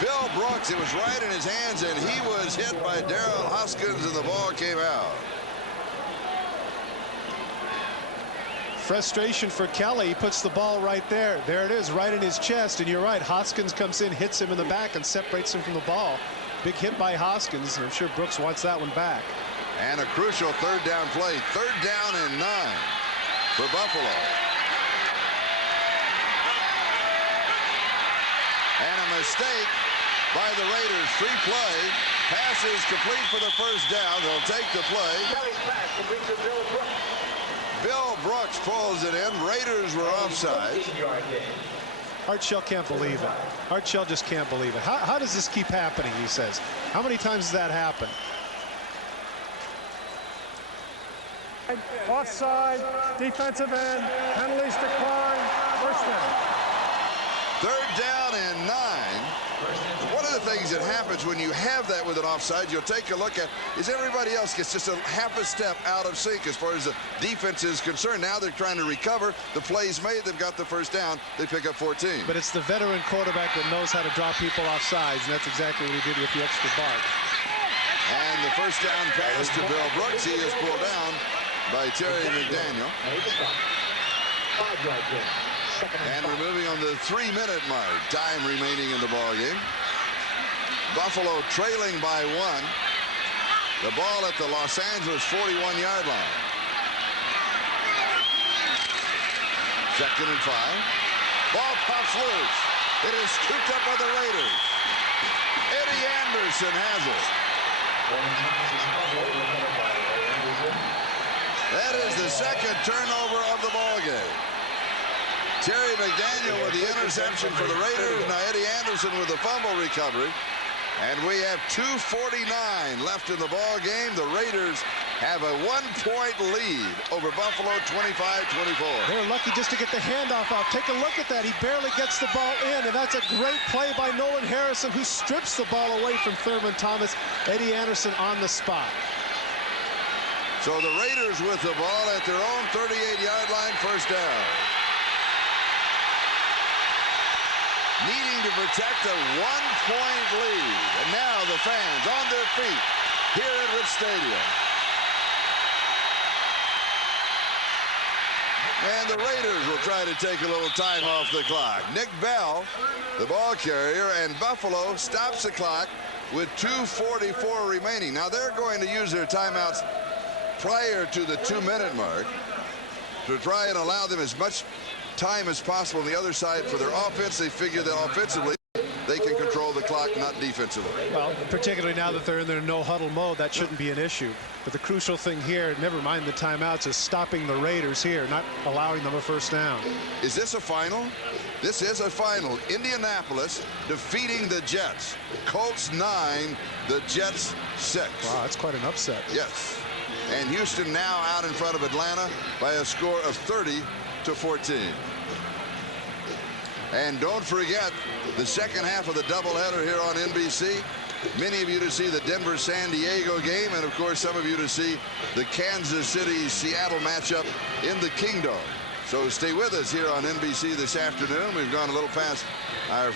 Bill Brooks, it was right in his hands, and he was hit by Darrell Hoskins, and the ball came out. Frustration for Kelly. He puts the ball right there. There it is, right in his chest. And you're right, Hoskins comes in, hits him in the back, and separates him from the ball. Big hit by Hoskins, and I'm sure Brooks wants that one back. And a crucial 3rd down play. 3rd down and 9 for Buffalo. And a mistake by the Raiders. Free play. Pass is complete for the first down. They'll take the play. Bill Brooks pulls it in. Raiders were offside. Art Shell can't believe it. Art Shell just can't believe it. How does this keep happening, he says. How many times does that happen? Offside, defensive end, penalties decline, first down. 3rd down and 9. One of the things that happens when you have that with an offside, you'll take a look at, is everybody else gets just a half a step out of sync as far as the defense is concerned. Now they're trying to recover. The play's made. They've got the first down. They pick up 14. But it's the veteran quarterback that knows how to draw people off sides, and that's exactly what he did with the extra bark. And the first down pass to Bill Brooks. He is pulled down by Terry McDaniel. And we're moving on the 3-minute mark. Time remaining in the ball game. Buffalo trailing by 1. The ball at the Los Angeles 41-yard line. 2nd and 5. Ball pops loose. It is scooped up by the Raiders. Eddie Anderson has it. That is the 2nd turnover of the ball game. Terry McDaniel with the interception for the Raiders. Now Eddie Anderson with the fumble recovery. And we have 2:49 left in the ball game. The Raiders have a 1-point lead over Buffalo, 25-24. They're lucky just to get the handoff off. Take a look at that. He barely gets the ball in, and that's a great play by Nolan Harrison, who strips the ball away from Thurman Thomas. Eddie Anderson on the spot. So the Raiders with the ball at their own 38-yard line, first down. Needing to protect a 1-point lead. And now the fans on their feet here at Rich Stadium. And the Raiders will try to take a little time off the clock. Nick Bell, the ball carrier, and Buffalo stops the clock with 2:44 remaining. Now they're going to use their timeouts prior to the 2-minute mark to try and allow them as much time as possible on the other side for their offense. They figure that offensively they can control the clock, not defensively. Well, particularly now that they're in their no-huddle mode, that shouldn't be an issue. But the crucial thing here, never mind the timeouts, is stopping the Raiders here, not allowing them a first down. Is this a final? This is a final. Indianapolis defeating the Jets. Colts 9, the Jets 6. Wow, that's quite an upset. Yes. And Houston now out in front of Atlanta by a score of 30-14. And don't forget the second half of the doubleheader here on NBC. Many of you to see the Denver-San Diego game, and of course some of you to see the Kansas City-Seattle matchup in the Kingdom. So stay with us here on NBC this afternoon. We've gone a little past our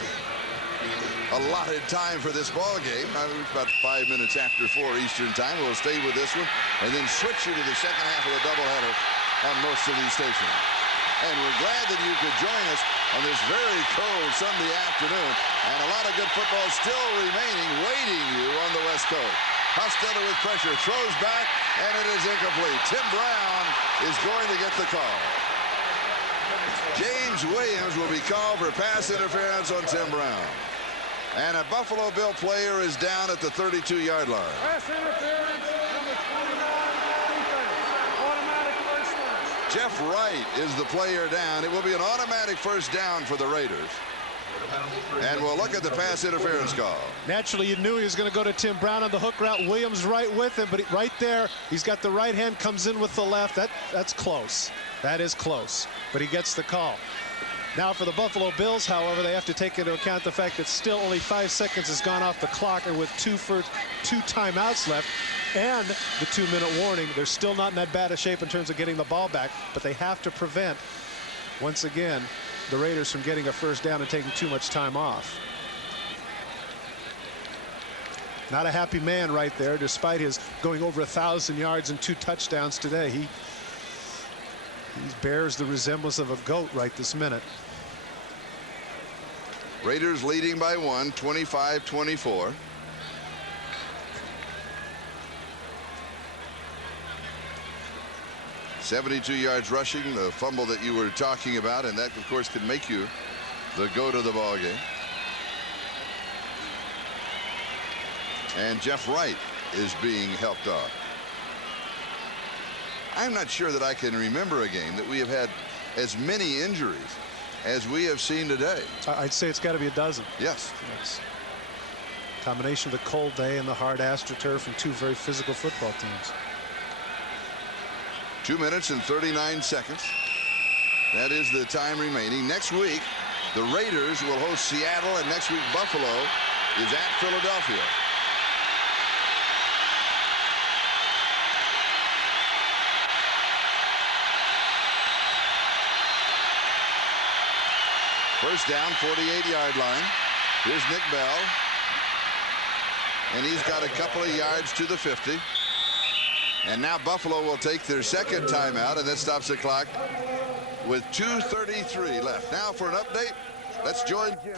allotted time for this ball game. About 5 minutes after 4 Eastern time. We'll stay with this one and then switch you to the second half of the doubleheader on most of these stations. And we're glad that you could join us on this very cold Sunday afternoon. And a lot of good football still remaining, waiting you on the West Coast. Hostetler with pressure, throws back, and it is incomplete. Tim Brown is going to get the call. James Williams will be called for pass interference on Tim Brown. And a Buffalo Bill player is down at the 32-yard line. Pass interference, number 29, defense. Automatic first down. Jeff Wright is the player down. It will be an automatic first down for the Raiders. And we'll look at the pass interference call. Naturally, you knew he was going to go to Tim Brown on the hook route. Williams right with him, but right there, he's got the right hand, comes in with the left. That's close. That is close, but he gets the call. Now for the Buffalo Bills, however, they have to take into account the fact that still only 5 seconds has gone off the clock, and with two timeouts left and the 2-minute warning, they're still not in that bad a shape in terms of getting the ball back, but they have to prevent, once again, the Raiders from getting a first down and taking too much time off. Not a happy man right there, despite his going over 1,000 yards and 2 touchdowns today. He bears the resemblance of a goat right this minute. Raiders leading by 1, 25-24. $72 yards rushing, the fumble that you were talking about, and that, of course, can make you the goat of the ball game. And Jeff Wright is being helped off. I'm not sure that I can remember a game that we have had as many injuries as we have seen today. I'd say it's got to be a dozen. Yes. Yes. Combination of the cold day and the hard AstroTurf and 2 very physical football teams. 2 minutes and 39 seconds. That is the time remaining. Next week, the Raiders will host Seattle, and next week Buffalo is at Philadelphia. First down, 48-yard line. Here's Nick Bell. And he's got a couple of yards to the 50. And now Buffalo will take their second timeout, and that stops the clock with 2:33 left. Now for an update, let's join Jim.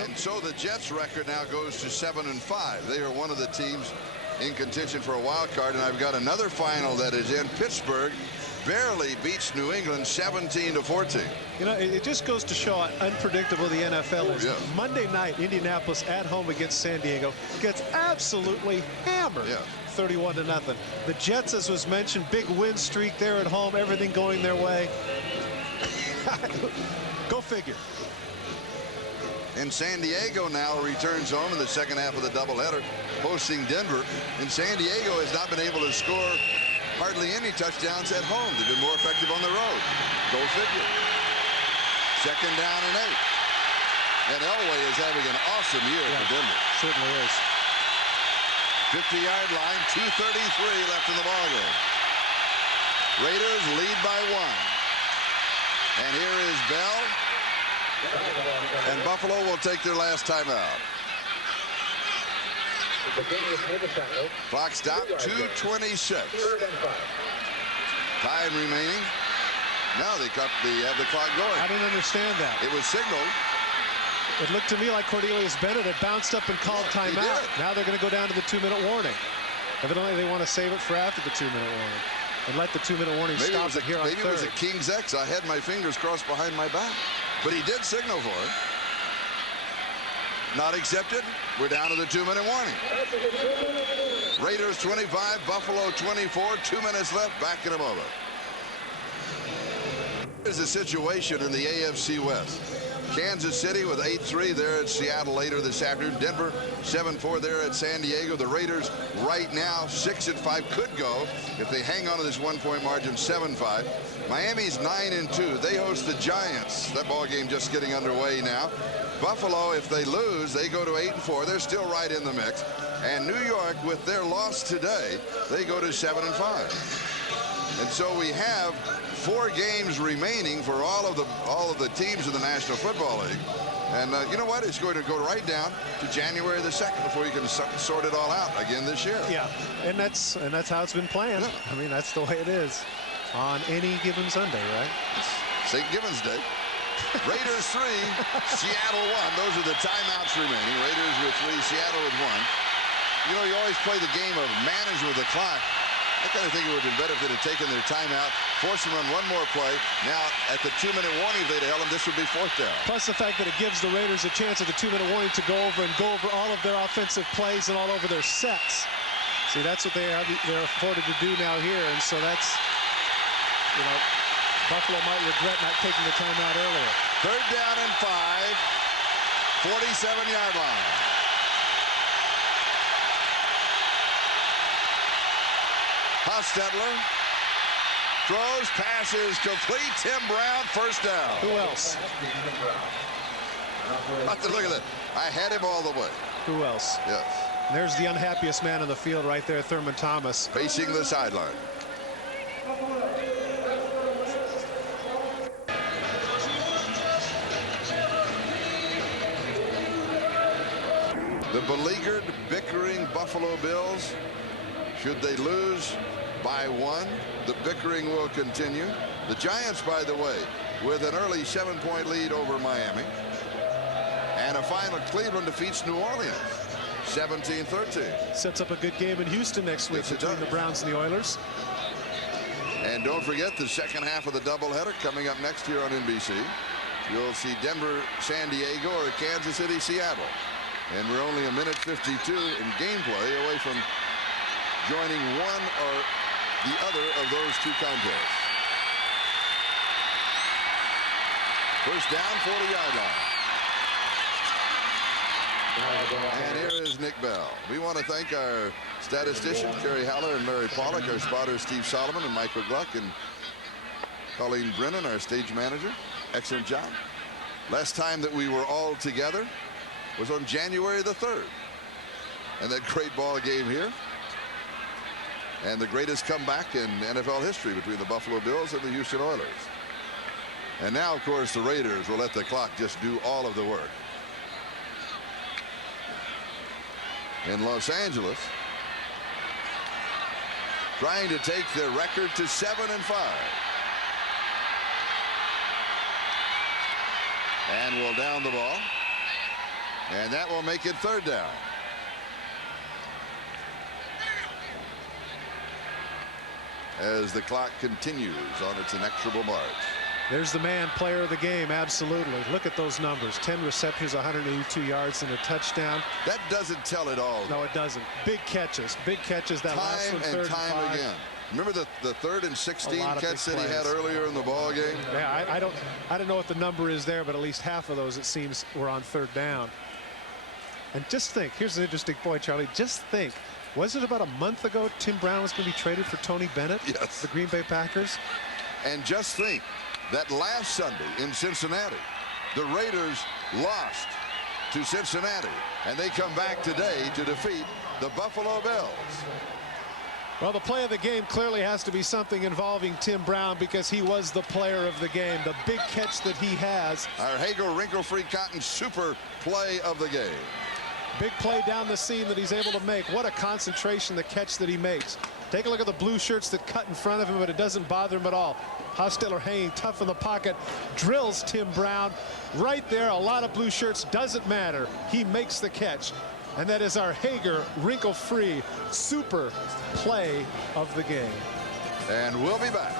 And so the Jets record now goes to 7-5. They are one of the teams in contention for a wild card, and I've got another final that is in. Pittsburgh barely beats New England 17-14. You know, it just goes to show how unpredictable the NFL is. Yeah. Monday night, Indianapolis at home against San Diego gets absolutely hammered. Yeah. 31-0. The Jets, as was mentioned, big win streak there at home, everything going their way. Go figure. And San Diego now returns home in the second half of the doubleheader, hosting Denver. And San Diego has not been able to score hardly any touchdowns at home. They've been more effective on the road. Go figure. Second down and 8. And Elway is having an awesome year for Denver. Certainly is. 50-yard line, 2:33 left in the ballgame. Raiders lead by 1. And here is Bell. And Buffalo will take their last timeout. Clock stop, 2:26. Time remaining. Now they have the clock going. I didn't understand that. It was signaled. It looked to me like Cornelius Bennett had bounced up and called timeout. Now they're going to go down to the 2-minute warning. Evidently, they want to save it for after the 2-minute warning and let the 2-minute warning stop it here on third. Maybe it was a King's X. I had my fingers crossed behind my back. but he did signal for it. Not accepted. We're down to the 2-minute warning. Raiders 25, Buffalo 24. 2 minutes left. Back in a moment. Here's the situation in the AFC West. Kansas City with 8-3 there at Seattle later this afternoon. Denver 7-4 there at San Diego. The Raiders right now 6-5, could go if they hang on to this 1-point margin, 7-5. Miami's 9-2. They host the Giants. That ball game just getting underway now. Buffalo, if they lose, they go to 8-4. They're still right in the mix. And New York, with their loss today, they go to 7-5. And so we have 4 games remaining for all of the teams in the National Football League. And you know what? It's going to go right down to January the 2nd before you can sort it all out again this year. Yeah, and that's how it's been planned. Yeah. I mean, that's the way it is on any given Sunday, right? St. Gibbons Day. Raiders 3, Seattle 1. Those are the timeouts remaining. Raiders with 3, Seattle with 1. You know, you always play the game of manage with the clock. I kind of think it would have been better if they'd have taken their timeout, forced them on one more play. Now, at the 2-minute warning, if they'd held them, this would be 4th down. Plus the fact that it gives the Raiders a chance at the 2-minute warning to go over all of their offensive plays and all over their sets. See, that's what they're afforded to do now here, and so that's, you know, Buffalo might regret not taking the timeout earlier. 3rd down and 5, 47-yard line. Hostetler throws, passes, complete. Tim Brown, 1st down. Who else? Look at that. I had him all the way. Who else? Yes. And there's the unhappiest man on the field right there, Thurman Thomas. Facing the sideline. The beleaguered, bickering Buffalo Bills, should they lose by 1, the bickering will continue. The Giants, by the way, with an early 7-point lead over Miami. And a final, Cleveland defeats New Orleans 17-13. Sets up a good game in Houston next week between the Browns and the Oilers. And don't forget the second half of the doubleheader coming up next year on NBC. You'll see Denver, San Diego, or Kansas City, Seattle. And we're only a minute 52 in gameplay away from joining one or the other of those 2 contests. 1st down, 40-yard line. And here is Nick Bell. We want to thank our statisticians, Kerry Haller and Mary Pollock, our spotters, Steve Solomon and Michael Gluck, and Colleen Brennan, our stage manager. Excellent job. Last time that we were all together was on January the 3rd. And that great ball game here. And the greatest comeback in NFL history between the Buffalo Bills and the Houston Oilers. And now, of course, the Raiders will let the clock just do all of the work. In Los Angeles, trying to take their record to 7-5. And will down the ball. And that will make it 3rd down. As the clock continues on its inexorable march. There's the man, player of the game, absolutely. Look at those numbers. 10 receptions, 182 yards, and a touchdown. That doesn't tell it all. No, it doesn't. Big catches. Big catches. That last one, 3rd and 5. Time again. Remember the 3rd and 16 catch that he had earlier in the ball game? Yeah, I don't know what the number is there, but at least half of those, it seems, were on 3rd down. And just think, here's an interesting point, Charlie. Just think, was it about a month ago Tim Brown was going to be traded for Tony Bennett? Yes. The Green Bay Packers? And just think, that last Sunday in Cincinnati, the Raiders lost to Cincinnati. And they come back today to defeat the Buffalo Bills. Well, the play of the game clearly has to be something involving Tim Brown, because he was the player of the game. The big catch that he has. Our Hager wrinkle-free cotton super play of the game. Big play down the seam that he's able to make. What a concentration, the catch that he makes. Take a look at the blue shirts that cut in front of him, but it doesn't bother him at all. Hostetler hanging tough in the pocket, drills Tim Brown right there. A lot of blue shirts, doesn't matter. He makes the catch. And that is our Hager wrinkle-free super play of the game. And we'll be back.